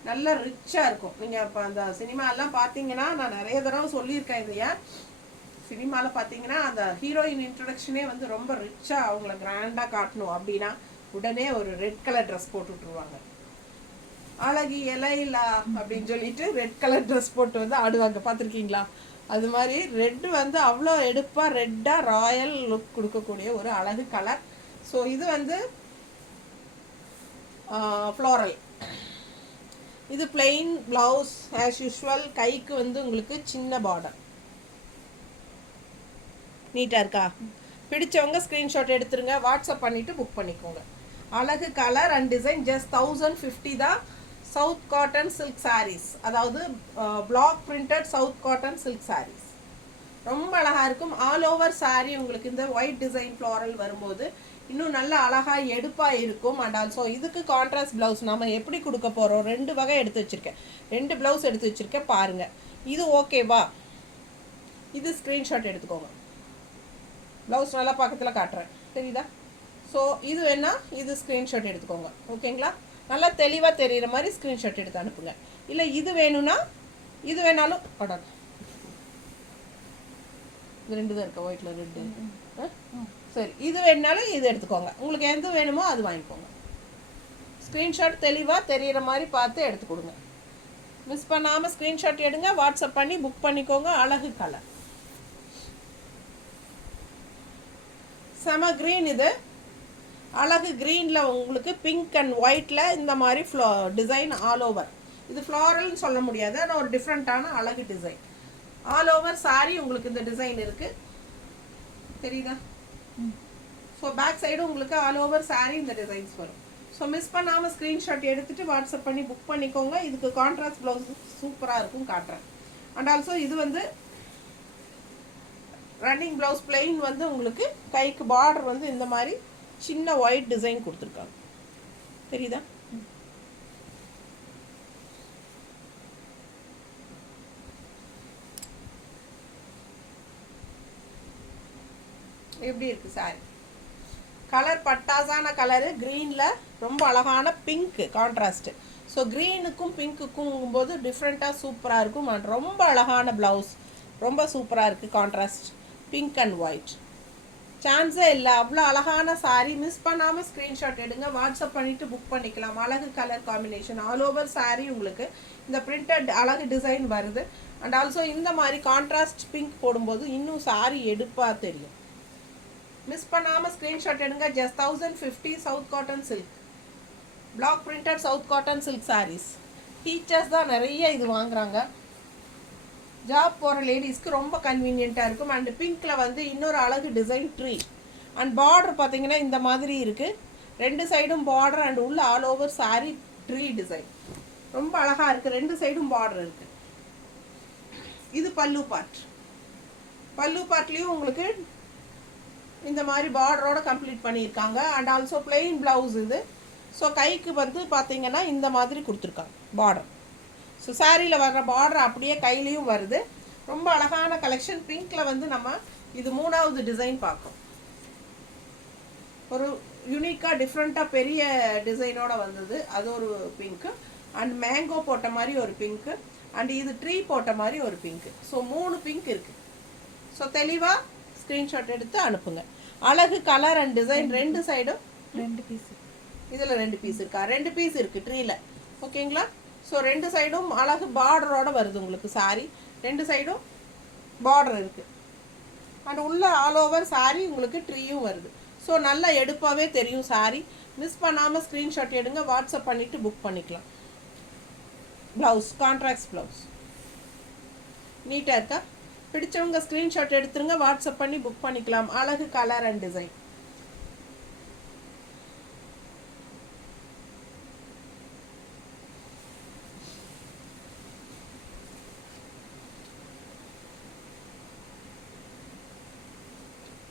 நல்ல ரிச்சாக இருக்கும். நீங்கள் இப்போ அந்த சினிமாலாம் பார்த்தீங்கன்னா, நான் நிறைய தடவை சொல்லியிருக்கேன் இதையா, சினிமாவில் பார்த்தீங்கன்னா அந்த ஹீரோயின் இன்ட்ரடக்ஷனே வந்து ரொம்ப ரிச்சாக அவங்கள கிராண்டாக காட்டணும் அப்படின்னா உடனே ஒரு ரெட் கலர் ட்ரெஸ் போட்டு விட்ருவாங்க. அழகி இலையிலா அப்படின்னு சொல்லிட்டு ரெட் கலர் ட்ரெஸ் போட்டு வந்து ஆடுவாங்க, பார்த்துருக்கீங்களா? அது மாதிரி ரெட்டு வந்து அவ்வளோ எடுப்பாக ரெட்டாக ராயல் லுக் கொடுக்கக்கூடிய ஒரு அழகு கலர். ஸோ இது வந்து ஃப்ளோரல். இது பிளெயின் ப்ளவுஸ் ஆஸ் யூஷுவல். கைக்கு வந்து உங்களுக்கு சின்ன பார்டர். நீட்டாக இருக்கா? பிடிச்சவங்க ஸ்க்ரீன்ஷாட் எடுத்துருங்க, வாட்ஸ்அப் பண்ணிவிட்டு புக் பண்ணிக்கோங்க. அழகு கலர் அண்ட் டிசைன். ஜஸ்ட் 1050 தான். சவுத் காட்டன் சில்க் சாரீஸ், அதாவது block printed south cotton silk saris. ரொம்ப அழகாக இருக்கும். ஆல் ஓவர் சாரீ உங்களுக்கு இந்த ஒயிட் டிசைன் ஃப்ளாரல் வரும்போது இன்னும் நல்ல அழகாக எடுப்பாக இருக்கும். அண்ட் ஆல்சோ இதுக்கு கான்ட்ராஸ்ட் ப்ளவுஸ் நம்ம எப்படி கொடுக்க போகிறோம், 2 வகை எடுத்து வச்சுருக்கேன், 2 ப்ளவுஸ் எடுத்து வச்சுருக்கேன் பாருங்கள். இது ஓகேவா? இது ஸ்க்ரீன்ஷாட் எடுத்துக்கோங்க. ப்ளவுஸ் நல்லா பக்கத்தில் காட்டுறேன், தெரியுதா? ஸோ இது வேணால் இது ஸ்க்ரீன்ஷாட் எடுத்துக்கோங்க. ஓகேங்களா? நல்லா தெளிவாக தெரிகிற மாதிரி ஸ்க்ரீன்ஷாட் எடுத்து அனுப்புங்க. இல்லை இது வேணும்னா இது வேணாலும் படம். இது 2 தான் இருக்கா, ஒயிட்டில் 2. சரி, இது வேணுனாலும் இது எடுத்துக்கோங்க. உங்களுக்கு எது வேணுமோ அது வாங்கிக்கோங்க. ஸ்க்ரீன்ஷாட் தெளிவாக தெரிகிற மாதிரி பார்த்து எடுத்து கொடுங்க. மிஸ் பண்ணாமல் ஸ்க்ரீன்ஷாட் எடுங்க, வாட்ஸ்அப் பண்ணி புக் பண்ணிக்கோங்க. அழகு கலர், செம க்ரீன். இது அழகு க்ரீனில் உங்களுக்கு பிங்க் அண்ட் ஒயிட்டில் இந்த மாதிரி டிசைன் ஆல் ஓவர். இது ஃப்ளாரல்னு சொல்ல முடியாது, ஆனால் ஒரு டிஃப்ரெண்ட்டான அழகு டிசைன். ஆல் ஓவர் சாரி உங்களுக்கு இந்த டிசைன் இருக்குது, தெரியுதா? ஸோ பேக் சைடு உங்களுக்கு ஆல் ஓவர் சாரி இந்த டிசைன்ஸ் வரும். ஸோ மிஸ் பண்ணாமல் ஸ்க்ரீன்ஷாட் எடுத்துகிட்டு வாட்ஸ்அப் பண்ணி புக் பண்ணிக்கோங்க. இதுக்கு கான்ட்ராஸ்ட் ப்ளவுஸ் சூப்பராக இருக்கும், காட்டுறேன். அண்ட் ஆல்சோ இது வந்து ரன்னிங் ப்ளவுஸ் பிளெயின் வந்து உங்களுக்கு கைக்கு பார்டர் வந்து இந்த மாதிரி சின்ன ஒயிட் டிசைன் கொடுத்துருக்காங்க, தெரியுதா? எப்படி இருக்குது சாரி? கலர் பட்டாசான கலரு, க்ரீனில் ரொம்ப அழகான பிங்க்கு கான்ட்ராஸ்ட்டு. ஸோ க்ரீனுக்கும் பிங்க்குக்கும் போது டிஃப்ரெண்ட்டாக சூப்பராக இருக்கும். அண்ட் ரொம்ப அழகான ப்ளவுஸ், ரொம்ப சூப்பராக இருக்குது. கான்ட்ராஸ்ட் பிங்க் அண்ட் ஒயிட், சான்ஸே இல்லை. அவ்வளோ அழகான சாரீ. மிஸ் பண்ணாமல் ஸ்க்ரீன்ஷாட் எடுங்க, வாட்ஸ்அப் பண்ணிவிட்டு புக் பண்ணிக்கலாம். அழகு colour combination, all over sari உங்களுக்கு இந்த பிரிண்டட் அழகு டிசைன் வருது. அண்ட் ஆல்சோ இந்த மாதிரி கான்ட்ராஸ்ட் பிங்க் போடும்போது இன்னும் சாரீ எடுப்பாக தெரியும். மிஸ் பண்ணாமல் ஸ்க்ரீன்ஷாட் எடுங்க. Just 1050 south cotton silk, block printed south cotton silk saris. Teachers தான் நிறைய இது வாங்குறாங்க. ஜாப் போகிற லேடிஸ்க்கு ரொம்ப கன்வீனியண்ட்டாக இருக்கும். அண்ட் பிங்க்கில் வந்து இன்னொரு அழகு டிசைன் ட்ரீ. அண்ட் பார்டர் பார்த்தீங்கன்னா இந்த மாதிரி இருக்குது, 2 சைடும் பார்டர். அண்ட் உள்ள all over sari tree design ரொம்ப அழகாக இருக்குது. 2 சைடும் பார்டர் இருக்குது. இது பல்லு பார்ட். பல்லு பார்ட்லேயும் உங்களுக்கு இந்த மாதிரி பார்டரோட கம்ப்ளீட் பண்ணியிருக்காங்க. அண்ட் ஆல்சோ பிளெயின் ப்ளவுஸ் இது. ஸோ கைக்கு வந்து பார்த்தீங்கன்னா இந்த மாதிரி கொடுத்துருக்காங்க பார்டர். ஸோ சாரியில் வர்ற பார்டர் அப்படியே கையிலையும் வருது. ரொம்ப அழகான கலெக்ஷன். பிங்க்கில் வந்து நம்ம இது 3வது டிசைன் பார்க்கோம். ஒரு யூனிக்காக டிஃப்ரெண்ட்டாக பெரிய டிசைனோட வந்தது, அது ஒரு பிங்க்கு. அண்ட் மேங்கோ போட்ட மாதிரி ஒரு பிங்க்கு. அண்ட் இது ட்ரீ போட்ட மாதிரி ஒரு பிங்க்கு. ஸோ 3 பிங்க் இருக்குது. ஸோ தெளிவாக ஸ்க்ரீன்ஷாட் எடுத்து அனுப்புங்க. அழகு கலர் அண்ட் டிசைன் 2 சைடும் 2 பீஸ். இதில் 2 பீஸ் இருக்கா? 2 பீஸ் இருக்குது ட்ரீல. ஓகேங்களா? ஸோ 2 சைடும் அழகு பார்டரோட வருது உங்களுக்கு சாரி. 2 சைடும் பார்டர் இருக்குது. அண்ட் உள்ள ஆல் ஓவர் சாரி உங்களுக்கு ட்ரீயும் வருது. ஸோ நல்லா எடுப்பாகவே தெரியும் சாரி. மிஸ் பண்ணாமல் ஸ்க்ரீன்ஷாட் எடுங்க, வாட்ஸ்அப் பண்ணிவிட்டு புக் பண்ணிக்கலாம். ப்ளவுஸ் கான்ட்ராக்ட் ப்ளவுஸ் நீட்டாக இருக்கா? பிடிச்சவங்க ஸ்க்ரீன்ஷாட் எடுத்துருங்க, வாட்ஸ்அப் பண்ணி புக் பண்ணிக்கலாம். அழகு கலர் அண்ட் டிசைன்.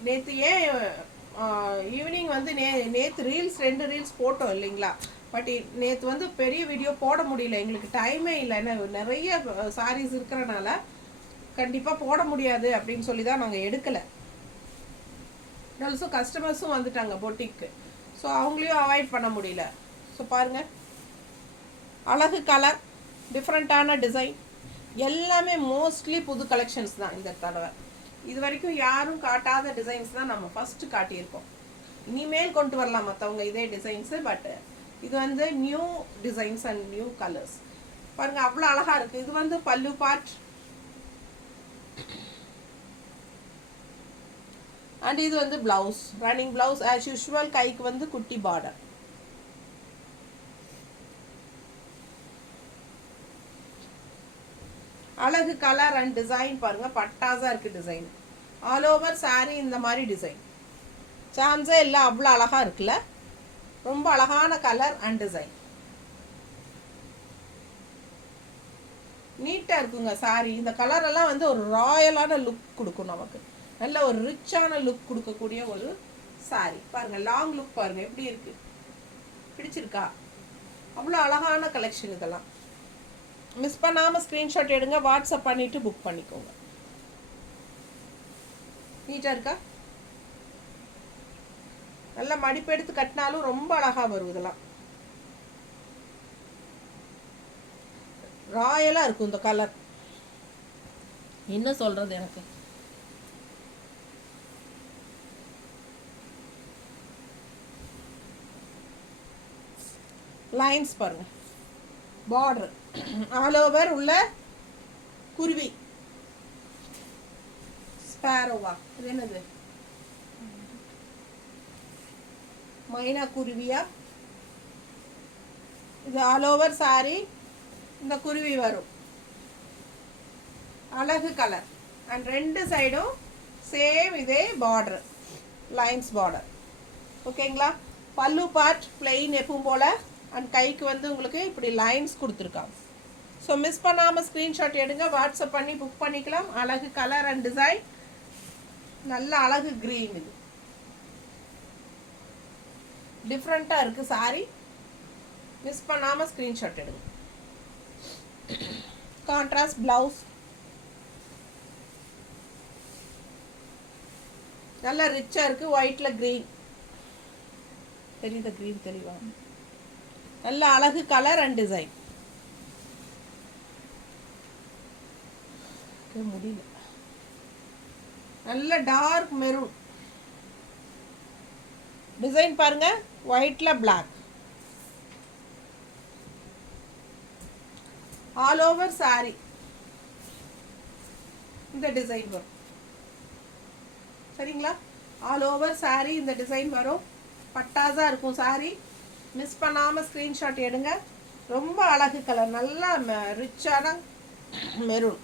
நேற்று ஏன் ஈவினிங் வந்து நேற்று ரீல்ஸ் 2 ரீல்ஸ் போட்டோம் இல்லைங்களா? பட் நேற்று வந்து பெரிய வீடியோ போட முடியல, எங்களுக்கு டைமே இல்லை. நிறைய சாரீஸ் இருக்கிறனால கண்டிப்பாக போட முடியாது அப்படின்னு சொல்லி தான் நாங்கள் எடுக்கலை. ஆல்சோ கஸ்டமர்ஸும் வந்துட்டாங்க பொட்டிக்கு. ஸோ அவங்களையும் அவாய்ட் பண்ண முடியல. ஸோ பாருங்கள், அழகு கலர், டிஃப்ரெண்ட்டான டிசைன், எல்லாமே மோஸ்ட்லி புது கலெக்ஷன்ஸ் தான் இந்த தடவை. இது வரைக்கும் யாரும் காட்டாத டிசைன்ஸ் தான் நம்ம ஃபஸ்ட்டு காட்டியிருக்கோம். இனிமேல் கொண்டு வரலாம் மற்றவங்க இதே டிசைன்ஸு. பட் இது வந்து new designs and new colours. பாருங்கள் அவ்வளோ அழகாக இருக்குது. இது வந்து பல்லு பார்ட். அண்ட் இது வந்து blouse, running blouse as usual. கைக்கு வந்து குட்டி பார்டர். அழகு கலர் அண்ட் டிசைன் பாருங்கள், பட்டாஸாக இருக்குது டிசைன். ஆல் ஓவர் சாரீ இந்த மாதிரி டிசைன். சான்ஸே இல்லை, அவ்வளோ அழகாக இருக்குல்ல? ரொம்ப அழகான கலர் அண்ட் டிசைன். நீட்டாக இருக்குங்க சாரி. இந்த கலரெல்லாம் வந்து ஒரு ராயலான லுக் கொடுக்கும் நமக்கு. நல்ல ஒரு ரிச்சான லுக் கொடுக்கக்கூடிய ஒரு சாரி. பாருங்கள் லாங் லுக் பாருங்கள் எப்படி இருக்குது, பிடிச்சிருக்கா? அவ்வளோ அழகான கலெக்ஷன் இதெல்லாம். மிஸ் பண்ணாமல் ஸ்க்ரீன்ஷாட் எடுங்க, வாட்ஸ்அப் பண்ணிவிட்டு புக் பண்ணிக்கோங்க. நீட்டாக இருக்கா? நல்லா மடிப்பு எடுத்து கட்டினாலும் ரொம்ப அழகாக வரும். இதெல்லாம் ராயலாக இருக்கும் இந்த கலர். என்ன சொல்கிறது எனக்கு. லைன்ஸ் பாருங்க, பார்டர் ஆல் ஓவர் உள்ள குருவி. ஸ்பேரோவா இது என்னது, மைனா குருவியா? இது ஆல் ஓவர் சாரி இந்த குருவி வரும். அழகு கலர். அண்ட் ரெண்டு சைடும் சேம் இதே பார்டர், லைன்ஸ் பார்டர். ஓகேங்களா? பல்லு பார்ட் பிளெயின் எப்பவும் போல். அண்ட் கைக்கு வந்து உங்களுக்கு இப்படி லைன்ஸ் கொடுத்துருக்காங்க. ஸோ மிஸ் பண்ணாமல் ஸ்க்ரீன்ஷாட் எடுங்க, வாட்ஸ்அப் பண்ணி புக் பண்ணிக்கலாம். அழகு கலர் அண்ட் டிசைன், நல்ல அழகு க்ரீன். இது டிஃப்ரெண்ட்டாக இருக்குது சாரி. மிஸ் பண்ணாமல் ஸ்க்ரீன்ஷாட் எடுங்க. கான்ட்ராஸ்ட் ப்ளவுஸ், நல்லா ரிச்சாக இருக்குது. ஒயிட்டில் க்ரீன் தெரியுது, க்ரீன் தெளிவா? நல்ல அழகு கலர் அண்ட் டிசைன். முடியல. நல்ல டார்க் மெரூன் டிசைன் பாருங்க, ஒயிட்ல பிளாக். ஆல் ஓவர் சாரி இந்த டிசைன் வரும். சரிங்களா? ஆல் ஓவர் சாரி இந்த டிசைன் வரும். பட்டாசா இருக்கும் சாரி. மிஸ் பண்ணாமல் ஸ்க்ரீன்ஷாட் எடுங்க. ரொம்ப அழகு கலர், நல்லா ரிச்சான மெரூன்.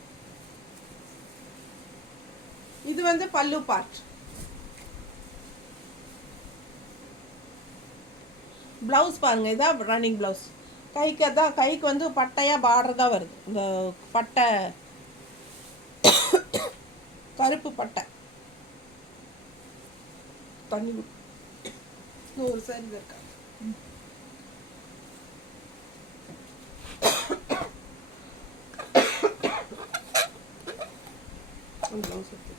இது வந்து பல்லு பார்ட். ப்ளவுஸ் பாருங்க, இதான் ரன்னிங் ப்ளவுஸ். கைக்கு தான், கைக்கு வந்து பட்டையாக பார்டர் தான் வருது. இந்த பட்டை கருப்பு பட்டை. தண்ணி ஒரு சரி இருக்கா? ப்ளவுஸ் எடுத்து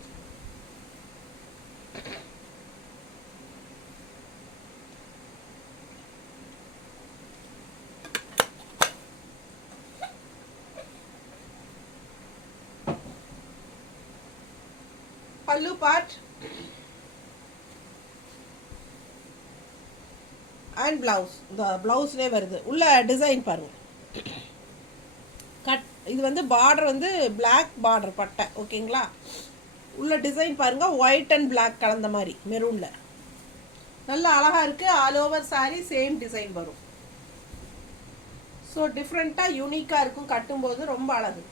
பல்லு பார்ட் அண்ட் ப்ளவுஸ். இந்த ப்ளவுஸ்லேயே வருது. உள்ள டிசைன் பாருங்கள். கட் இது வந்து பார்டர் வந்து பிளாக் பார்டர் பட்டை. ஓகேங்களா? உள்ள டிசைன் பாருங்கள், ஒயிட் அண்ட் பிளாக் கலந்த மாதிரி மெரூனில். நல்லா அழகாக இருக்குது. All over sorry same design வரும். ஸோ டிஃப்ரெண்ட்டாக யூனிக்காக இருக்கும். கட்டும்போது ரொம்ப அழகு.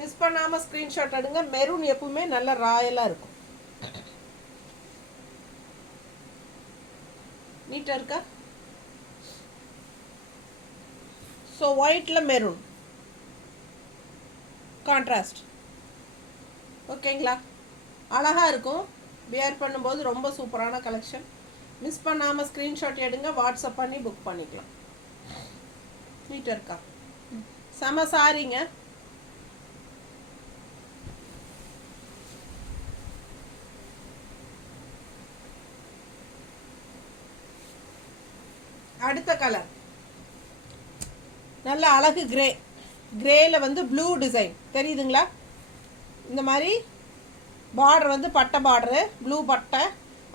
மிஸ் பண்ணாமல் ஸ்க்ரீன்ஷாட் எடுங்க. மெரூன் எப்பவுமே நல்ல ராயலாக இருக்கும். நீட்டாக இருக்கா? ஸோ ஒயிட்டில் மெரூன் கான்ட்ராஸ்ட். ஓகேங்களா? அழகாக இருக்கும். வியர் பண்ணும்போது ரொம்ப சூப்பரான கலெக்ஷன். மிஸ் பண்ணாமல் ஸ்க்ரீன்ஷாட் எடுங்க, வாட்ஸ்அப் பண்ணி புக் பண்ணிக்கலாம். நீட்டாக இருக்கா? செம சாரிங்க. அடுத்த கலர் நல்ல அழகு கிரே. கிரேல வந்து ப்ளூ டிசைன் தெரியுதுங்களா? இந்த மாதிரி பார்டர் வந்து பட்டை பார்டரு, ப்ளூ பட்டை.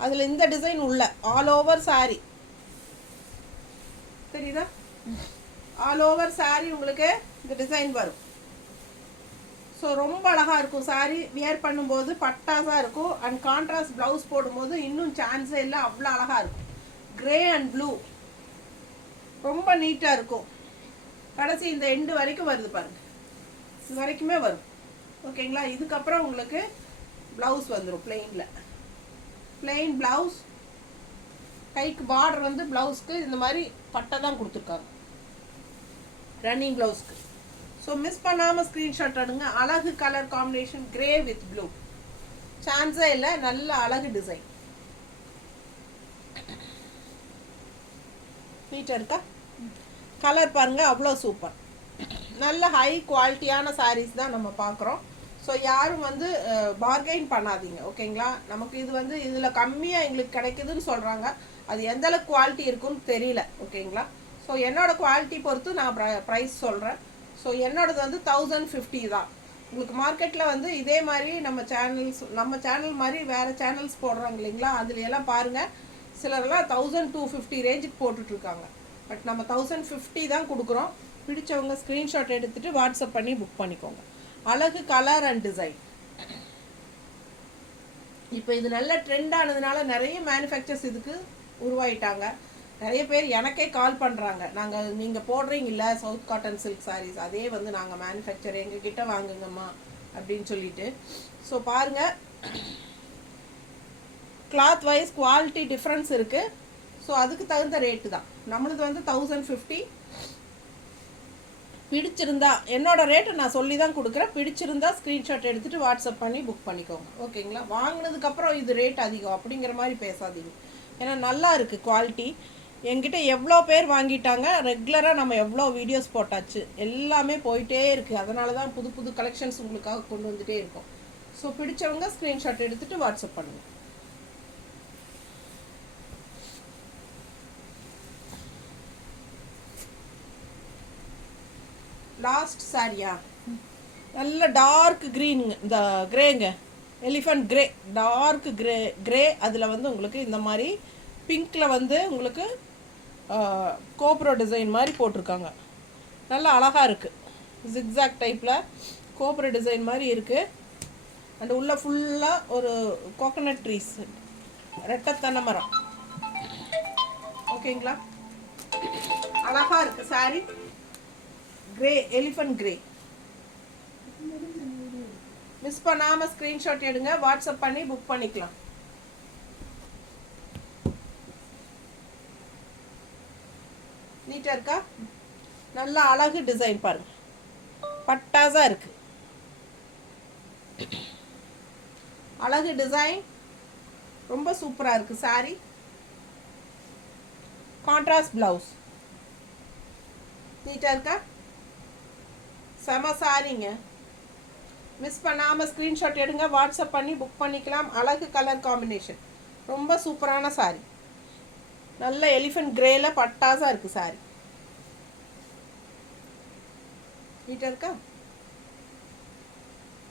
அதில் இந்த டிசைன் உள்ள ஆல் ஓவர் சாரி தெரியுதா? ஆல் ஓவர் சாரி உங்களுக்கு இந்த டிசைன் வரும். ஸோ ரொம்ப அழகாக இருக்கும் சாரி. வியர் பண்ணும்போது பட்டாசாக இருக்கும். அண்ட் கான்ட்ராஸ்ட் ப்ளவுஸ் போடும்போது இன்னும் சான்ஸே இல்லை, அவ்வளோ அழகாக இருக்கும். கிரே அண்ட் ப்ளூ ரொம்ப நீட்டாக இருக்கும். கடைசி இந்த எண்டு வரைக்கும் வருது பாருங்கள், இது வரைக்குமே வரும். ஓகேங்களா? இதுக்கப்புறம் உங்களுக்கு ப்ளவுஸ் வந்துடும் பிளெயினில். Plain blouse. கைக்கு பார்டர் வந்து ப்ளவுஸ்க்கு இந்த மாதிரி பட்டை தான் கொடுத்துருக்காங்க ரன்னிங் ப்ளவுஸ்க்கு. ஸோ மிஸ் பண்ணாமல் ஸ்க்ரீன்ஷாட் எடுங்க. அழகு colour combination, grey with blue, சான்ஸே இல்லை. நல்ல அழகு டிசைன். நீட்டாக இருக்கா? கலர் பாருங்கள், அவ்வளோ சூப்பர். நல்ல ஹை குவாலிட்டியான சாரீஸ் தான் நம்ம பார்க்குறோம். ஸோ யாரும் வந்து பார்கெயின் பண்ணாதீங்க, ஓகேங்களா? நமக்கு இது வந்து இதில் கம்மியாக எங்களுக்கு கிடைக்குதுன்னு சொல்கிறாங்க. அது எந்தளவுக்கு குவாலிட்டி இருக்குன்னு தெரியல, ஓகேங்களா? ஸோ என்னோடய குவாலிட்டி பொறுத்து நான் ப்ரைஸ் சொல்கிறேன். ஸோ என்னோடது வந்து 1050 தான். உங்களுக்கு மார்க்கெட்டில் வந்து இதே மாதிரி நம்ம சேனல் மாதிரி வேறு சேனல்ஸ் போடுறாங்க இல்லைங்களா? அதுல எல்லாம் பாருங்கள், சிலர்லாம் 1250 ரேஞ்சுக்கு போட்டுட்ருக்காங்க. பட் நம்ம 1050 தான் கொடுக்குறோம். பிடிச்சவங்க ஸ்க்ரீன்ஷாட் எடுத்துகிட்டு வாட்ஸ்அப் பண்ணி புக் பண்ணிக்கோங்க. அழகு கலர் அண்ட் டிசைன். இப்போ இது நல்ல ட்ரெண்ட் ஆனதுனால நிறைய மேனுஃபேக்சர்ஸ் இதுக்கு உருவாயிட்டாங்க. நிறைய பேர் எனக்கே கால் பண்ணுறாங்க, நீங்கள் போடுறீங்கல்ல சவுத் காட்டன் சில்க் சாரீஸ், அதே வந்து நாங்கள் மேனுஃபேக்சர் எங்ககிட்ட வாங்குங்கம்மா அப்படின்னு சொல்லிட்டு. ஸோ பாருங்கள், கிளாத் வைஸ் குவாலிட்டி டிஃப்ரென்ஸ் இருக்குது. ஸோ அதுக்கு தகுந்த ரேட்டு தான். நம்மளது வந்து 1050. பிடிச்சிருந்தா என்னோடய ரேட்டை நான் சொல்லி தான் கொடுக்குறேன். பிடிச்சிருந்தா ஸ்க்ரீன்ஷாட் எடுத்துகிட்டு வாட்ஸ்அப் பண்ணி புக் பண்ணிக்கோங்க, ஓகேங்களா? வாங்கினதுக்கப்புறம் இது ரேட் அதிகம் அப்படிங்கிற மாதிரி பேசாதீங்க. ஏன்னா நல்லா இருக்குது குவாலிட்டி. என்கிட்ட எவ்வளோ பேர் வாங்கிட்டாங்க. ரெகுலராக நம்ம எவ்வளோ வீடியோஸ் போட்டாச்சு, எல்லாமே போயிட்டே இருக்குது. அதனால தான் புது புது கலெக்ஷன்ஸ் உங்களுக்காக கொண்டு வந்துகிட்டே இருக்கும். ஸோ பிடிச்சவங்க ஸ்க்ரீன்ஷாட் எடுத்துகிட்டு வாட்ஸ்அப் பண்ணுங்கள். லாஸ்ட் சாரியா, நல்ல டார்க் க்ரீனுங்க, இந்த கிரேங்க, எலிஃபண்ட் கிரே, டார்க் கிரே. அதில் வந்து உங்களுக்கு இந்த மாதிரி பிங்க்கில் வந்து உங்களுக்கு கோப்ரோ டிசைன் மாதிரி போட்டிருக்காங்க. நல்லா அழகாக இருக்குது. ஜிக்ஸாக் டைப்பில் கோப்ரோ டிசைன் மாதிரி இருக்குது. அண்ட் உள்ளே ஃபுல்லாக ஒரு கோகனட் ட்ரீஸ், ரெட்டத்தனை மரம், ஓகேங்களா? அழகாக இருக்குது sorry. Grey, elephant grey. Miss பண்ணாமல் ஸ்க்ரீன்ஷாட் எடுங்க, வாட்ஸ்அப் பண்ணி புக் பண்ணிக்கலாம். நீட்டாக இருக்கா? நல்ல அழகு டிசைன் பாருங்க, பட்டாஸாக இருக்கு. அழகு டிசைன், ரொம்ப சூப்பராக இருக்குது சாரி. Contrast blouse. நீட்டாக இருக்கா? செம சாரிங்க. மிஸ் பண்ணாமல் ஸ்க்ரீன்ஷாட் எடுங்க, வாட்ஸ்அப் பண்ணி புக் பண்ணிக்கலாம். அழகு கலர் காம்பினேஷன், ரொம்ப சூப்பரான சாரி. நல்ல எலிஃபண்ட் கிரேல பட்டாஸாக இருக்குது சாரி. நீட்டாக இருக்கா?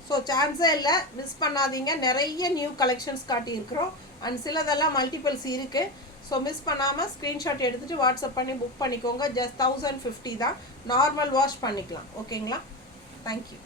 ஸோ சான்ஸே இல்லை, மிஸ் பண்ணாதீங்க. நிறைய நியூ கலெக்ஷன்ஸ் காட்டியிருக்கிறோம். அண்ட் சிலதெல்லாம் மல்டிபிள்ஸ் இருக்குது. ஸோ மிஸ் பண்ணாமல் ஸ்க்ரீன்ஷாட் எடுத்துகிட்டு வாட்ஸ்அப் பண்ணி புக் பண்ணிக்கோங்க. ஜஸ்ட் 1050 தான். நார்மல் வாஷ் பண்ணிக்கலாம், ஓகேங்களா? தேங்க்யூ.